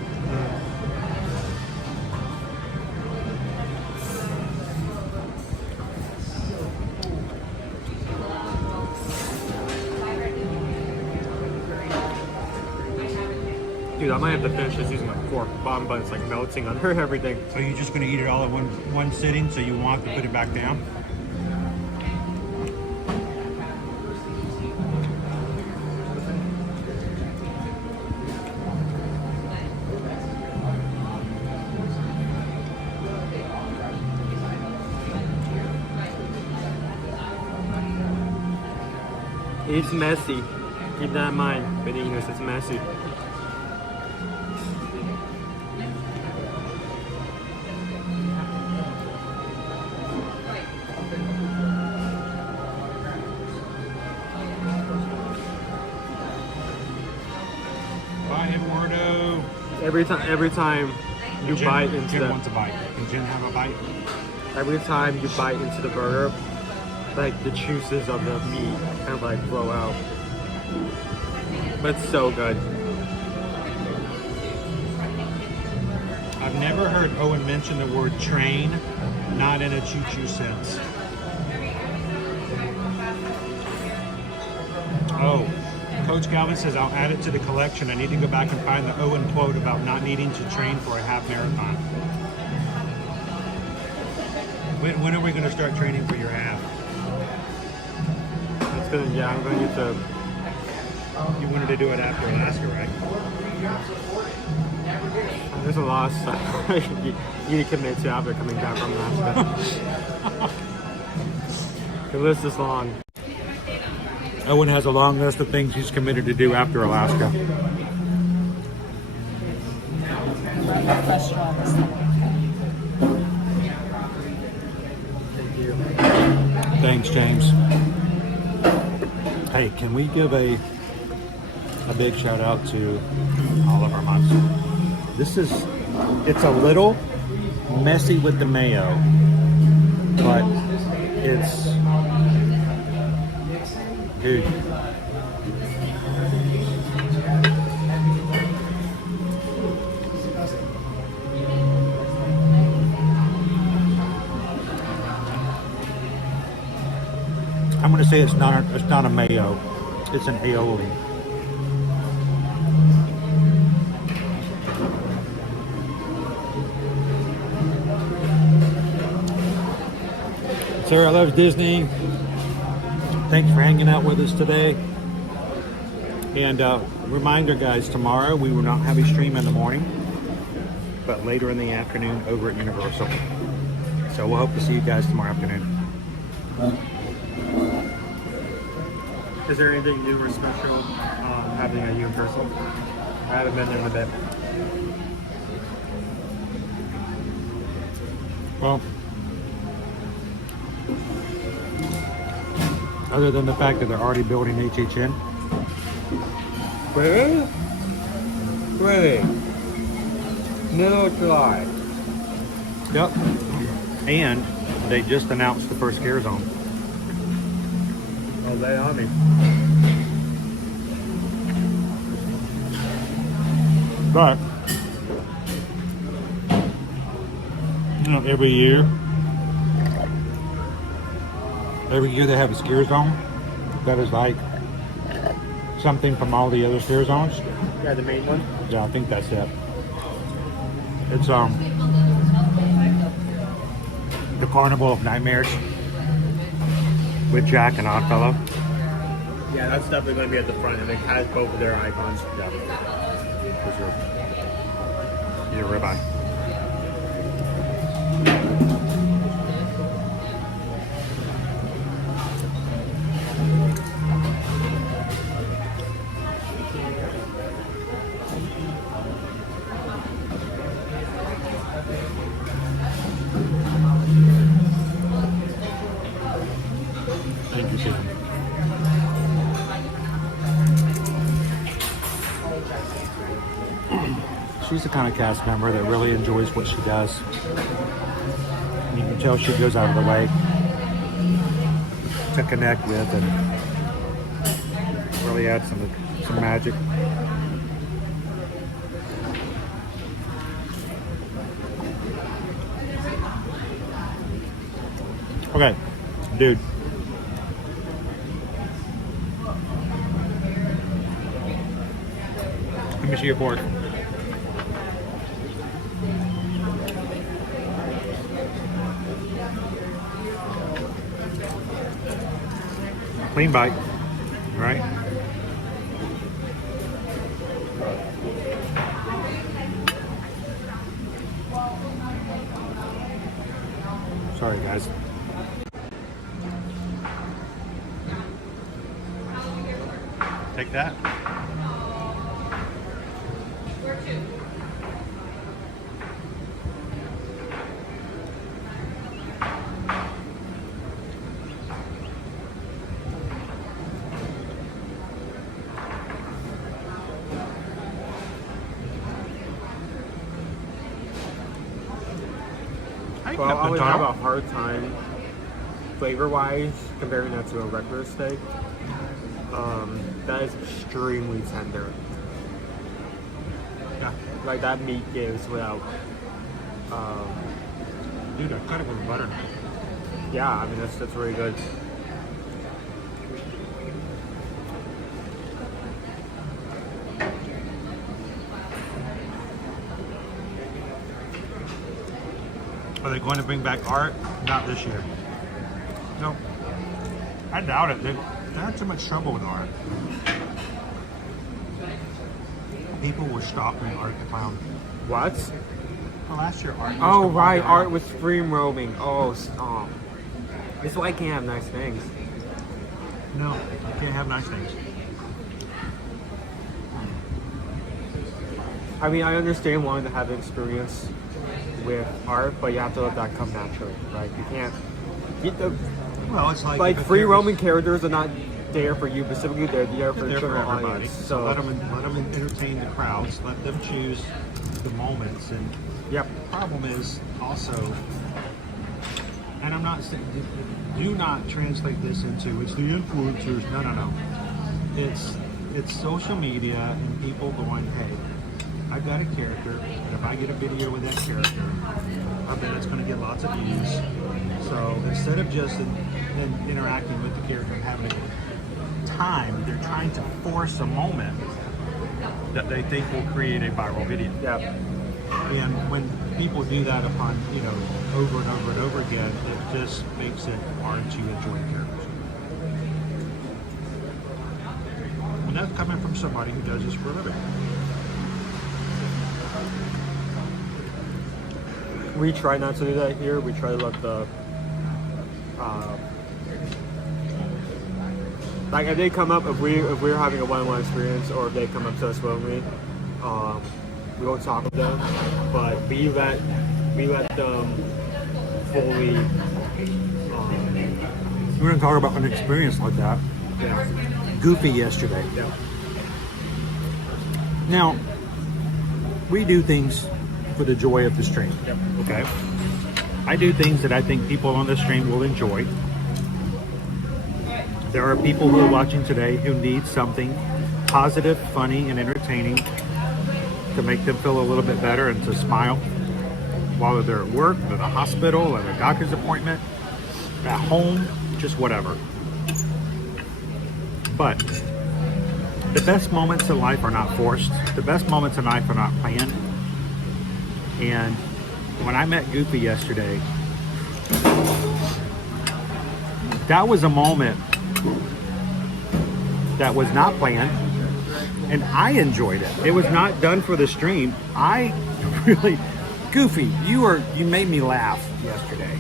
Dude, I might have to finish this using my fork. Bottom bun is like melting under everything. So you're just going to eat it all in one sitting, so you won't have to put it back down? It's messy. Keep that in mind. But English, it's messy. Bye, Eduardo. Every time you bite into Jen the... wants a bite. Can Jen have a bite? Every time you bite into the burger, like the juices of the meat kind of like flow out. But it's so good. I've never heard Owen mention the word train, not in a choo-choo sense. Oh, Coach Galvin says, I'll add it to the collection. I need to go back and find the Owen quote about not needing to train for a half marathon. When are we going to start training for your half? It's gonna, yeah, I'm gonna get the... You wanted to do it after Alaska, right? There's a lot of stuff you need to commit to after coming back from Alaska. The list is long. Owen has a long list of things he's committed to do after Alaska. Thanks, James. Hey, can we give a big shout out to all of our moms? It's a little messy with the mayo, but it's, dude. I'm going to say it's not a mayo. It's an aioli. Sarah loves Disney. Thanks for hanging out with us today. And reminder, guys, tomorrow we will not have a stream in the morning, but later in the afternoon over at Universal. So we'll hope to see you guys tomorrow afternoon. Is there anything new or special happening at Universal? I haven't been there in a bit. Well, Other than the fact that they're already building HHN. Really? Really? Middle of July. Yep. And they just announced the first scare zone. Oh, lay on me. But you know, every year they have a scare zone that is like something from all the other scare zones. Yeah, the main one. Yeah, I think that's it. It's the Carnival of Nightmares with Jack and Oddfellow. Yeah, that's definitely going to be at the front, and it has both of their icons. Yeah. For sure. Eat a ribeye. Thank you, Susan. She's the kind of cast member that really enjoys what she does. You can tell she goes out of the way to connect with and really add some magic. Okay, dude. Let me see your fork. Clean bite, right? Sorry, guys. Take that. Well, I would have a hard time flavor-wise comparing that to a regular steak. That is extremely tender. Yeah. Like that meat gives without. Dude, I cut it with butter. Yeah, I mean that's really good. Are they going to bring back art? Not this year. No. I doubt it. They had too much trouble with art. People were stalking Art the Clown. What? Well, last year Art. Oh right, Art was free roaming. Oh, stop. This is why I can't have nice things. No, you can't have nice things. I mean, I understand wanting to have an experience with art, but you have to let that come naturally. Like you can't get the Well, it's like if a free character's- roaming characters are not there for you specifically. They're there for the They're for general everybody. audience. So let them entertain the crowds. Let them choose the moments. And yep. The problem is also, and I'm not saying, do not translate this into it's the influencers. No, no, no. It's social media and people going, hey, I've got a character, and if I get a video with that character, I bet it's going to get lots of views. So instead of just interacting with the character and having a good time, they're trying to force a moment that they think will create a viral video. Yep. And when people do that upon, over and over and over again, it just makes it hard to enjoy characters. And that's coming from somebody who does this for a living. We try not to do that here. We try to let the like if they come up, if we're having a one-on-one experience, or if they come up to us willingly, we won't talk with them, but we let them fully We're gonna talk about an experience like that. Goofy yesterday. Yeah. Now, we do things for the joy of the stream. Yep. Okay. I do things that I think people on the stream will enjoy. There are people who are watching today who need something positive, funny, and entertaining to make them feel a little bit better and to smile while they're at work, at the hospital, at a doctor's appointment, at home, just whatever. But the best moments in life are not forced. The best moments in life are not planned. And when I met Goofy yesterday, that was a moment that was not planned, and I enjoyed it. It was not done for the stream. I really, Goofy, you made me laugh yesterday.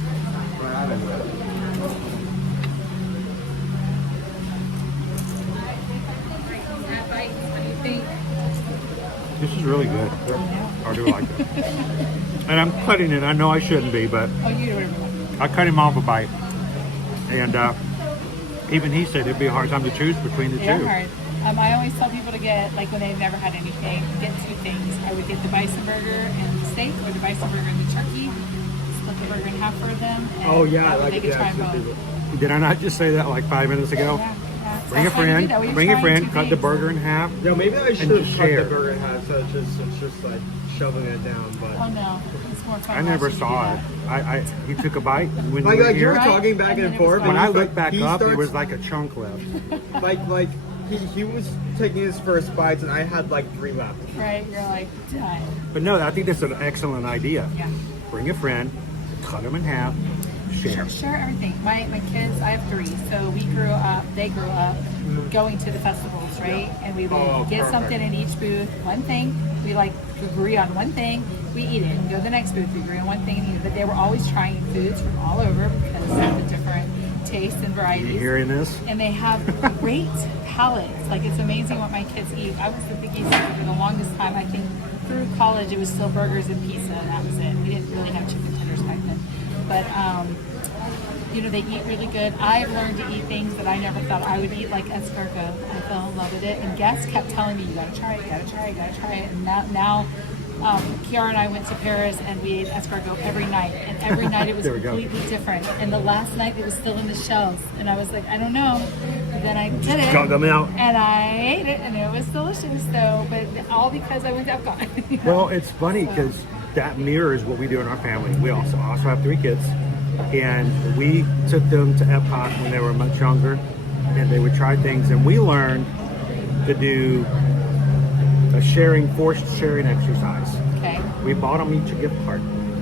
This is really good. I do like it. And I'm cutting it. I know I shouldn't be, but Oh, you do whatever you want. I cut him off a bite. And even he said it'd be a hard time to choose between the They two. are hard. I always tell people to get, like when they've never had anything, get two things. I would get the bison burger and the steak, or the bison burger and the turkey. Split the burger in half for them. And Oh yeah, I that way like they it. can Yeah, try it's good both. people. Did I not just say that like 5 minutes ago? Yeah, yeah. Bring a That's how you do friend, that when you're bring a trying friend, two cut the things. burger in half. Yeah, maybe I should And have cut share. the burger in half, so it's just like shoving it down. But Oh no, it's more fun. I never watching you saw do it. that. He took a bite when like, we were like you were here. Right? talking back And and then it was forth. gone. When and I he's looked back he up, it starts- was like a chunk left. like he was taking his first bites, and I had like 3 left. Right, you're like, done. But no, I think that's an excellent idea. Yeah. Bring a friend, cut them in half, share. Share everything. My kids, I have 3, so they grew up going to the festivals, right? And we would Oh, get perfect. something in each booth, one thing. We like agree on one thing, we eat it. We go to the next booth, we agree on one thing and eat it. But they were always trying foods from all over because of the different tastes and You varieties. hearing this? And they have great palates. Like, it's amazing what my kids eat. I was the big eater for the longest time. I think through college it was still burgers and pizza, and that was it. We didn't really have chicken tenders back then. But they eat really good. I've learned to eat things that I never thought I would eat, like escargot. I fell in love with it, and guests kept telling me, you gotta try it, you gotta try it, you gotta try it. And now Kiara and I went to Paris and we ate escargot every night, and every night it was There we go. completely different. And the last night it was still in the shells, and I was like, I don't know. But then I did it, Got them out. and I ate it, and it was delicious. So, but all because I went to Epcot. Well, it's funny because that mirrors what we do in our family. We also have 3 kids, and we took them to Epcot when they were much younger, and they would try things, and we learned to do a forced sharing exercise. Okay. We bought them each a gift card,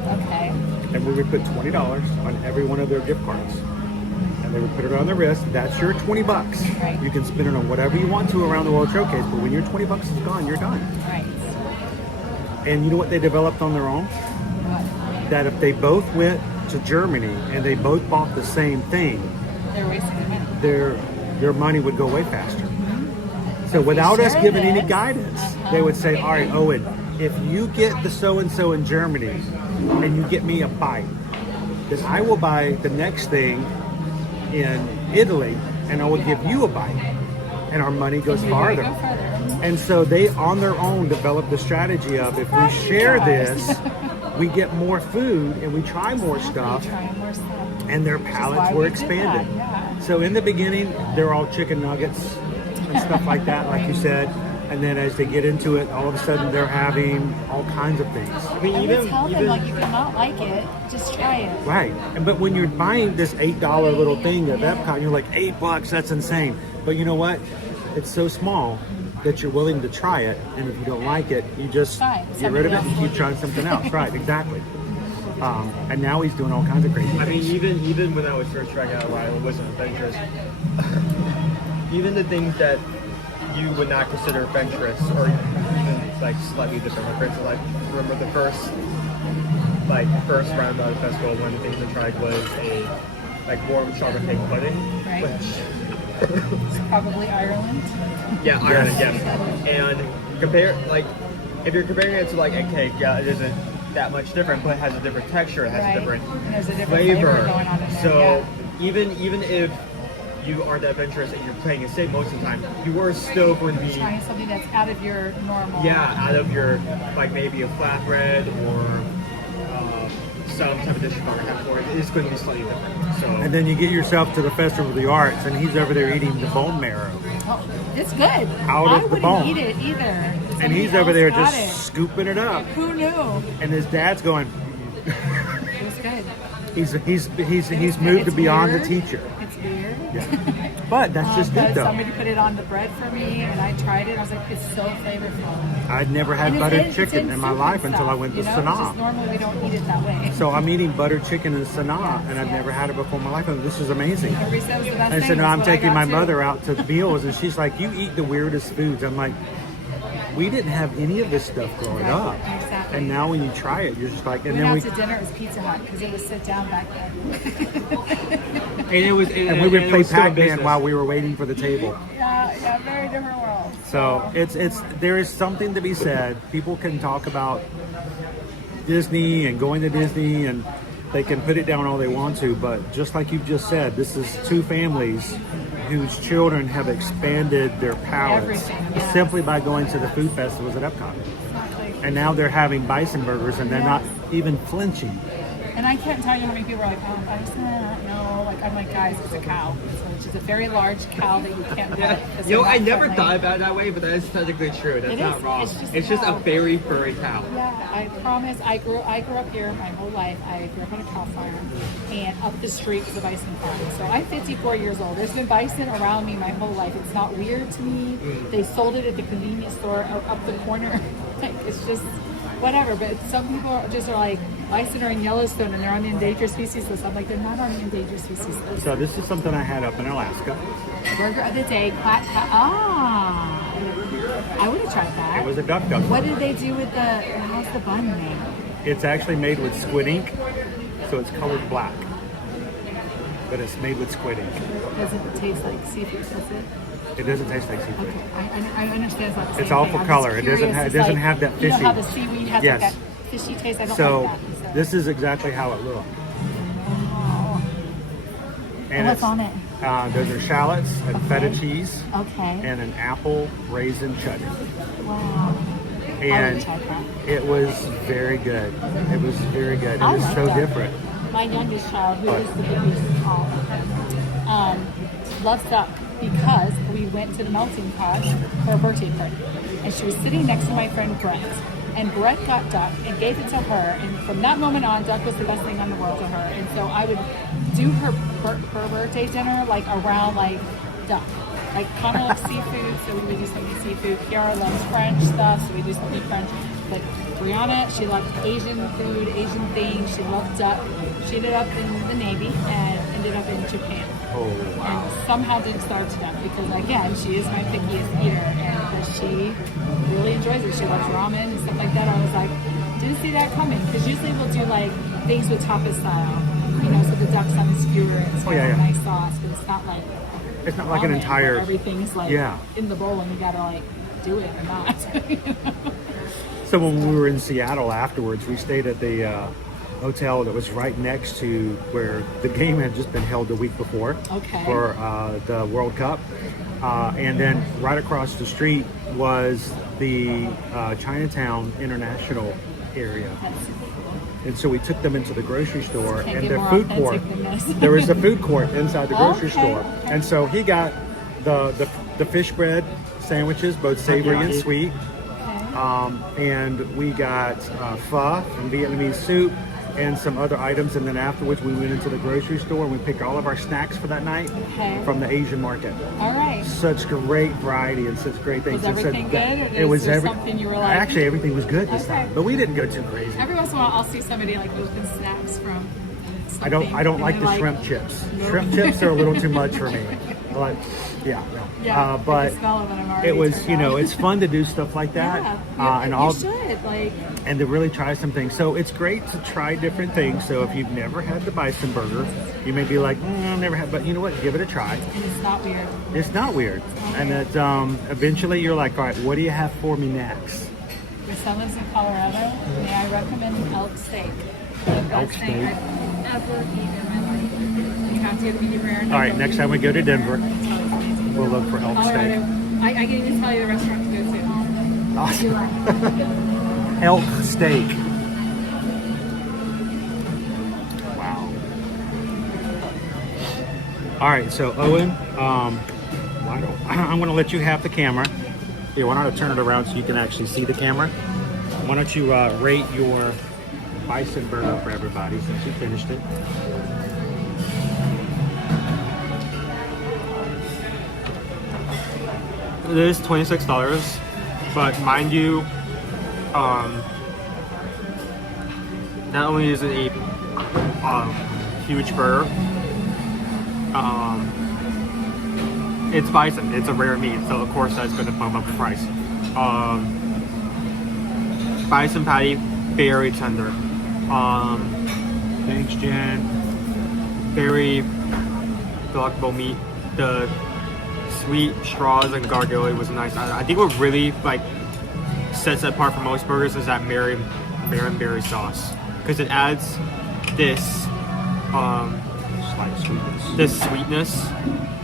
Okay. and we would put $20 on every one of their gift cards, and they would put it on their wrist. That's your $20. Right. You can spend it on whatever you want to around the World Showcase, but when your $20 is gone, you're done. Right. And you know what they developed on their own? What? That if they both went to Germany and they both bought the same thing, They're wasting their money. their money would go way faster. So without us share giving any this, guidance, they would say, all right, Owen, if you get the so-and-so in Germany and you get me a bite, then I will buy the next thing in Italy and I will give you a bite. And our money goes You farther. Go further. And so they, on their own, developed the strategy of if we share this, we get more food and we try more stuff, Trying more stuff. and their why palates we were did expanded. that, yeah. So in the beginning, they're all chicken nuggets and stuff like that, like you said. And then as they get into it, all of a sudden they're having all kinds of things. I mean, I would even tell them, like, you cannot like it, just try it. Right. But when you're buying this $8 little thing at Epcot, you're like, $8, that's insane. But you know what? It's so small that you're willing to try it, and if you don't like it, you just Try it. get rid of it and Somebody else keep will trying something else. Right, exactly. And now he's doing all kinds of crazy I mean, things. even when I was first trying out Lyle, it wasn't adventurous. Even the things that you would not consider adventurous, or even like slightly different. Like, for instance, like remember the first round of the festival, one of the things I tried was a warm chocolate cake pudding. Right. Which, It's probably Ireland. yeah, Ireland, yes. And if you're comparing it to like a cake, yeah, it isn't that much different, but it has a different texture, it has Right. a different And there's a different flavor going on in there. So yeah. even if you are the adventurous and you're playing it safe most of the time, you are still going to be Trying something that's out of your normal. out of your, like maybe a flatbread or some type of dish you've never had before. It is going to be slightly different. So And then you get yourself to the Festival of the Arts, and he's over there eating the bone marrow. Oh, it's good. Out of I the wouldn't bone. eat it either. And Somebody he's over there else got just it. scooping it up. Who knew? And his dad's going, It was good. he's moved to It's beyond weird. the teacher. It's weird. But that's just But good though. somebody put it on the bread for me, and I tried it. I was like, it's so flavorful. I'd never had And it's buttered it's chicken in my soup life and until I stuff, went to you know? It's just Sanaa. normally we don't eat it that way. So I'm eating buttered chicken in Sanaa, and I've yes. never had it before in my life. And this is amazing. Everybody said it was the best I thing. said, no, That's I'm what I taking got my too. mother out to meals, and she's like, you eat the weirdest foods. I'm like, we didn't have any of this stuff growing Right, up. exactly. And now when you try it, you're just like, We and went then out to dinner. It was Pizza Hut because it was sit down back then. and it was and we would play Pac-Man while we were waiting for the table. yeah, very different world. So it's there is something to be said. People can talk about Disney and going to Disney, and they can put it down all they want to, but just like you've just said, this is two families whose children have expanded their palates Everything, yes. simply by going to the food festivals at Epcot. And now they're having bison burgers, and they're not even flinching. And I can't tell you how many people are like, oh, bison, no. Like, I'm like, guys, it's a cow. So it's just a very large cow that you can't pet. 'cause Yo, they're I not never friendly. thought about it that way, but that is technically true. That's It not is. wrong. It's just a a cow. very furry cow. Yeah, I promise. I grew up here my whole life. I grew up on a cow farm, and up the street was a bison farm. So I'm 54 years old. There's been bison around me my whole life. It's not weird to me. They sold it at the convenience store up the corner. Like, it's just whatever. But some people just are like, bison are in Yellowstone and they're on the endangered species list. I'm like, they're not on the endangered species list. So this is something I had up in Alaska. Burger of the day, I would have tried that. It was a duck duck. What did they do with how's the bun made? It's actually made with squid ink, so it's colored black. But it's made with squid ink. Doesn't taste like seafood, does it? It doesn't taste like seafood. Okay, I understand it's not the same It's all thing. for I'm color. just It doesn't curious. have- it It's doesn't like, have that You know how fishy- the seaweed has Yes. like that fishy taste? I don't So like that. this is exactly how it looked. Oh. And what's it's- on it? Those are shallots and feta cheese Okay. and an apple raisin chutney. Wow. And try that. it was very good. It was very good. It I was like so that. different. My youngest child, who is the biggest, loves duck because we went to the melting pot for a birthday party. And she was sitting next to my friend Brett. And Brett got duck and gave it to her. And from that moment on, duck was the best thing in the world to her. And so I would do her birthday dinner like around like duck. Like kind of like seafood, so we would do something seafood. Kiara loves French stuff, so we do something French. But Brianna, she loved Asian food, Asian things. She loved duck. She ended up in the Navy and ended up in Japan. Oh, wow. And somehow didn't starve to death because again, she is my pickiest eater, and but she really enjoys it. She loves ramen and stuff like that. I was like, didn't see that coming because usually we'll do like things with tapas style, you know, so the duck's on the skewer and it's got a nice sauce, but it's not like. It's not like an ramen entire. where everything's like Yeah. in the bowl and you gotta like do it or not. You know? So when we were in Seattle afterwards, we stayed at the hotel that was right next to where the game had just been held the week before Okay. for the World Cup. And then right across the street was the Chinatown International area. And so we took them into the grocery store Can't and get the more food court. authentic than this. There was a food court inside the grocery Okay, store. okay. And so he got the fish bread sandwiches, both savory and sweet. And we got pho and Vietnamese soup and some other items. And then afterwards, we went into the grocery store and we picked all of our snacks for that night Okay. from the Asian market. All right. Such great variety and such great things. Was And so everything good, or it was there something you were like- Actually, everything was good this Okay. time, but we didn't go too crazy. Every once in a while, I'll see somebody like open snacks from. I don't something, like and the they're shrimp chips. Nope. Shrimp chips are a little too much for me. But yeah, no. Yeah, I But can smell it when I'm already it was, turned you know, on. it's fun to do stuff like that, Yeah, and you all, should like. and to really try some things. So it's great to try different things. So if you've never had the bison burger, you may be like, I've never had, but you know what? Give it a try. And it's not weird. It's not weird, and that eventually you're like, all right, what do you have for me next? My son lives in Colorado. May I recommend elk steak? The Elk best thing steak? I've ever eaten in my life. You have to get medium rare. All right, next time we go to Denver, It's amazing. we'll look for elk steak. I can even tell you the restaurant to go to. Elk steak. Wow. All right, so Owen, I'm going to let you have the camera. Here, why don't I turn it around so you can actually see the camera? Why don't you rate your bison burger for everybody since you finished it? It is $26, but mind you, not only is it a huge burger, it's bison. It's a rare meat, so of course that's going to bump up the price. Bison patty, very tender. Thanks, Jen. Very delectable meat. The sweet straws and gargouille was nice. I think what really like sets it apart from most burgers is that Marionberry sauce, because it adds this Slight sweetness. this sweetness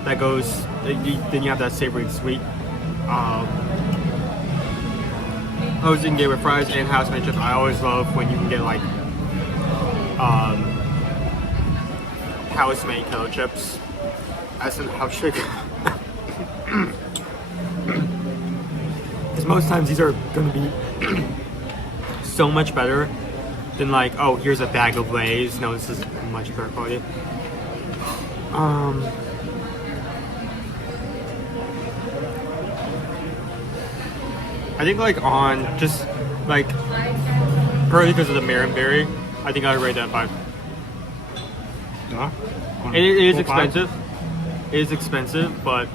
that goes. Then you have that savory and sweet. You can get with fries and house made chips. I always love when you can get like house made kettle chips. As in house shake. Because most times these are going to be so much better than like, oh, here's a bag of Lay's. No, this is much better quality. I think like on just like probably because of the Marionberry, I think I would rate that 5. Huh? It is Full 5? expensive. It is expensive, but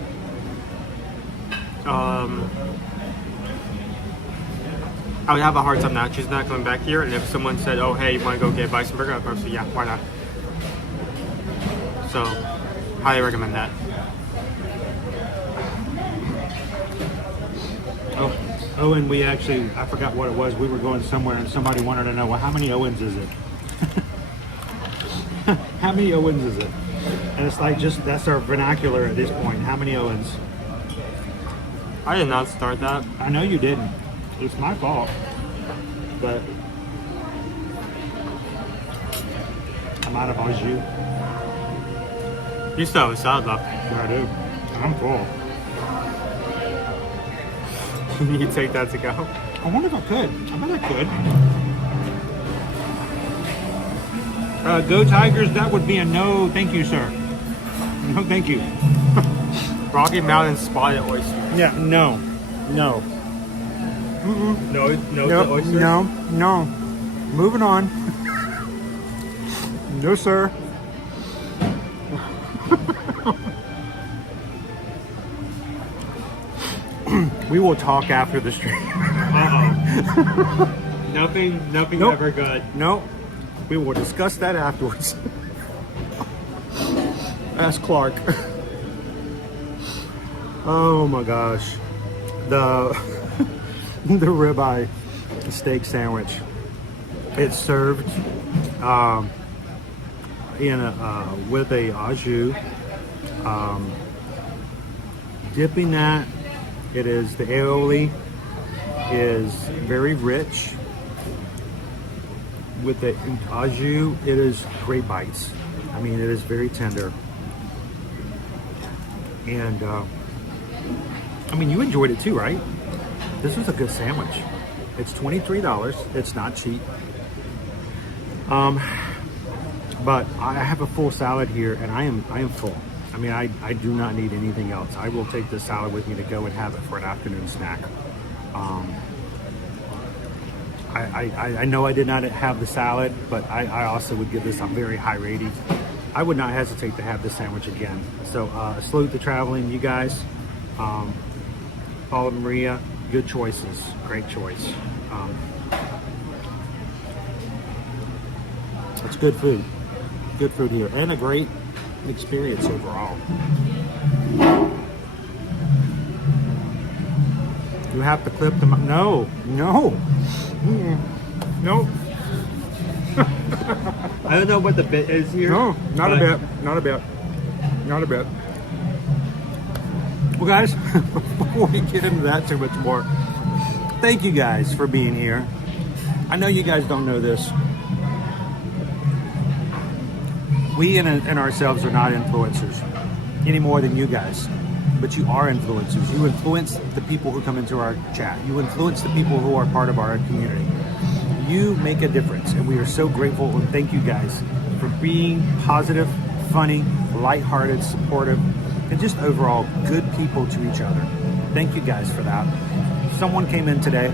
I would have a hard time not choosing that coming back here. And if someone said, "Oh, hey, you want to go get bison burger?" I'd probably say, "Yeah, why not?" So, highly recommend that. Oh, Owen, we actually, I forgot what it was. We were going somewhere and somebody wanted to know, well, how many Owens is it? How many Owens is it? And it's like, just, that's our vernacular at this point. How many Owens? I did not start that. I know you didn't. It's my fault. But I'm out of au jus. You still have a salad left. Yeah, I do. I'm full. You take that to go. I wonder if I could. I bet I could. Go Tigers, that would be a no, thank you, sir. No, thank you. Rocky Mountain spotted oyster. Yeah, no. No. No, No, to oyster. no. Moving on. No, sir. We will talk after the stream. Nothing Nope. ever good. No, we will discuss that afterwards. Ask Clark. Oh my gosh, the ribeye steak sandwich. It's served with a au jus. Dipping that, it is the aioli is very rich. With the au jus, it is great bites. I mean, it is very tender. And I mean, you enjoyed it too, right? This was a good sandwich. It's $23. It's not cheap. But I have a full salad here, and I am full. I mean, I do not need anything else. I will take this salad with me to go and have it for an afternoon snack. I know I did not have the salad, but I also would give this a very high rating. I would not hesitate to have this sandwich again. So salute the traveling, you guys. Paul and Maria, good choices. Great choice. It's good food. Good food here. And a great experience overall. You have to clip them up. No. No. Nope. I don't know what the bit is here. No, not a but- bit. Not a bit. Not a bit. Well, guys, before we get into that too much more, thank you guys for being here. I know you guys don't know this. We in ourselves are not influencers any more than you guys, but you are influencers. You influence the people who come into our chat. You influence the people who are part of our community. You make a difference, and we are so grateful and thank you guys for being positive, funny, lighthearted, supportive, and just overall good people to each other. Thank you guys for that. Someone came in today,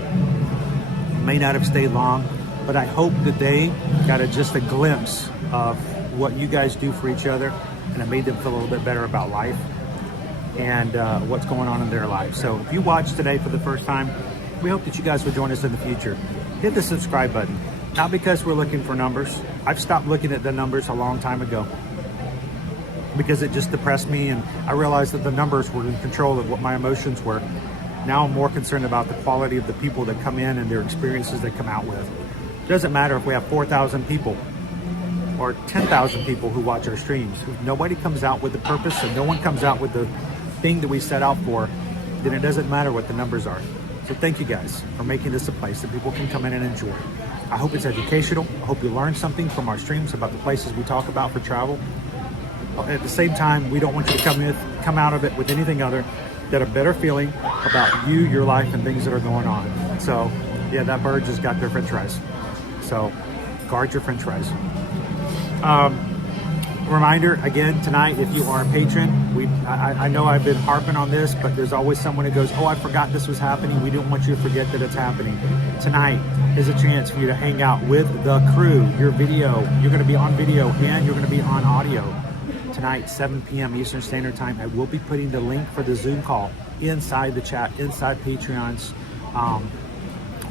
may not have stayed long, but I hope that they got just a glimpse of what you guys do for each other, and it made them feel a little bit better about life and what's going on in their lives. So if you watched today for the first time, we hope that you guys will join us in the future. Hit the subscribe button, not because we're looking for numbers. I've stopped looking at the numbers a long time ago because it just depressed me, and I realized that the numbers were in control of what my emotions were. Now I'm more concerned about the quality of the people that come in and their experiences they come out with. It doesn't matter if we have 4,000 people or 10,000 people who watch our streams. If nobody comes out with the purpose and no one comes out with the thing that we set out for, then it doesn't matter what the numbers are. So thank you guys for making this a place that people can come in and enjoy. I hope it's educational. I hope you learn something from our streams about the places we talk about for travel. At the same time, we don't want you to come out of it with anything other than a better feeling about you, your life, and things that are going on. So yeah, that bird just got their french fries. So guard your french fries. Reminder again tonight, if you are a patron, I know I've been harping on this, but there's always someone who goes, oh, I forgot this was happening. We don't want you to forget that it's happening. Tonight is a chance for you to hang out with the crew. Your video, you're going to be on video and you're going to be on audio. Tonight, 7 p.m. Eastern Standard Time, I will be putting the link for the Zoom call inside the chat, inside Patreon's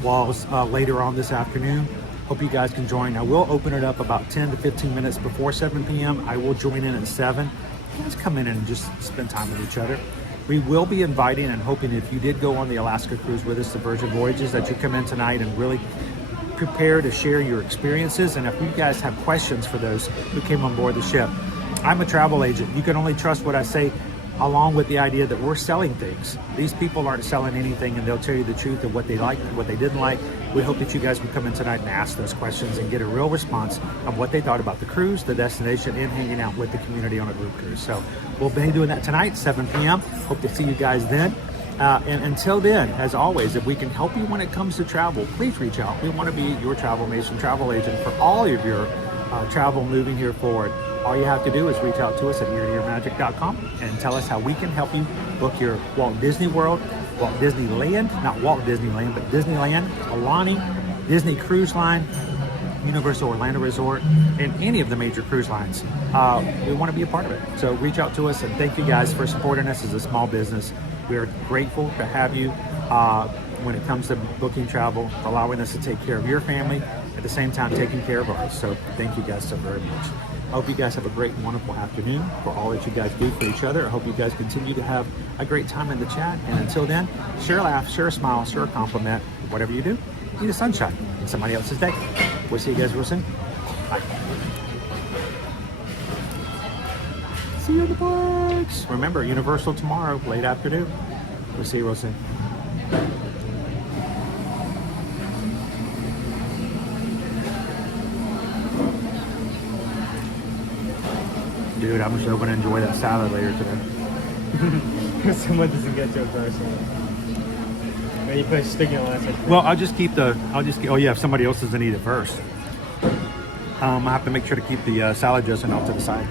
walls later on this afternoon. Hope you guys can join. I will open it up about 10 to 15 minutes before 7 p.m. I will join in at 7. You guys come in and just spend time with each other. We will be inviting and hoping if you did go on the Alaska cruise with us, the Virgin Voyages, that you come in tonight and really prepare to share your experiences. And if you guys have questions for those who came on board the ship, I'm a travel agent. You can only trust what I say, along with the idea that we're selling things. These people aren't selling anything, and they'll tell you the truth of what they liked and what they didn't like. We hope that you guys will come in tonight and ask those questions and get a real response of what they thought about the cruise, the destination, and hanging out with the community on a group cruise. So we'll be doing that tonight, 7 p.m. Hope to see you guys then. And until then, as always, if we can help you when it comes to travel, please reach out. We want to be your Travel Mason travel agent for all of your travel moving here forward. All you have to do is reach out to us at eartoearmagic.com and tell us how we can help you book your Walt Disney World, Walt Disneyland, not Walt Disneyland, but Disneyland, Alani, Disney Cruise Line, Universal Orlando Resort, and any of the major cruise lines. We want to be a part of it. So reach out to us, and thank you guys for supporting us as a small business. We are grateful to have you when it comes to booking travel, allowing us to take care of your family, at the same time taking care of ours. So thank you guys so very much. I hope you guys have a great and wonderful afternoon for all that you guys do for each other. I hope you guys continue to have a great time in the chat. And until then, share a laugh, share a smile, share a compliment. Whatever you do, need a sunshine in somebody else's day. We'll see you guys real soon. Bye. See you in the parks. Remember, Universal tomorrow, late afternoon. We'll see you real soon. Dude, I'm so gonna enjoy that salad later today. Someone doesn't get to it first. When you put sticky on last. Well, oh yeah, if somebody else doesn't eat it first. I have to make sure to keep the salad dressing off to the side.